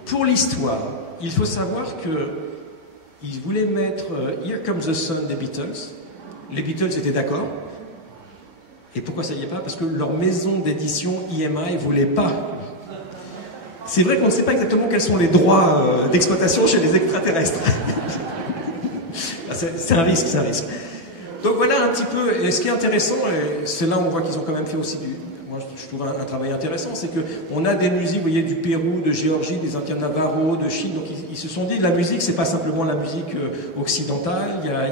Pour l'histoire, il faut savoir qu'ils voulaient mettre Here Comes the Sun des Beatles. Les Beatles étaient d'accord. Et pourquoi ça y est pas? Parce que leur maison d'édition EMI ne voulait pas. C'est vrai qu'on ne sait pas exactement quels sont les droits d'exploitation chez les extraterrestres. C'est un risque, c'est un risque. Donc voilà un petit peu, et ce qui est intéressant, et c'est là où on voit qu'ils ont quand même fait aussi moi je trouve un travail intéressant, c'est qu'on a des musiques, vous voyez, du Pérou, de Géorgie, des Indiens Navarro, de Chine, donc ils se sont dit, la musique, c'est pas simplement la musique occidentale, voilà.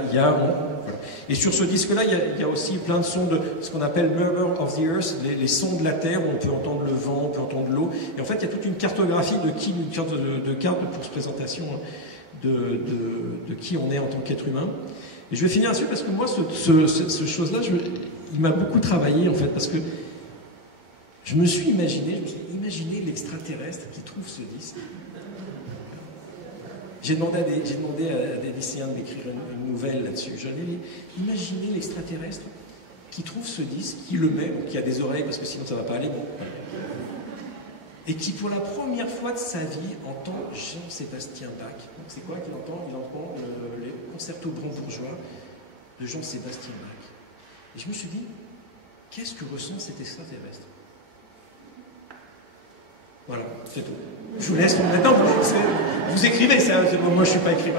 Et sur ce disque-là, il y a aussi plein de sons de ce qu'on appelle Murmur of the Earth, les sons de la terre, où on peut entendre le vent, on peut entendre l'eau, et en fait, il y a toute une cartographie une sorte de carte pour cette présentation de qui on est en tant qu'être humain. Et je vais finir là-dessus parce que moi, ce chose-là, il m'a beaucoup travaillé, en fait, parce que je me suis imaginé l'extraterrestre qui trouve ce disque. J'ai demandé à des lycéens de m'écrire une nouvelle là-dessus. J'en ai imaginé l'extraterrestre qui trouve ce disque, qui le met, bon, qui a des oreilles parce que sinon ça ne va pas aller, bon, et qui pour la première fois de sa vie entend Jean-Sébastien Bach. C'est quoi qu'il entend? Il entend les concertos brandebourgeois de Jean-Sébastien Bach. Et je me suis dit, qu'est-ce que ressent cet extraterrestre? Voilà, c'est tout. Je vous laisse maintenant, vous écrivez, moi je ne suis pas écrivain.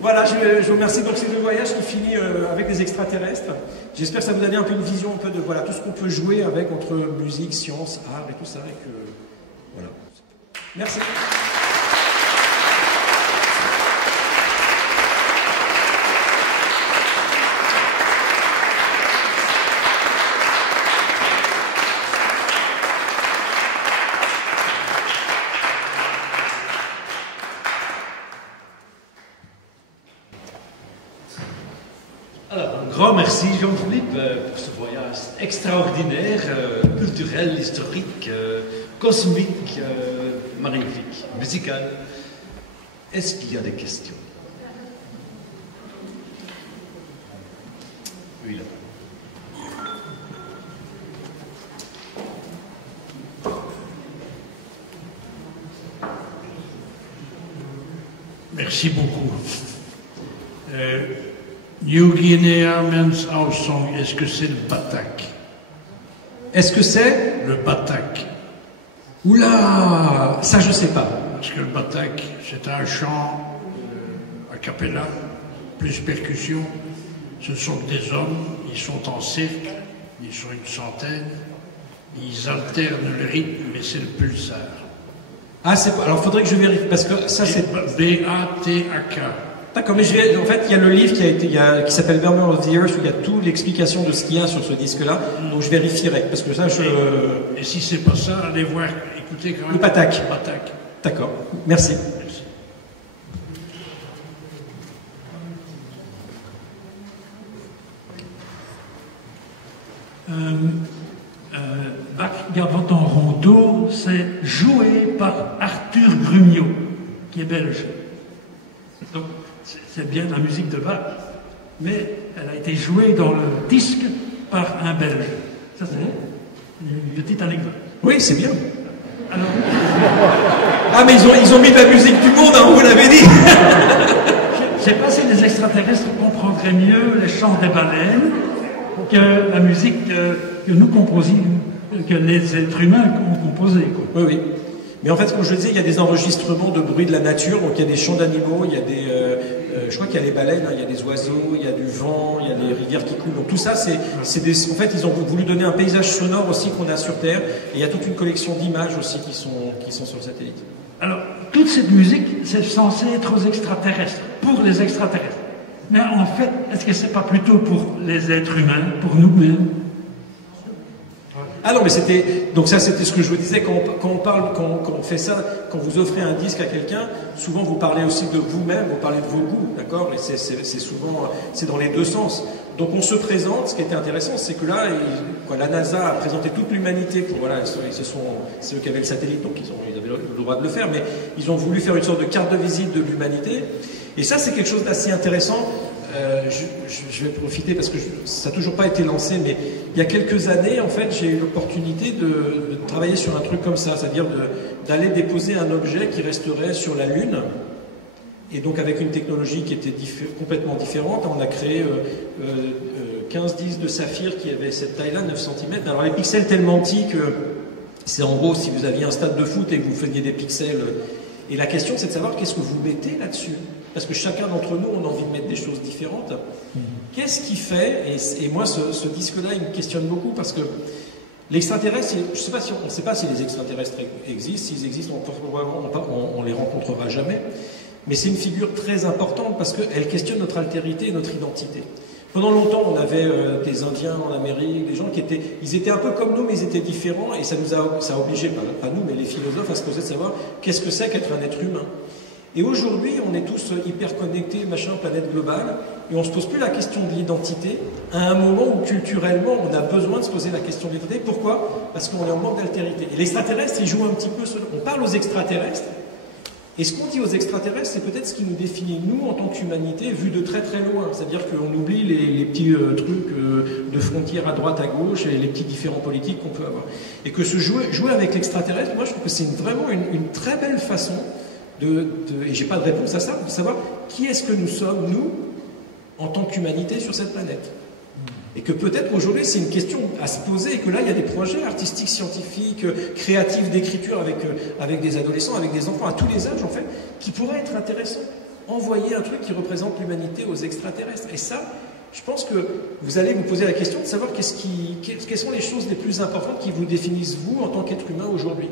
Voilà, je vous remercie. Donc c'est le voyage qui finit avec les extraterrestres. J'espère que ça vous a donné un peu une vision un peu de voilà, tout ce qu'on peut jouer avec entre musique, science, art et tout ça. Et que, voilà. Merci. Grand merci Jean-Philippe pour ce voyage extraordinaire, culturel, historique, cosmique, magnifique, musical. Est-ce qu'il y a des questions? Oui, là. Merci beaucoup. New Guinea Men's House Song, est-ce que c'est le Batak? Est-ce que c'est le Batak? Oula, ça je sais pas. Parce que le Batak, c'est un chant a cappella, plus percussion. Ce sont des hommes, ils sont en cercle, ils sont une centaine, ils alternent le rythme, mais c'est le pulsar. Ah, c'est pas. Alors faudrait que je vérifie, parce que ça c'est. B-A-T-A-K. D'accord, mais en fait, il y a le livre qui s'appelle Murmur of the Earth, où il y a toute l'explication de ce qu'il y a sur ce disque-là, donc je vérifierai, parce que ça, Et si c'est pas ça, allez voir, écoutez quand même. Le Batak. Batak. D'accord, merci. Merci. Bach Gavotte en rondeau, c'est joué par Arthur Grumiaux, qui est belge. Donc, c'est bien la musique de Bach, mais elle a été jouée dans le disque par un Belge. Ça, c'est une petite anecdote. Oui, c'est bien. Alors, ah, mais ils ont mis de la musique du monde, hein, vous l'avez dit. je ne sais pas si les extraterrestres comprendraient mieux les chants des baleines que la musique que nous composions, que les êtres humains ont composé. Oui, oui. Mais en fait, comme je le disais, il y a des enregistrements de bruit de la nature, donc il y a des chants d'animaux, il y a des... je crois qu'il y a les baleines, hein, il y a des oiseaux, il y a du vent, il y a des rivières qui coulent. Donc tout ça, c'est des... En fait, ils ont voulu donner un paysage sonore aussi qu'on a sur Terre, et il y a toute une collection d'images aussi qui sont sur le satellite. Alors, toute cette musique, c'est censé être aux extraterrestres, pour les extraterrestres. Mais en fait, est-ce que c'est pas plutôt pour les êtres humains, pour nous-mêmes? Ah non, mais donc ça c'était ce que je vous disais, quand on fait ça, quand vous offrez un disque à quelqu'un, souvent vous parlez aussi de vous-même, vous parlez de vos goûts, d'accord? Et c'est souvent, c'est dans les deux sens. Donc on se présente, ce qui était intéressant, c'est que là, la NASA a présenté toute l'humanité pour, voilà, c'est eux qui avaient le satellite, donc ils avaient le droit de le faire, mais ils ont voulu faire une sorte de carte de visite de l'humanité. Et ça c'est quelque chose d'assez intéressant. Je vais profiter parce que ça n'a toujours pas été lancé, mais il y a quelques années, en fait, j'ai eu l'opportunité de travailler sur un truc comme ça, c'est-à-dire d'aller déposer un objet qui resterait sur la Lune, et donc avec une technologie qui était complètement différente. On a créé 15 disques de saphir qui avaient cette taille-là, 9 cm. Alors les pixels tellement petits que c'est en gros si vous aviez un stade de foot et que vous faisiez des pixels. Et la question c'est de savoir qu'est-ce que vous mettez là-dessus. Parce que chacun d'entre nous, on a envie de mettre des choses différentes. différentes. Qu'est-ce qui fait, et moi ce disque-là il me questionne beaucoup parce que l'extraterrestre, je sais pas si, on ne sait pas si les extraterrestres existent, s'ils existent on les rencontrera jamais, mais c'est une figure très importante parce qu'elle questionne notre altérité et notre identité. Pendant longtemps, on avait des Indiens en Amérique, des gens ils étaient un peu comme nous, mais ils étaient différents, et ça a obligé, pas nous, mais les philosophes, à se poser de savoir qu'est-ce que c'est qu'être un être humain. Et aujourd'hui, on est tous hyper connectés, machin, planète globale, et on ne se pose plus la question de l'identité, à un moment où culturellement, on a besoin de se poser la question de l'identité. Pourquoi? Parce qu'on est en manque d'altérité. Et l'extraterrestre, il joue un petit peu, on parle aux extraterrestres, et ce qu'on dit aux extraterrestres, c'est peut-être ce qui nous définit, nous, en tant qu'humanité, vu de très très loin. C'est-à-dire qu'on oublie les petits trucs de frontières à droite, à gauche, et les petits différents politiques qu'on peut avoir. Et que jouer avec l'extraterrestre, moi je trouve que c'est vraiment une très belle façon et j'ai pas de réponse à ça, de savoir qui est-ce que nous sommes, nous, en tant qu'humanité sur cette planète. Et que peut-être aujourd'hui c'est une question à se poser, et que là il y a des projets artistiques, scientifiques, créatifs d'écriture avec des adolescents, avec des enfants à tous les âges en fait, qui pourraient être intéressants. Envoyer un truc qui représente l'humanité aux extraterrestres. Et ça, je pense que vous allez vous poser la question de savoir quelles sont les choses les plus importantes qui vous définissent vous en tant qu'être humain aujourd'hui.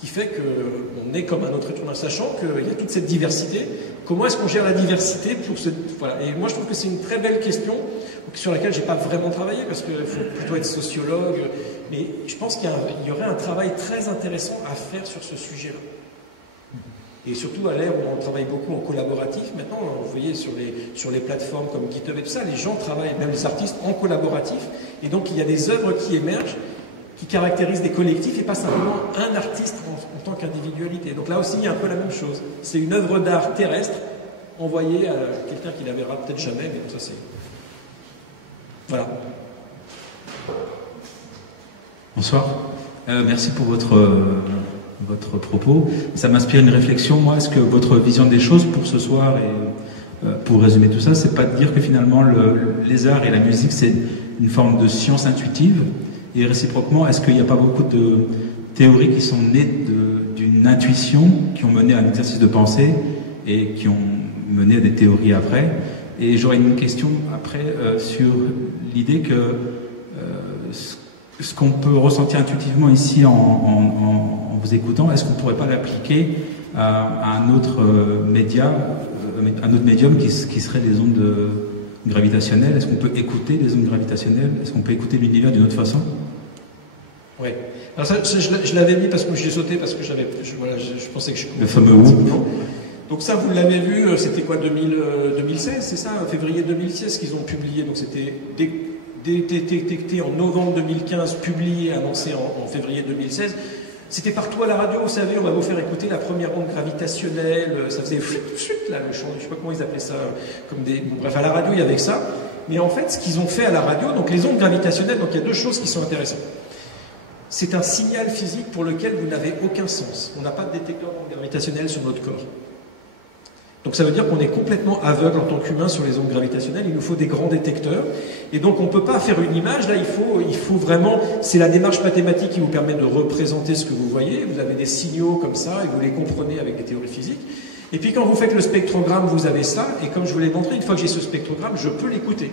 Qui fait qu'on est comme un autre être humain, sachant qu'il y a toute cette diversité. Comment est-ce qu'on gère la diversité voilà. Et moi je trouve que c'est une très belle question sur laquelle je n'ai pas vraiment travaillé parce qu'il faut plutôt être sociologue, mais je pense qu'il y aurait un travail très intéressant à faire sur ce sujet-là. Et surtout à l'ère où on travaille beaucoup en collaboratif, maintenant vous voyez sur les plateformes comme GitHub et tout ça, les gens travaillent, même les artistes, en collaboratif, et donc il y a des œuvres qui émergent qui caractérisent des collectifs et pas simplement un artiste en tant qu'individualité. Donc là aussi, il y a un peu la même chose. C'est une œuvre d'art terrestre envoyée à quelqu'un qui la verra peut-être jamais, mais ça c'est... Voilà. Bonsoir. Merci pour votre propos. Ça m'inspire une réflexion. Moi, est-ce que votre vision des choses pour ce soir, et pour résumer tout ça, c'est pas de dire que finalement les arts et la musique, c'est une forme de science intuitive? Et réciproquement, est-ce qu'il n'y a pas beaucoup de théories qui sont nées d'une intuition, qui ont mené à un exercice de pensée et qui ont mené à des théories après? Et j'aurais une question après sur l'idée que ce qu'on peut ressentir intuitivement ici en vous écoutant, est-ce qu'on ne pourrait pas l'appliquer à un autre média, un autre médium qui serait les ondes gravitationnelles? Est-ce qu'on peut écouter les ondes gravitationnelles? Est-ce qu'on peut écouter l'univers d'une autre façon? Oui. Alors ça, je l'avais mis parce que j'ai sauté, parce que je pensais que je... Le fameux ou. Donc ça, vous l'avez vu, c'était quoi, 2016, c'est ça, février 2016 qu'ils ont publié. Donc c'était détecté en novembre 2015, publié, annoncé en février 2016. C'était partout à la radio, vous savez, on va vous faire écouter la première onde gravitationnelle, ça faisait flûte, là, le chant, je ne sais pas comment ils appelaient ça, comme des... Bon, bref, à la radio, il y avait ça. Mais en fait, ce qu'ils ont fait à la radio, donc les ondes gravitationnelles, donc il y a deux choses qui sont intéressantes. C'est un signal physique pour lequel vous n'avez aucun sens. On n'a pas de détecteur d'ondes gravitationnelles sur notre corps. Donc ça veut dire qu'on est complètement aveugle en tant qu'humain sur les ondes gravitationnelles, il nous faut des grands détecteurs, et donc on ne peut pas faire une image, là il faut vraiment, c'est la démarche mathématique qui vous permet de représenter ce que vous voyez, vous avez des signaux comme ça, et vous les comprenez avec des théories physiques, et puis quand vous faites le spectrogramme, vous avez ça, et comme je vous l'ai montré, une fois que j'ai ce spectrogramme, je peux l'écouter.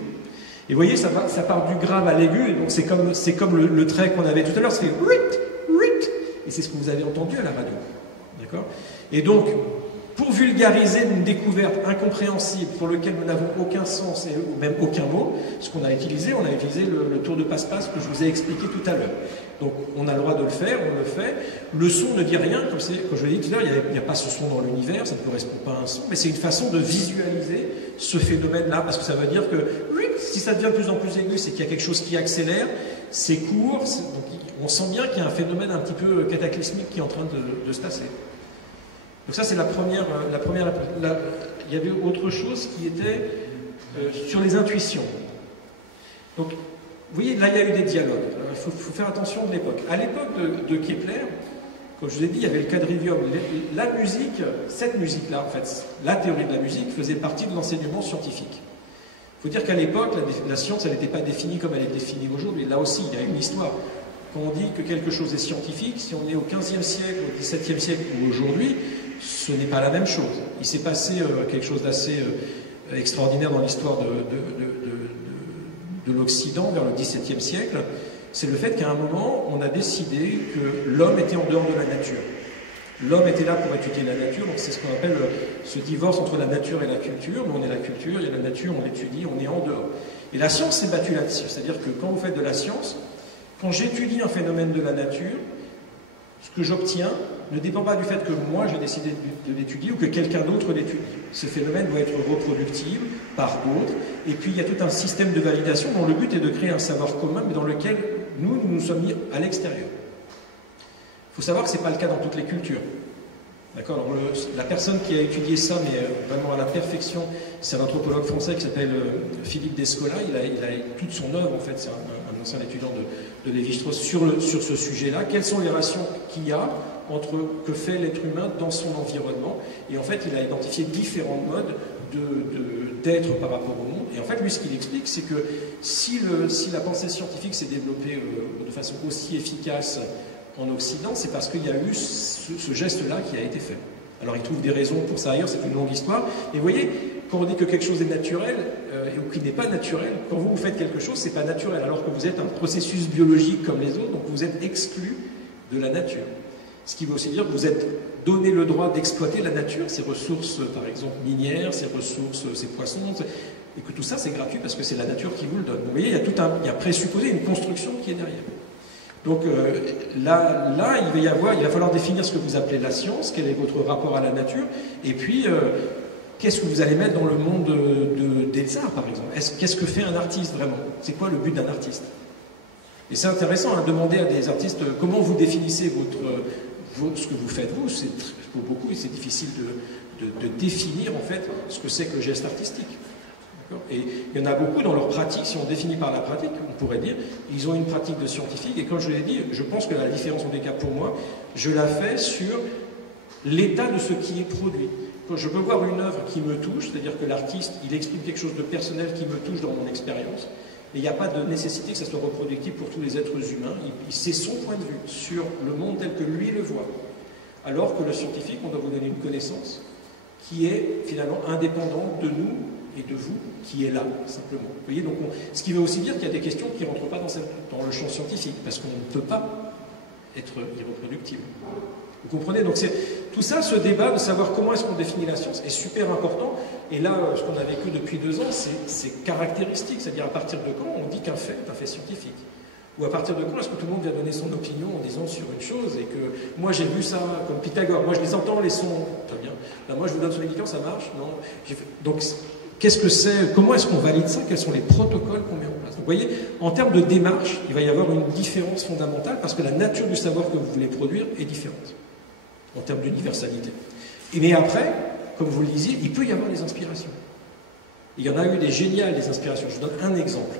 Et vous voyez, ça part du grave à l'aigu, et donc c'est comme le trait qu'on avait tout à l'heure, ça fait rit, et c'est ce que vous avez entendu à la radio, d'accord? Et donc, pour vulgariser une découverte incompréhensible pour laquelle nous n'avons aucun sens ou même aucun mot, ce qu'on a utilisé, le tour de passe-passe que je vous ai expliqué tout à l'heure. Donc on a le droit de le faire, on le fait. Le son ne dit rien, comme je l'ai dit tout à l'heure, il n'y a pas ce son dans l'univers, ça ne correspond pas à un son, mais c'est une façon de visualiser ce phénomène-là, parce que ça veut dire que si ça devient de plus en plus aigu, c'est qu'il y a quelque chose qui accélère, c'est court, donc on sent bien qu'il y a un phénomène un petit peu cataclysmique qui est en train de se passer. Donc ça c'est la première il y avait autre chose qui était sur les intuitions. Donc vous voyez, là il y a eu des dialogues. Il faut faire attention de l'époque. À l'époque de Kepler, comme je vous ai dit, il y avait le quadrivium. La musique, cette musique-là, en fait, la théorie de la musique faisait partie de l'enseignement scientifique. Il faut dire qu'à l'époque, la science, elle n'était pas définie comme elle est définie aujourd'hui. Là aussi, il y a une histoire. Quand on dit que quelque chose est scientifique, si on est au XVe siècle, au XVIIe siècle ou aujourd'hui, ce n'est pas la même chose. Il s'est passé quelque chose d'assez extraordinaire dans l'histoire de l'Occident vers le XVIIe siècle, c'est le fait qu'à un moment, on a décidé que l'homme était en dehors de la nature. L'homme était là pour étudier la nature, donc c'est ce qu'on appelle ce divorce entre la nature et la culture. Nous, on est la culture, il y a la nature, on l'étudie, on est en dehors. Et la science s'est battue là-dessus, c'est-à-dire que quand vous faites de la science, quand j'étudie un phénomène de la nature, ce que j'obtiens ne dépend pas du fait que moi j'ai décidé de l'étudier ou que quelqu'un d'autre l'étudie. Ce phénomène doit être reproductible par d'autres, et puis il y a tout un système de validation dont le but est de créer un savoir commun, mais dans lequel nous nous sommes mis à l'extérieur. Il faut savoir que ce n'est pas le cas dans toutes les cultures. D'accord. La personne qui a étudié ça, mais vraiment à la perfection, c'est un anthropologue français qui s'appelle Philippe Descola. Il a toute son œuvre, en fait, c'est un ancien étudiant de Lévi-Strauss sur ce sujet-là. Quelles sont les relations qu'il y a entre que fait l'être humain dans son environnement? Et en fait, il a identifié différents modes d'être par rapport au monde. Et en fait, lui, ce qu'il explique, c'est que si la pensée scientifique s'est développée de façon aussi efficace en Occident, c'est parce qu'il y a eu ce geste-là qui a été fait. Alors il trouve des raisons pour ça ailleurs, c'est une longue histoire. Et vous voyez, quand on dit que quelque chose est naturel, ou qui n'est pas naturel, quand vous faites quelque chose, c'est pas naturel, alors que vous êtes un processus biologique comme les autres, donc vous êtes exclu de la nature. Ce qui veut aussi dire que vous êtes donné le droit d'exploiter la nature, ses ressources, par exemple, minières, ses ressources, ses poissons, et que tout ça, c'est gratuit parce que c'est la nature qui vous le donne. Vous voyez, il y a présupposé une construction qui est derrière. Donc là, il va falloir définir ce que vous appelez la science, quel est votre rapport à la nature, et puis qu'est-ce que vous allez mettre dans le monde des arts, par exemple. Qu'est-ce que fait un artiste vraiment? C'est quoi le but d'un artiste? Et c'est intéressant à demander à des artistes comment vous définissez ce que vous faites vous. C'est pour beaucoup, c'est difficile de définir en fait ce que c'est que le geste artistique. Et il y en a beaucoup dans leur pratique, si on définit par la pratique, on pourrait dire, ils ont une pratique de scientifique, et comme je l'ai dit, je pense que la différence en des cas pour moi, je la fais sur l'état de ce qui est produit. Quand je peux voir une œuvre qui me touche, c'est-à-dire que l'artiste, il exprime quelque chose de personnel qui me touche dans mon expérience, et il n'y a pas de nécessité que ça soit reproductible pour tous les êtres humains, c'est son point de vue sur le monde tel que lui le voit. Alors que le scientifique, on doit vous donner une connaissance qui est finalement indépendante de nous, et de vous, qui est là, simplement. Vous voyez, donc ce qui veut aussi dire qu'il y a des questions qui ne rentrent pas dans le champ scientifique, parce qu'on ne peut pas être irreproductible. Vous comprenez? Donc tout ça, ce débat de savoir comment est-ce qu'on définit la science est super important, et là, ce qu'on a vécu depuis 2 ans, c'est caractéristique, c'est-à-dire à partir de quand on dit qu'un fait est un fait scientifique? Ou à partir de quand est-ce que tout le monde vient donner son opinion en disant sur une chose, et que moi j'ai vu ça comme Pythagore, moi je les entends, les sons, très bien, là, moi je vous donne son médicament, ça marche? Non. Donc, qu'est-ce que c'est? Comment est-ce qu'on valide ça? Quels sont les protocoles qu'on met en place? Donc, vous voyez, en termes de démarche, il va y avoir une différence fondamentale parce que la nature du savoir que vous voulez produire est différente en termes d'universalité. Mais après, comme vous le disiez, il peut y avoir des inspirations. Il y en a eu des géniales, des inspirations. Je vous donne un exemple.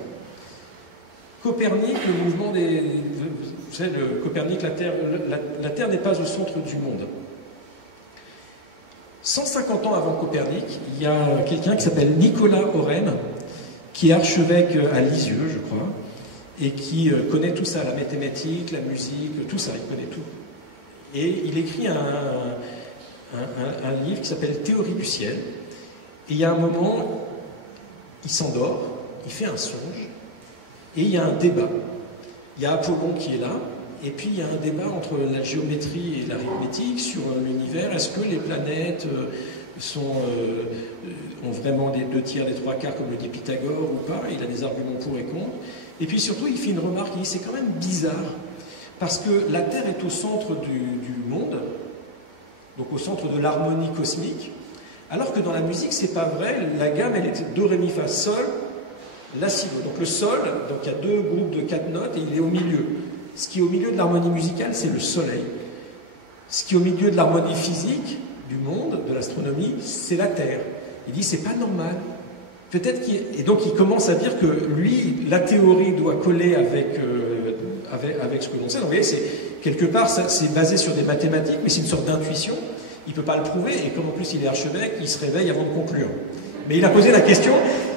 Copernic, le mouvement des... Vous savez, Copernic, la Terre n'est pas au centre du monde. 150 ans avant Copernic, il y a quelqu'un qui s'appelle Nicolas Oren, qui est archevêque à Lisieux, je crois, et qui connaît tout ça, la mathématique, la musique, tout ça, il connaît tout. Et il écrit un livre qui s'appelle Théorie du ciel. Et il y a un moment, il s'endort, il fait un songe, et il y a un débat. Il y a Apollon qui est là, et puis il y a un débat entre la géométrie et l'arithmétique sur l'univers. Est-ce que les planètes ont vraiment les 2 tiers, les 3 quarts, comme le dit Pythagore, ou pas? Il a des arguments pour et contre. Et puis surtout, il fait une remarque, il dit c'est quand même bizarre, parce que la Terre est au centre du monde, donc au centre de l'harmonie cosmique, alors que dans la musique, c'est pas vrai. La gamme, elle était do, ré, mi, fa, sol, la, si, do. Donc le sol, donc il y a 2 groupes de 4 notes, et il est au milieu. Ce qui est au milieu de l'harmonie musicale, c'est le soleil. Ce qui est au milieu de l'harmonie physique du monde, de l'astronomie, c'est la Terre. Il dit, c'est pas normal. Peut-être et donc il commence à dire que lui, la théorie doit coller avec ce que l'on sait. Donc vous voyez, quelque part, c'est basé sur des mathématiques, mais c'est une sorte d'intuition. Il ne peut pas le prouver, et comme en plus il est archevêque, il se réveille avant de conclure. Mais il a posé la question,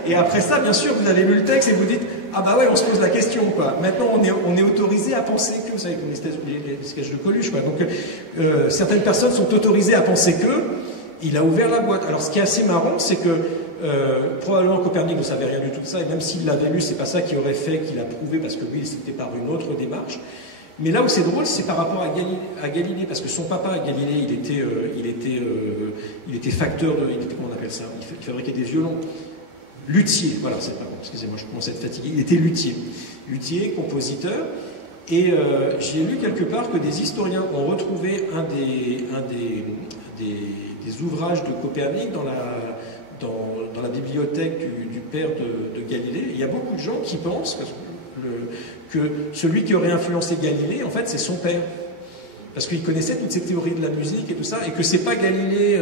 et après ça, bien sûr, vous avez lu le texte et vous dites, ah bah ouais, on se pose la question, quoi. Maintenant, on est autorisé à penser que, vous savez, comme les sketchs de Coluche, quoi. Donc, certaines personnes sont autorisées à penser que, il a ouvert la boîte. Alors, ce qui est assez marrant, c'est que Probablement Copernic ne savait rien du tout de ça, et même s'il l'avait lu, c'est pas ça qui aurait fait qu'il a prouvé, parce que lui, c'était par une autre démarche. Mais là où c'est drôle, c'est par rapport à Galilée, parce que son papa, Galilée, il était facteur de... comment on appelle ça? Il fabriquait des violons. Luthier, voilà, c'est pas bon, excusez-moi, je commence à être fatigué. Il était luthier. Luthier, compositeur. Et j'ai lu quelque part que des historiens ont retrouvé un des ouvrages de Copernic dans la bibliothèque du père de Galilée. Il y a beaucoup de gens qui pensent que celui qui aurait influencé Galilée, en fait, c'est son père. Parce qu'il connaissait toutes ces théories de la musique et tout ça, et que c'est pas Galilée,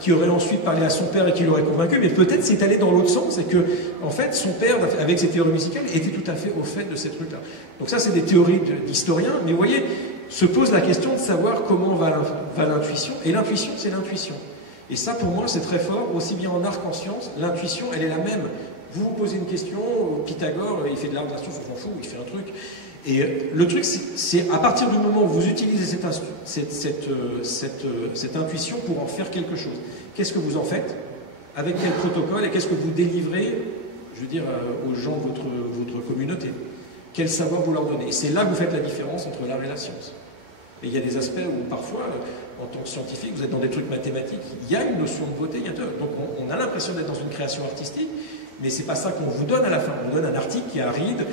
qui aurait ensuite parlé à son père et qui l'aurait convaincu, mais peut-être c'est allé dans l'autre sens, et que, en fait, son père, avec ses théories musicales, était tout à fait au fait de ces trucs-là. Donc ça, c'est des théories d'historiens, mais vous voyez, se pose la question de savoir comment va l'intuition, et l'intuition, c'est l'intuition. Et ça, pour moi, c'est très fort, aussi bien en art qu'en sciences, l'intuition, elle est la même. Vous vous posez une question, Pythagore, il fait de l'art de la science, on s'en fout, il fait un truc. Et le truc, c'est à partir du moment où vous utilisez cette intuition pour en faire quelque chose. Qu'est-ce que vous en faites? Avec quel protocole? Et qu'est-ce que vous délivrez, je veux dire, aux gens de votre communauté? Quel savoir vous leur donnez? Et c'est là que vous faites la différence entre l'art et la science. Et il y a des aspects où parfois, en tant que scientifique, vous êtes dans des trucs mathématiques, il y a une notion de beauté, donc on a l'impression d'être dans une création artistique, mais c'est pas ça qu'on vous donne à la fin. On donne un article qui est aride,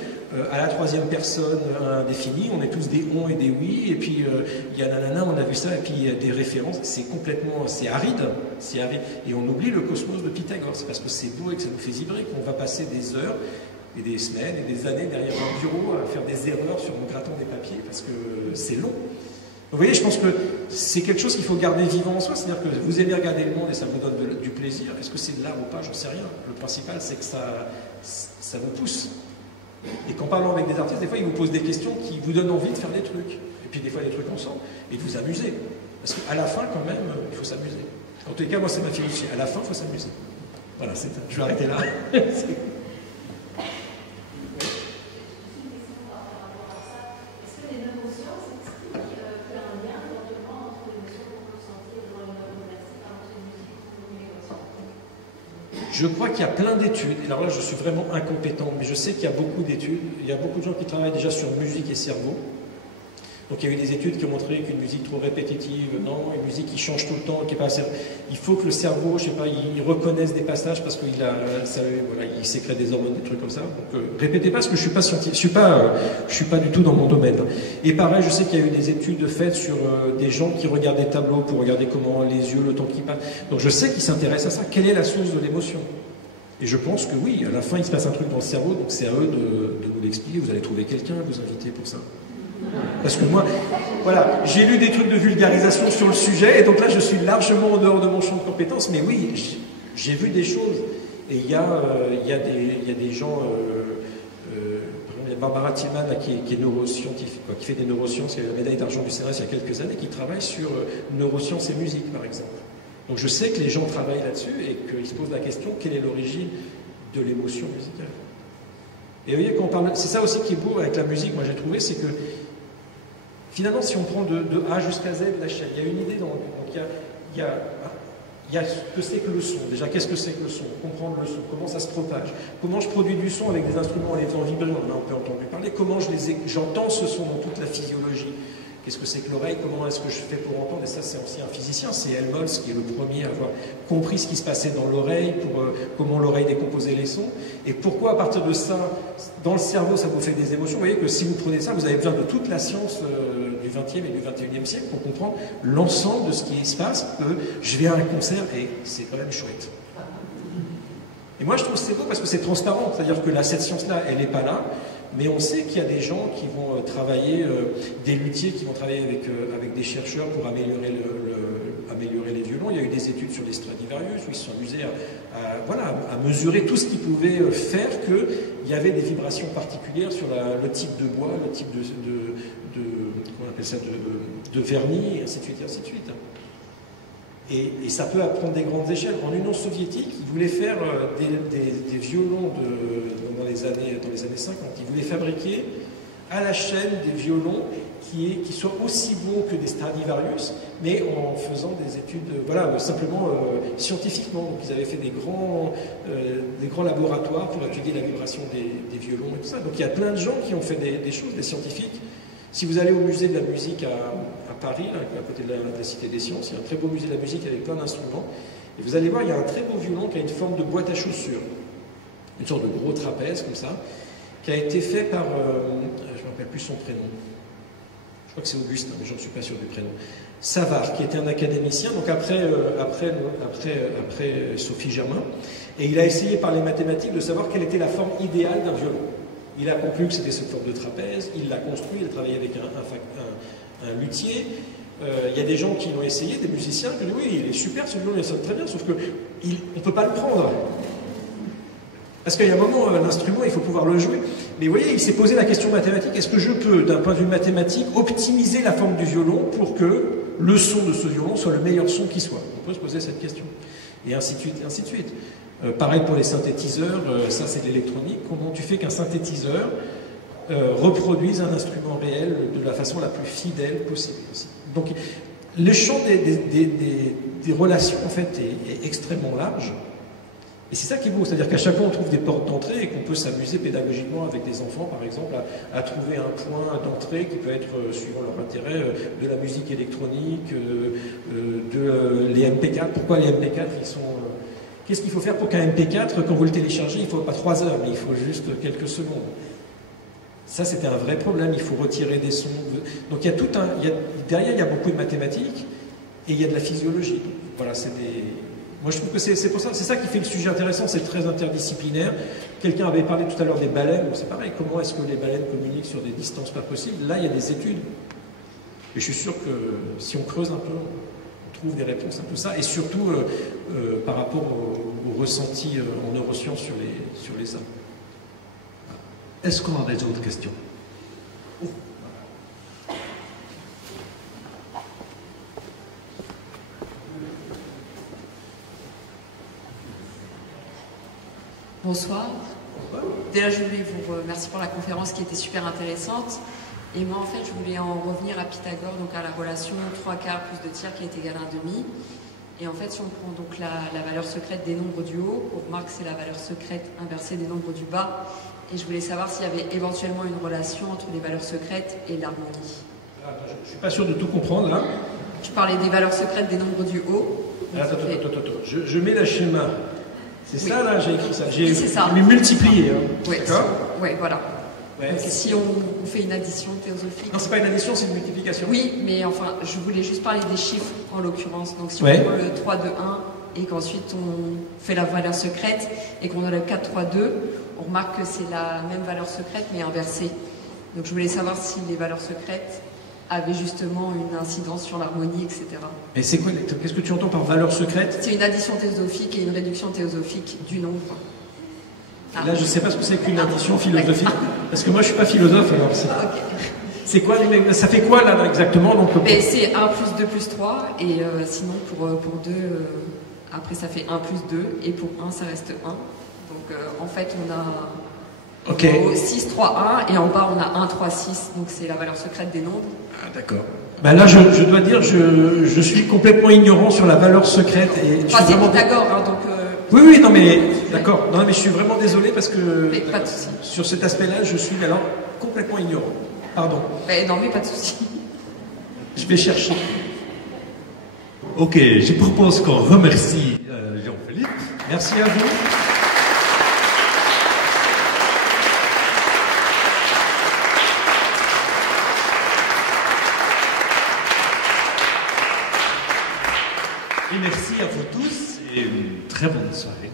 à la troisième personne indéfinie, on est tous des on et des oui, et puis il y a nanana, on a vu ça, et puis il y a des références, c'est aride, et on oublie le cosmos de Pythagore. C'est parce que c'est beau et que ça nous fait vibrer qu'on va passer des heures et des semaines et des années derrière un bureau à faire des erreurs en grattant des papiers, parce que c'est long. Vous voyez, je pense que c'est quelque chose qu'il faut garder vivant en soi, c'est-à-dire que vous aimez regarder le monde et ça vous donne du plaisir. Est-ce que c'est de l'art ou pas? J'en sais rien. Le principal, c'est que ça vous pousse. Et qu'en parlant avec des artistes, des fois, ils vous posent des questions qui vous donnent envie de faire des trucs. Et puis des fois, des trucs ensemble, et de vous amuser. Parce qu'à la fin, quand même, il faut s'amuser. En tout cas, moi, c'est ma philosophie. À la fin, il faut s'amuser. Voilà, je vais arrêter là. Je crois qu'il y a plein d'études, et alors là je suis vraiment incompétent, mais je sais qu'il y a beaucoup d'études, il y a beaucoup de gens qui travaillent déjà sur musique et cerveau. Donc il y a eu des études qui ont montré qu'une musique trop répétitive, non, une musique qui change tout le temps, qui est pas assez... Il faut que le cerveau, je sais pas, il reconnaisse des passages parce qu'il il sécrète des hormones, des trucs comme ça. Donc répétez pas parce que je suis pas scientifique, je suis pas du tout dans mon domaine. Et pareil, je sais qu'il y a eu des études faites sur des gens qui regardent des tableaux pour regarder comment les yeux, le temps qui passe. Donc je sais qu'ils s'intéressent à ça. Quelle est la source de l'émotion? Et je pense que oui, à la fin il se passe un truc dans le cerveau, donc c'est à eux de vous l'expliquer. Vous allez trouver quelqu'un à vous inviter pour ça. Parce que moi, voilà, j'ai lu des trucs de vulgarisation sur le sujet, et donc là je suis largement en dehors de mon champ de compétences, mais oui, j'ai vu des choses. Et il y a des gens, par exemple, il y a Barbara Tillman qui est neuroscientifique, qui fait des neurosciences, qui a eu la médaille d'argent du CNRS il y a quelques années, qui travaille sur neurosciences et musique, par exemple. Donc je sais que les gens travaillent là-dessus et qu'ils se posent la question, quelle est l'origine de l'émotion musicale? Et vous voyez, quand on parle, c'est ça aussi qui est beau avec la musique, moi j'ai trouvé, c'est que finalement, si on prend de A jusqu'à Z la chaîne, il y a une idée donc il y a ce que c'est que le son. Déjà, qu'est-ce que c'est que le son? Comprendre le son, comment ça se propage, comment je produis du son avec des instruments en les faisant vibrer, on a un peu entendu parler, comment j'entends ce son dans toute la physiologie. Qu'est-ce que c'est que l'oreille? Comment est-ce que je fais pour entendre? Et ça, c'est aussi un physicien, c'est Helmholtz qui est le premier à avoir compris ce qui se passait dans l'oreille, comment l'oreille décomposait les sons, et pourquoi à partir de ça, dans le cerveau, ça vous fait des émotions. Vous voyez que si vous prenez ça, vous avez besoin de toute la science du XXe et du XXIe siècle pour comprendre l'ensemble de ce qui se passe. Je vais à un concert et c'est quand même chouette. Et moi, je trouve que c'est beau parce que c'est transparent, c'est-à-dire que cette science-là, elle n'est pas là. Mais on sait qu'il y a des gens qui vont travailler, des luthiers qui vont travailler avec des chercheurs pour améliorer les violons. Il y a eu des études sur les Stradivarius où ils se sont amusés à mesurer tout ce qui pouvait faire qu'il y avait des vibrations particulières sur le type de bois, le type comment on appelle ça, de vernis, et ainsi de suite, et ainsi de suite. Et ça peut prendre des grandes échelles. En Union soviétique, ils voulaient faire des violons dans les années 50. Ils voulaient fabriquer à la chaîne des violons qui soit aussi beau que des Stradivarius, mais en faisant des études, simplement scientifiquement. Donc ils avaient fait des grands laboratoires pour étudier la vibration des violons et tout ça. Donc il y a plein de gens qui ont fait des choses, des scientifiques. Si vous allez au musée de la musique à Paris, là, à côté de la Cité des Sciences, il y a un très beau musée de la musique avec plein d'instruments. Et vous allez voir, il y a un très beau violon qui a une forme de boîte à chaussures, une sorte de gros trapèze comme ça, qui a été fait par, je ne me rappelle plus son prénom, je crois que c'est Augustin, mais je ne suis pas sûr du prénom, Savard, qui était un académicien, donc après Sophie Germain, et il a essayé par les mathématiques de savoir quelle était la forme idéale d'un violon. Il a conclu que c'était cette forme de trapèze, il l'a construit, il a travaillé avec un luthier. Il y a des gens qui l'ont essayé, des musiciens, qui disent oui, il est super ce violon, il sonne très bien, sauf qu'on ne peut pas le prendre. Parce qu'il y a un moment, l'instrument, il faut pouvoir le jouer. Mais vous voyez, il s'est posé la question mathématique, est-ce que je peux, d'un point de vue mathématique, optimiser la forme du violon pour que le son de ce violon soit le meilleur son qui soit? On peut se poser cette question. Et ainsi de suite, et ainsi de suite. Pareil pour les synthétiseurs, ça c'est de l'électronique. Comment tu fais qu'un synthétiseur reproduise un instrument réel de la façon la plus fidèle possible? Donc le champ des relations en fait est extrêmement large. Et c'est ça qui est beau, c'est-à-dire qu'à chaque fois on trouve des portes d'entrée et qu'on peut s'amuser pédagogiquement avec des enfants, par exemple, à trouver un point d'entrée qui peut être, suivant leur intérêt, de la musique électronique, les MP4. Pourquoi les MP4 ils sont... Qu'est-ce qu'il faut faire pour qu'un MP4, quand vous le téléchargez, il ne faut pas 3 heures, mais il faut juste quelques secondes. Ça, c'était un vrai problème, il faut retirer des sons. Donc il y a tout un... derrière, il y a beaucoup de mathématiques et il y a de la physiologie. Voilà, c'est des... Moi, je trouve que c'est pour ça, c'est ça qui fait le sujet intéressant, c'est très interdisciplinaire. Quelqu'un avait parlé tout à l'heure des baleines, c'est pareil, comment est-ce que les baleines communiquent sur des distances pas possibles? Là, il y a des études. Et je suis sûr que si on creuse un peu, on trouve des réponses un peu ça, et surtout par rapport au ressenti en neurosciences sur les âmes. Est-ce qu'on a des autres questions? Bonsoir. Déjà, je voulais vous remercier pour la conférence qui était super intéressante. Et moi, en fait, je voulais en revenir à Pythagore, donc à la relation 3 quarts plus 2 tiers qui est égale à 1,5. Et en fait, si on prend donc la valeur secrète des nombres du haut, on remarque que c'est la valeur secrète inversée des nombres du bas. Et je voulais savoir s'il y avait éventuellement une relation entre les valeurs secrètes et l'harmonie. Je ne suis pas sûr de tout comprendre, là. Je parlais des valeurs secrètes des nombres du haut. Attends. Je mets le schéma. C'est ça, là, j'ai écrit ça. Oui, c'est ça. J'ai multiplié. Hein. Oui, d'accord. Oui, voilà. Ouais. Donc, si on fait une addition théosophique... Non, c'est pas une addition, c'est une multiplication. Oui, mais enfin, je voulais juste parler des chiffres, en l'occurrence. Donc, si on ouais. prend le 3, 2, 1, et qu'ensuite on fait la valeur secrète, et qu'on a le 4, 3, 2, on remarque que c'est la même valeur secrète, mais inversée. Donc, je voulais savoir si les valeurs secrètes avaient justement une incidence sur l'harmonie, etc. Et c'est quoi, qu'est-ce que tu entends par valeur secrète? C'est une addition théosophique et une réduction théosophique du nombre. Ah. Là, je ne sais pas ce que c'est qu'une addition philosophique, parce que moi, je ne suis pas philosophe, alors c'est quoi, ça fait quoi, là, exactement? C'est 1 plus 2 plus 3, et sinon, pour 2, après, ça fait 1 plus 2, et pour 1, ça reste 1. Donc, en fait, on a... Okay. 6, 3, 1, et en bas on a 1, 3, 6, donc c'est la valeur secrète des nombres. Ah, d'accord. Ben là, je dois dire, je suis complètement ignorant sur la valeur secrète. Enfin, c'est Pythagore, hein, donc... Oui, non, mais d'accord. Non, mais je suis vraiment désolé parce que mais pas de souci. Sur cet aspect-là, je suis alors complètement ignorant. Pardon. Non, mais pas de souci. Je vais chercher. Ok, je propose qu'on remercie Jean-Philippe. Merci à vous. Et merci à vous tous et une très bonne soirée.